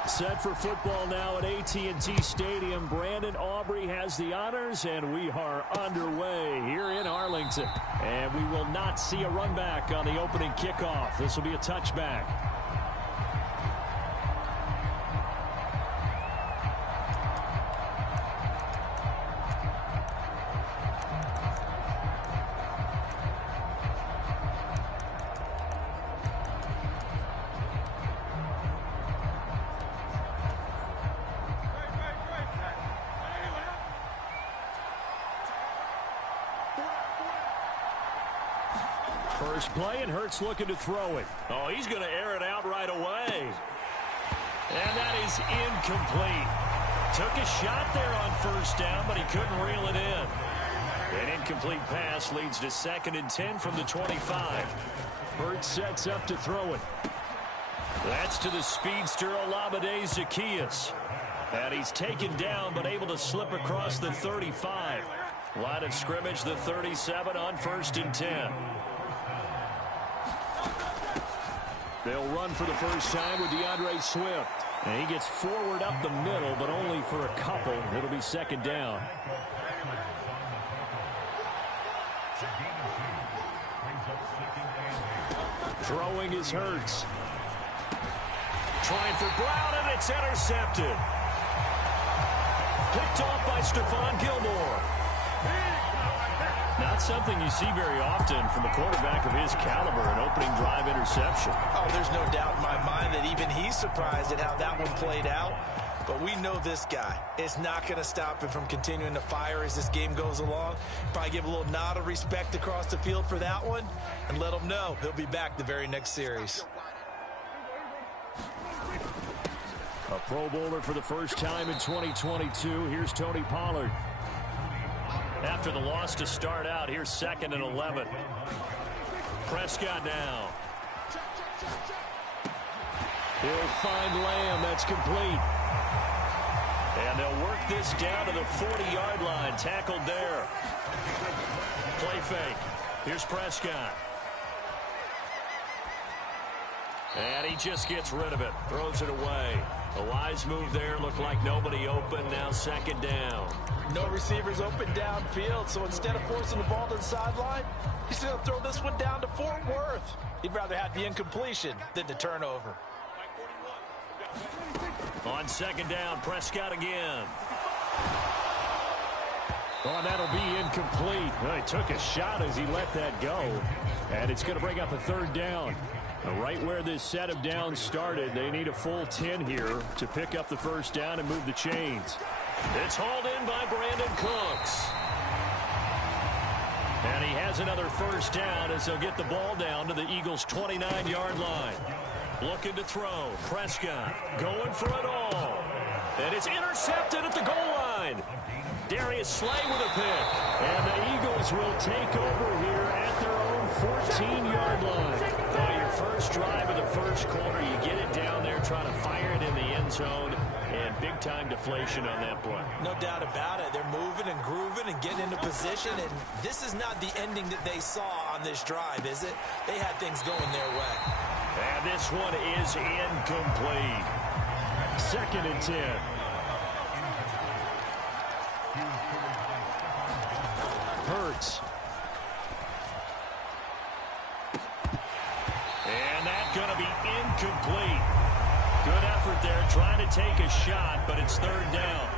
Set for football now at AT&T Stadium. Brandon Aubrey has the honors, and we are underway here in Arlington. And we will not see a run back on the opening kickoff. This will be a touchback. First play, and Hurts looking to throw it. Oh, he's going to air it out right away. And that is incomplete. Took a shot there on first down, but he couldn't reel it in. An incomplete pass leads to 2nd and 10 from the 25. Hurts sets up to throw it. That's to the speedster Olamide Zaccheaus. And he's taken down, but able to slip across the 35. Line of scrimmage, the 37 on 1st and 10. They'll run for the first time with DeAndre Swift. And he gets forward up the middle, but only for a couple. It'll be 2nd down. Throwing is Hurts. Trying for Brown, and it's intercepted. Picked off by Stephon Gilmore. Not something you see very often from a quarterback of his caliber, an opening drive interception. Oh, there's no doubt in my mind that even he's surprised at how that one played out. But we know this guy. It's not going to stop him from continuing to fire as this game goes along. Probably give a little nod of respect across the field for that one and let him know he'll be back the very next series. A Pro Bowler for the first time in 2022. Here's Tony Pollard. After the loss to start out, here's 2nd and 11. Prescott now. He'll find Lamb. That's complete. And they'll work this down to the 40-yard line. Tackled there. Play fake. Here's Prescott. And he just gets rid of it. Throws it away. A wise move there. Looked like nobody open. Now 2nd down. No receivers open downfield, so instead of forcing the ball to the sideline, he's going to throw this one down to Fort Worth. He'd rather have the incompletion than the turnover. On 2nd down, Prescott again. Oh, that'll be incomplete. Well, he took a shot as he let that go. And it's going to bring up a 3rd down. Right where this set of downs started, they need a full 10 here to pick up the first down and move the chains. It's hauled in by Brandon Cooks. And he has another first down as they'll get the ball down to the Eagles' 29-yard line. Looking to throw. Prescott going for it all. And it's intercepted at the goal line. Darius Slay with a pick. And the Eagles will take over here at their own 14-yard line. Well, your first drive of the first quarter, you get it down there, try to fire it in the end zone, and big-time deflation on that play. No doubt about it. They're moving and grooving and getting into position, and this is not the ending that they saw on this drive, is it? They had things going their way. And this one is incomplete. 2nd and 10. Hurts. And that's going to be incomplete. Good effort there, trying to take a shot, but it's 3rd down.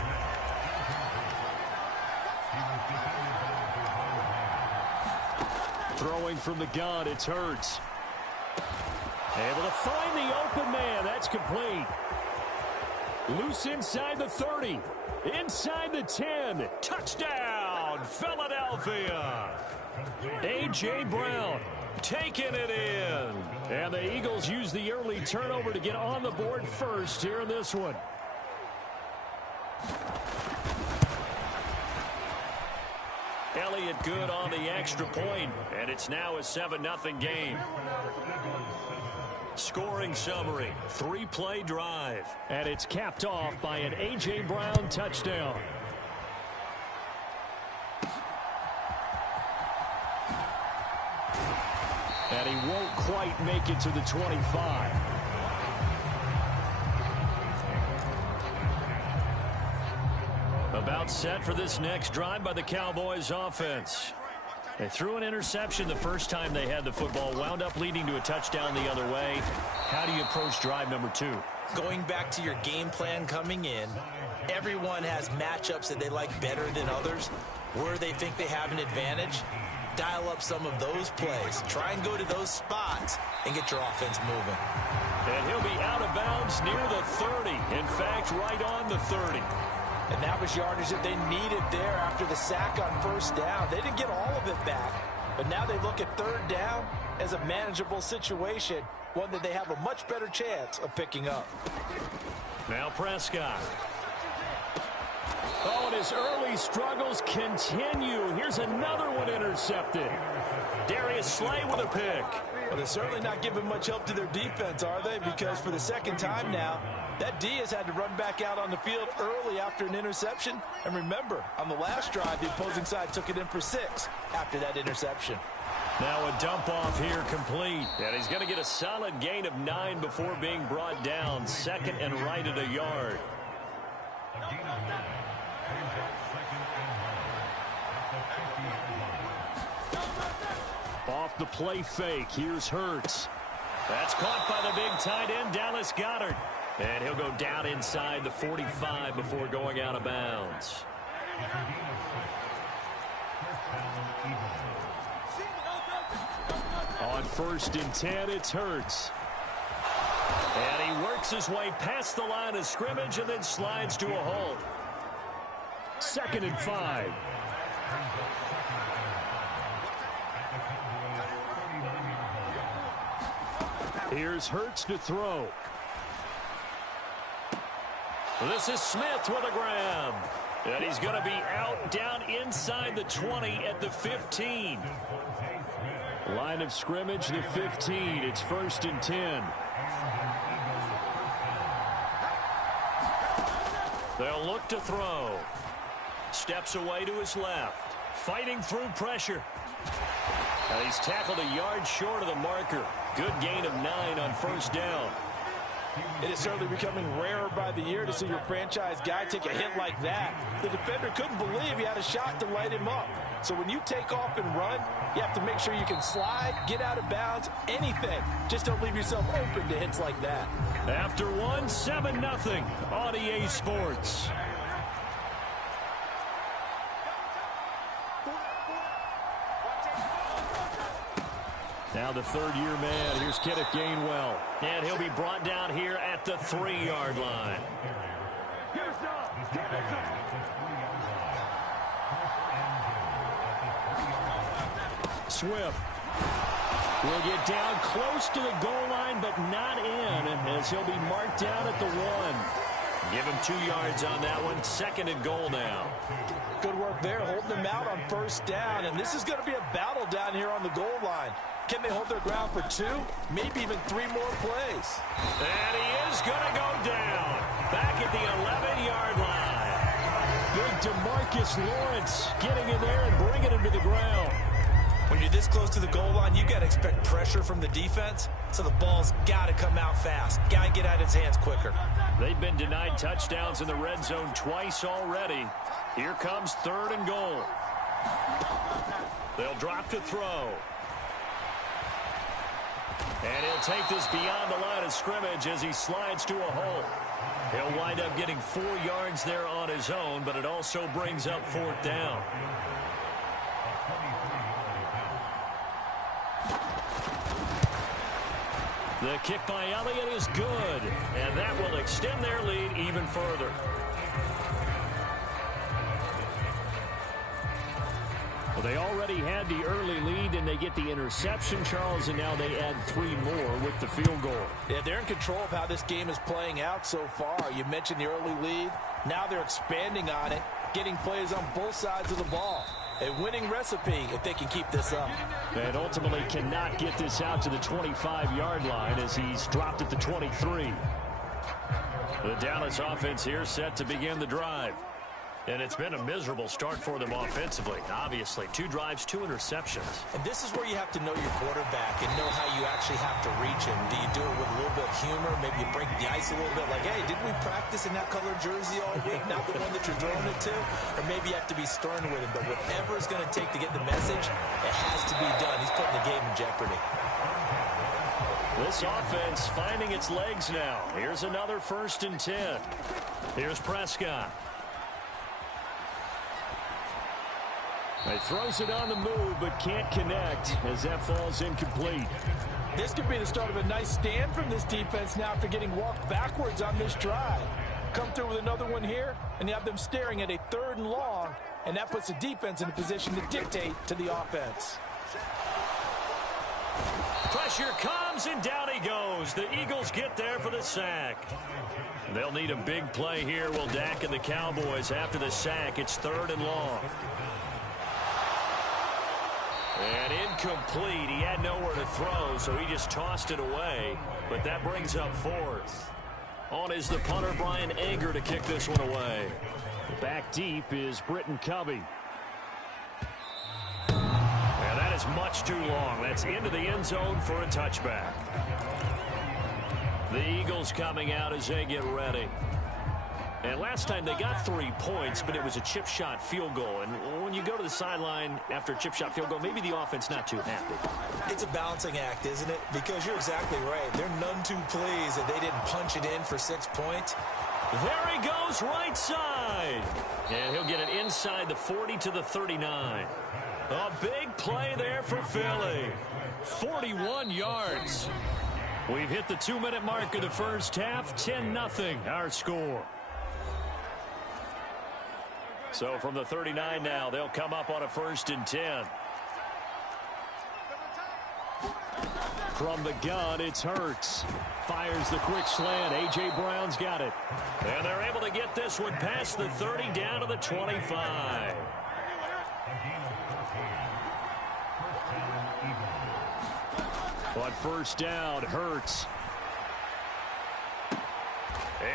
Throwing from the gun, it's Hurts. Able to find the open man. That's complete. Loose inside the 30. Inside the 10. Touchdown, Philadelphia. A.J. Brown taking it in. And the Eagles use the early turnover to get on the board first here in this one. Elliott good on the extra point, and it's now a 7-0 game. Scoring summary, 3-play drive. And it's capped off by an A.J. Brown touchdown. And he won't quite make it to the 25. About set for this next drive by the Cowboys offense. They threw an interception the first time they had the football, wound up leading to a touchdown the other way. How do you approach drive number 2? Going back to your game plan coming in, everyone has matchups that they like better than others. Where they think they have an advantage, dial up some of those plays. Try and go to those spots and get your offense moving. And he'll be out of bounds near the 30. In fact, right on the 30. And that was yardage that they needed there after the sack on first down. They didn't get all of it back, but now they look at third down as a manageable situation, one that they have a much better chance of picking up. Now Prescott. Oh, and his early struggles continue. Here's another one intercepted. Darius Slay with a pick. Well, they're certainly not giving much help to their defense, are they? Because for the second time now, that D has had to run back out on the field early after an interception. And remember, on the last drive, the opposing side took it in for 6 after that interception. Now a dump off here complete. And he's going to get a solid gain of 9 before being brought down. Second and right at a yard. Off the play fake, here's Hurts. That's caught by the big tight end, Dallas Goedert. And he'll go down inside the 45 before going out of bounds. On 1st and 10, it's Hurts. And he works his way past the line of scrimmage and then slides to a halt. 2nd and 5. Here's Hurts to throw. This is Smith with a grab. And he's going to be out down inside the 20 at the 15. Line of scrimmage, the 15. It's 1st and 10. They'll look to throw. Steps away to his left. Fighting through pressure. And he's tackled a yard short of the marker. Good gain of 9 on first down. It is certainly becoming rarer by the year to see your franchise guy take a hit like that. The defender couldn't believe he had a shot to light him up. So when you take off and run, you have to make sure you can slide, get out of bounds, anything. Just don't leave yourself open to hits like that. After 1, 7-0 on EA Sports. Now the 3rd-year man. Here's Kenneth Gainwell. And he'll be brought down here at the 3-yard line. Swift will get down close to the goal line, but not in, as he'll be marked down at the 1. Give him 2 yards on that one. 2nd and goal now. Good work there, holding them out on first down. And this is going to be a battle down here on the goal line. Can they hold their ground for 2, maybe even 3 more plays? And he is going to go down. Back at the 11-yard line. Big DeMarcus Lawrence getting in there and bringing him to the ground. When you're this close to the goal line, you got to expect pressure from the defense. So the ball's got to come out fast. Got to get out of his hands quicker. They've been denied touchdowns in the red zone twice already. Here comes 3rd and goal. They'll drop to throw. And he'll take this beyond the line of scrimmage as he slides to a hole. He'll wind up getting 4 yards there on his own, but it also brings up 4th down. The kick by Elliott is good, and that will extend their lead even further. Well, they already had the early lead, and they get the interception, Charles, and now they add 3 more with the field goal. Yeah, they're in control of how this game is playing out so far. You mentioned the early lead. Now they're expanding on it, getting plays on both sides of the ball. A winning recipe if they can keep this up. And ultimately cannot get this out to the 25-yard line as he's dropped at the 23. The Dallas offense here set to begin the drive. And it's been a miserable start for them offensively. Obviously, 2 drives, 2 interceptions. And this is where you have to know your quarterback and know how you actually have to reach him. Do you do it with a little bit of humor? Maybe you break the ice a little bit like, hey, didn't we practice in that colored jersey all week? Not the one that you're throwing it to? Or maybe you have to be stern with him. But whatever it's going to take to get the message, it has to be done. He's putting the game in jeopardy. This offense finding its legs now. Here's another 1st and 10. Here's Prescott. He throws it on the move, but can't connect as that falls incomplete. This could be the start of a nice stand from this defense now after getting walked backwards on this drive. Come through with another one here, and you have them staring at a 3rd and long, and that puts the defense in a position to dictate to the offense. Pressure comes, and down he goes. The Eagles get there for the sack. They'll need a big play here, will Dak and the Cowboys. After the sack, it's 3rd and long. And incomplete. He had nowhere to throw, so he just tossed it away. But that brings up 4th. On is the punter, Brian Anger, to kick this one away. Back deep is Britton Covey. And that is much too long. That's into the end zone for a touchback. The Eagles coming out as they get ready. And last time they got 3 points, but it was a chip shot field goal. And when you go to the sideline after a chip shot field goal, maybe the offense not too happy. It's a balancing act, isn't it? Because you're exactly right. They're none too pleased that they didn't punch it in for 6 points. There he goes, right side. And he'll get it inside the 40 to the 39. A big play there for Philly. 41 yards. We've hit the 2-minute mark of the first half. 10-0 our score. So from the 39 now, they'll come up on a 1st and 10. From the gun, it's Hurts. Fires the quick slant. A.J. Brown's got it. And they're able to get this one past the 30 down to the 25. On 1st down, Hurts.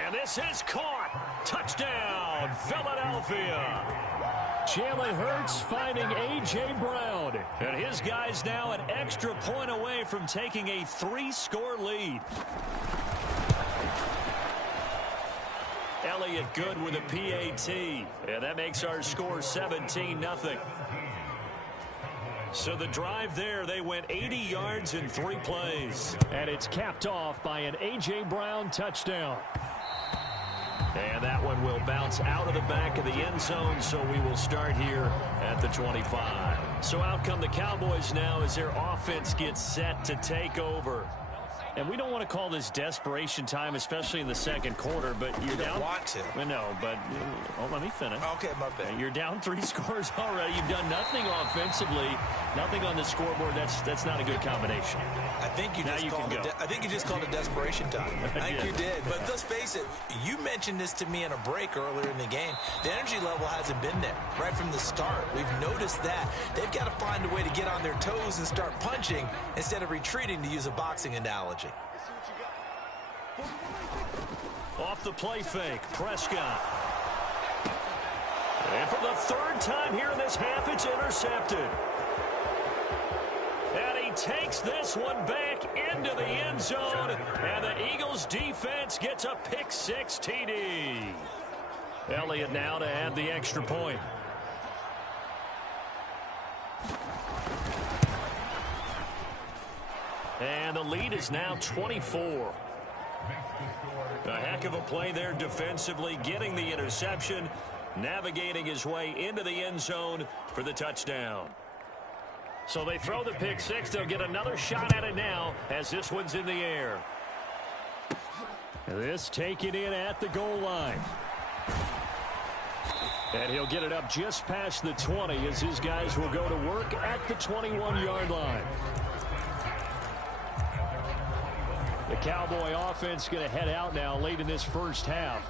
And this is caught. Touchdown, Philadelphia. Jalen Hurts finding A.J. Brown. And his guys now an extra point away from taking a 3-score lead. Elliott good with a PAT. And that makes our score 17-0. So the drive there, they went 80 yards in 3 plays. And it's capped off by an A.J. Brown touchdown. And that one will bounce out of the back of the end zone, so we will start here at the 25. So out come the Cowboys now as their offense gets set to take over. And we don't want to call this desperation time, especially in the 2nd quarter, but you're down. You don't want to. Well, no, but let me finish. Okay, my bad. You're down 3 scores already. You've done nothing offensively, nothing on the scoreboard. That's not a good combination. I think you just called it desperation time. I think you did. But let's face it, you mentioned this to me in a break earlier in the game. The energy level hasn't been there right from the start. We've noticed that. They've got to find a way to get on their toes and start punching instead of retreating, to use a boxing analogy. Off the play fake, Prescott. And for the 3rd time here in this half, it's intercepted. And he takes this one back into the end zone. And the Eagles defense gets a pick-6 TD. Elliott now to add the extra point. And the lead is now 24. A heck of a play there defensively, getting the interception, navigating his way into the end zone for the touchdown. So they throw the pick-6. They'll get another shot at it now as this one's in the air. This taken in at the goal line. And he'll get it up just past the 20 as his guys will go to work at the 21-yard line. The Cowboy offense going to head out now late in this first half.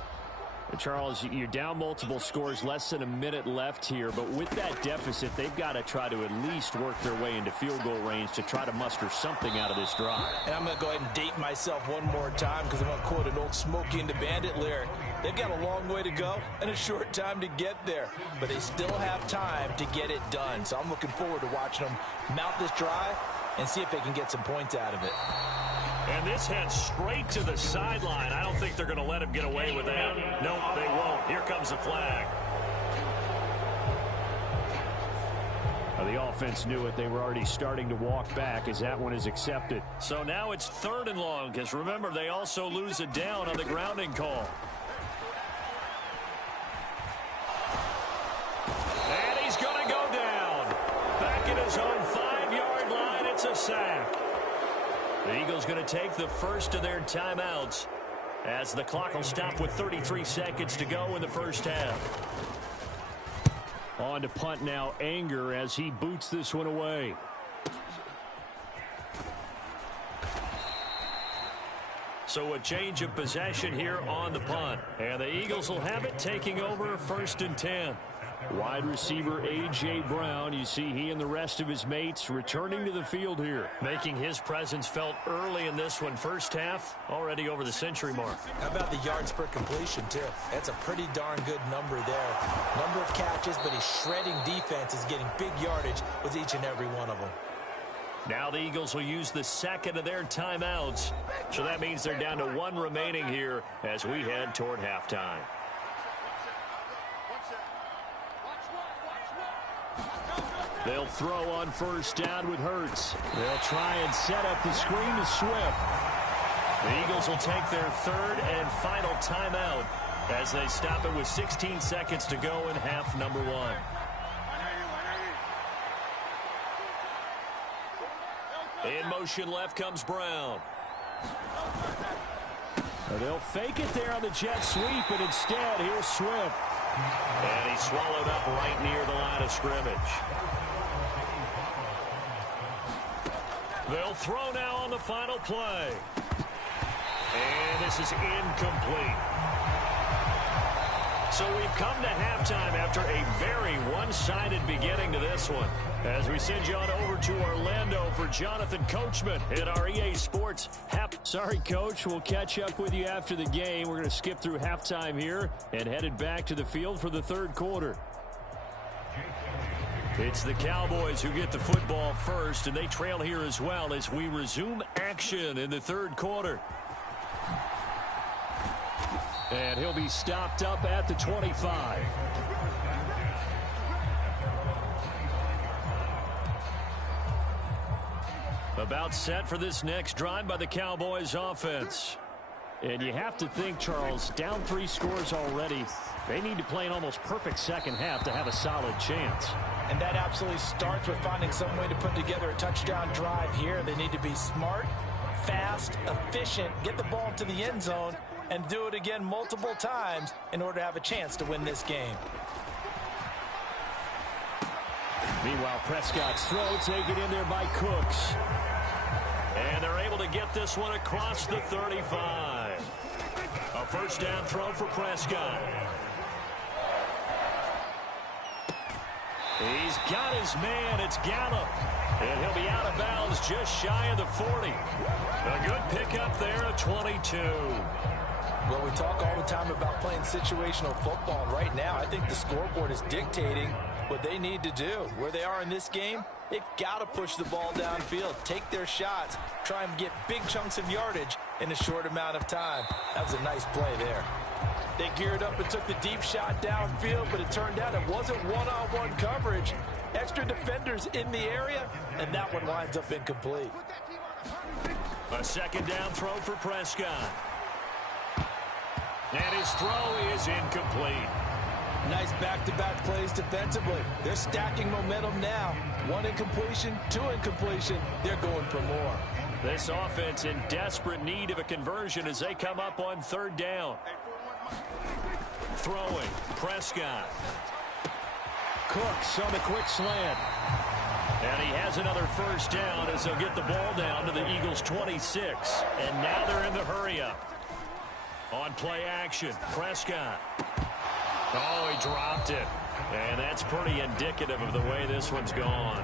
Charles, you're down multiple scores, less than a minute left here, but with that deficit, they've got to try to at least work their way into field goal range to try to muster something out of this drive. And I'm going to go ahead and date myself one more time because I'm going to quote an old Smokey and the Bandit lyric. They've got a long way to go and a short time to get there, but they still have time to get it done. So I'm looking forward to watching them mount this drive and see if they can get some points out of it. And this heads straight to the sideline. I don't think they're going to let him get away with that. Nope, they won't. Here comes the flag. The offense knew it. They were already starting to walk back as that one is accepted. So now it's 3rd and long, because remember, they also lose it down on the grounding call. And he's going to go down. Back at his own 5-yard line, it's a sack. The Eagles going to take the first of their timeouts as the clock will stop with 33 seconds to go in the first half. On to punt now, Anger, as he boots this one away. So a change of possession here on the punt. And the Eagles will have it, taking over 1st and 10. Wide receiver A.J. Brown, you see he and the rest of his mates returning to the field here. Making his presence felt early in this one. First half, already over the century mark. How about the yards per completion, too? That's a pretty darn good number there. Number of catches, but his shredding defense is getting big yardage with each and every one of them. Now the Eagles will use the second of their timeouts. So that means they're down to 1 remaining here as we head toward halftime. They'll throw on 1st down with Hurts. They'll try and set up the screen to Swift. The Eagles will take their 3rd and final timeout as they stop it with 16 seconds to go in half number 1. In motion left comes Brown. They'll fake it there on the jet sweep, but instead here's Swift. And he's swallowed up right near the line of scrimmage. They'll throw now on the final play. And this is incomplete. So we've come to halftime after a very one-sided beginning to this one. As we send you on over to Orlando for Jonathan Coachman at our EA Sports Sorry, Coach. We'll catch up with you after the game. We're going to skip through halftime here and headed back to the field for the 3rd quarter. It's the Cowboys who get the football first, and they trail here as well as we resume action in the 3rd quarter. And he'll be stopped up at the 25. About set for this next drive by the Cowboys offense. And you have to think, Charles, down 3 scores already. They need to play an almost perfect second half to have a solid chance. And that absolutely starts with finding some way to put together a touchdown drive here. They need to be smart, fast, efficient, get the ball to the end zone, and do it again multiple times in order to have a chance to win this game. Meanwhile, Prescott's throw taken in there by Cooks. And they're able to get this one across the 35. A 1st down throw for Prescott. He's got his man. It's Gallup. And he'll be out of bounds just shy of the 40. A good pickup there at 22. Well, we talk all the time about playing situational football. Right now, I think the scoreboard is dictating what they need to do. Where they are in this game, they've got to push the ball downfield, take their shots, try and get big chunks of yardage in a short amount of time. That was a nice play there. They geared up and took the deep shot downfield, but it turned out it wasn't one-on-one coverage. Extra defenders in the area, and that one winds up incomplete. A 2nd down throw for Prescott. And his throw is incomplete. Nice back-to-back plays defensively. They're stacking momentum now. 1 incompletion, 2 incompletion. They're going for more. This offense in desperate need of a conversion as they come up on 3rd down. Throwing, Prescott. Cooks on the quick slant. And he has another 1st down as they'll get the ball down to the Eagles' 26. And now they're in the hurry-up. On play action, Prescott. Oh, he dropped it. And that's pretty indicative of the way this one's gone.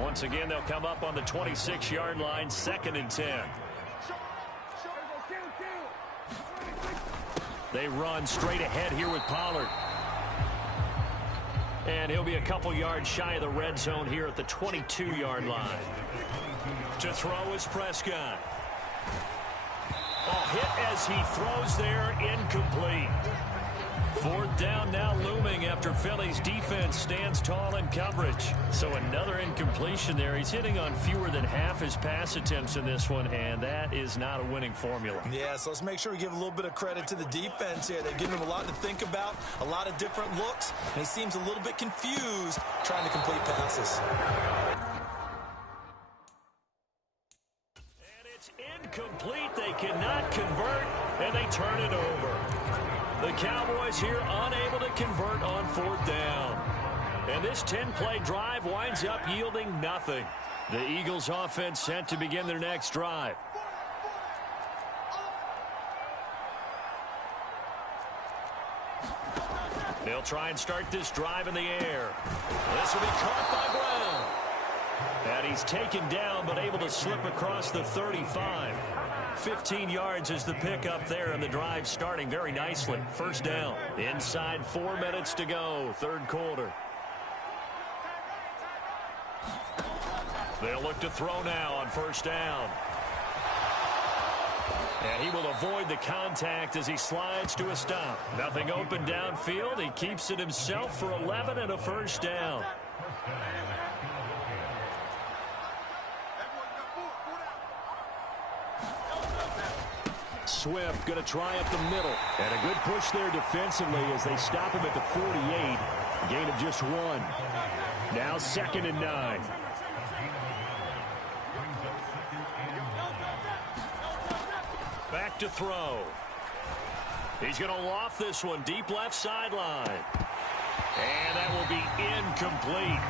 Once again, they'll come up on the 26-yard line, 2nd and 10. They run straight ahead here with Pollard. And he'll be a couple yards shy of the red zone here at the 22-yard line. To throw is Prescott. Oh, hit as he throws there, incomplete. 4th down now looming after Philly's defense stands tall in coverage. So another incompletion there. He's hitting on fewer than half his pass attempts in this one, and that is not a winning formula. Yeah, so let's make sure we give a little bit of credit to the defense here. They've given him a lot to think about, a lot of different looks, and he seems a little bit confused trying to complete passes. And it's incomplete. They cannot convert, and they turn it over. The Cowboys here unable to convert on 4th down. And this 10-play drive winds up yielding nothing. The Eagles offense set to begin their next drive. They'll try and start this drive in the air. This will be caught by Brown. And he's taken down but able to slip across the 35. 15 yards is the pickup there, and the drive starting very nicely. 1st down. Inside 4 minutes to go, 3rd quarter. They'll look to throw now on 1st down. And he will avoid the contact as he slides to a stop. Nothing open downfield. He keeps it himself for 11 and a 1st down. Swift going to try up the middle. And a good push there defensively as they stop him at the 48. Gain of just 1. Now 2nd and 9. Back to throw. He's going to loft this one deep left sideline. And that will be incomplete.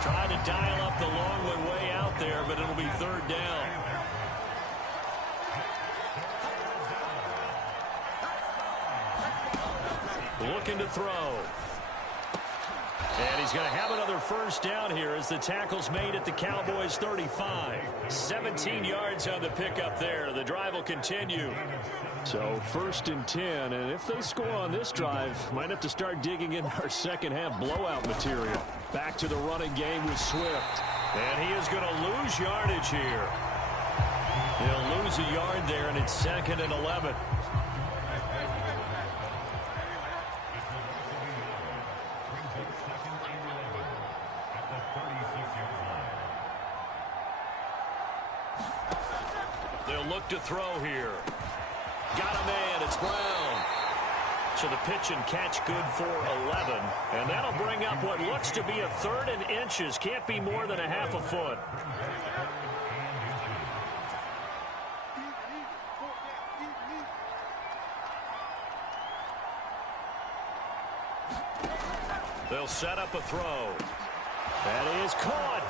Trying to dial up the long way out there, but it'll be 3rd down. Looking to throw. And he's going to have another 1st down here as the tackle's made at the Cowboys' 35. 17 yards on the pickup there. The drive will continue. So 1st and 10, and if they score on this drive, might have to start digging in our second-half blowout material. Back to the running game with Swift. And he is going to lose yardage here. He'll lose a yard there, and it's 2nd and 11. They'll look to throw here. Got a man. It's Brown. So the pitch and catch good for 11. And that'll bring up what looks to be a 3rd and inches. Can't be more than a half a foot. They'll set up a throw. That is caught.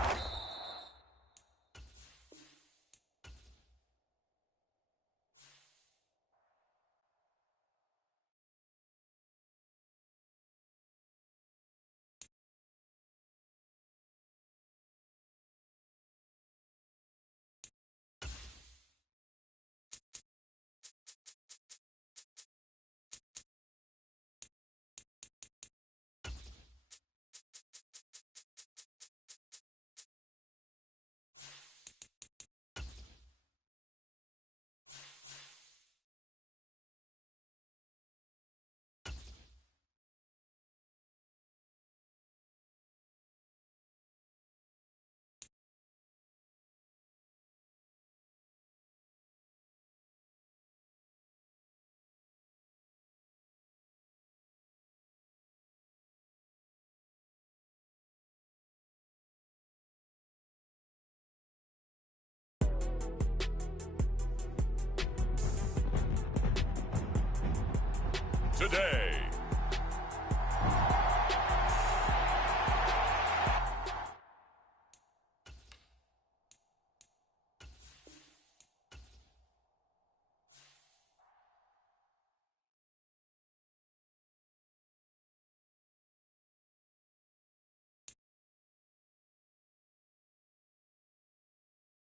Today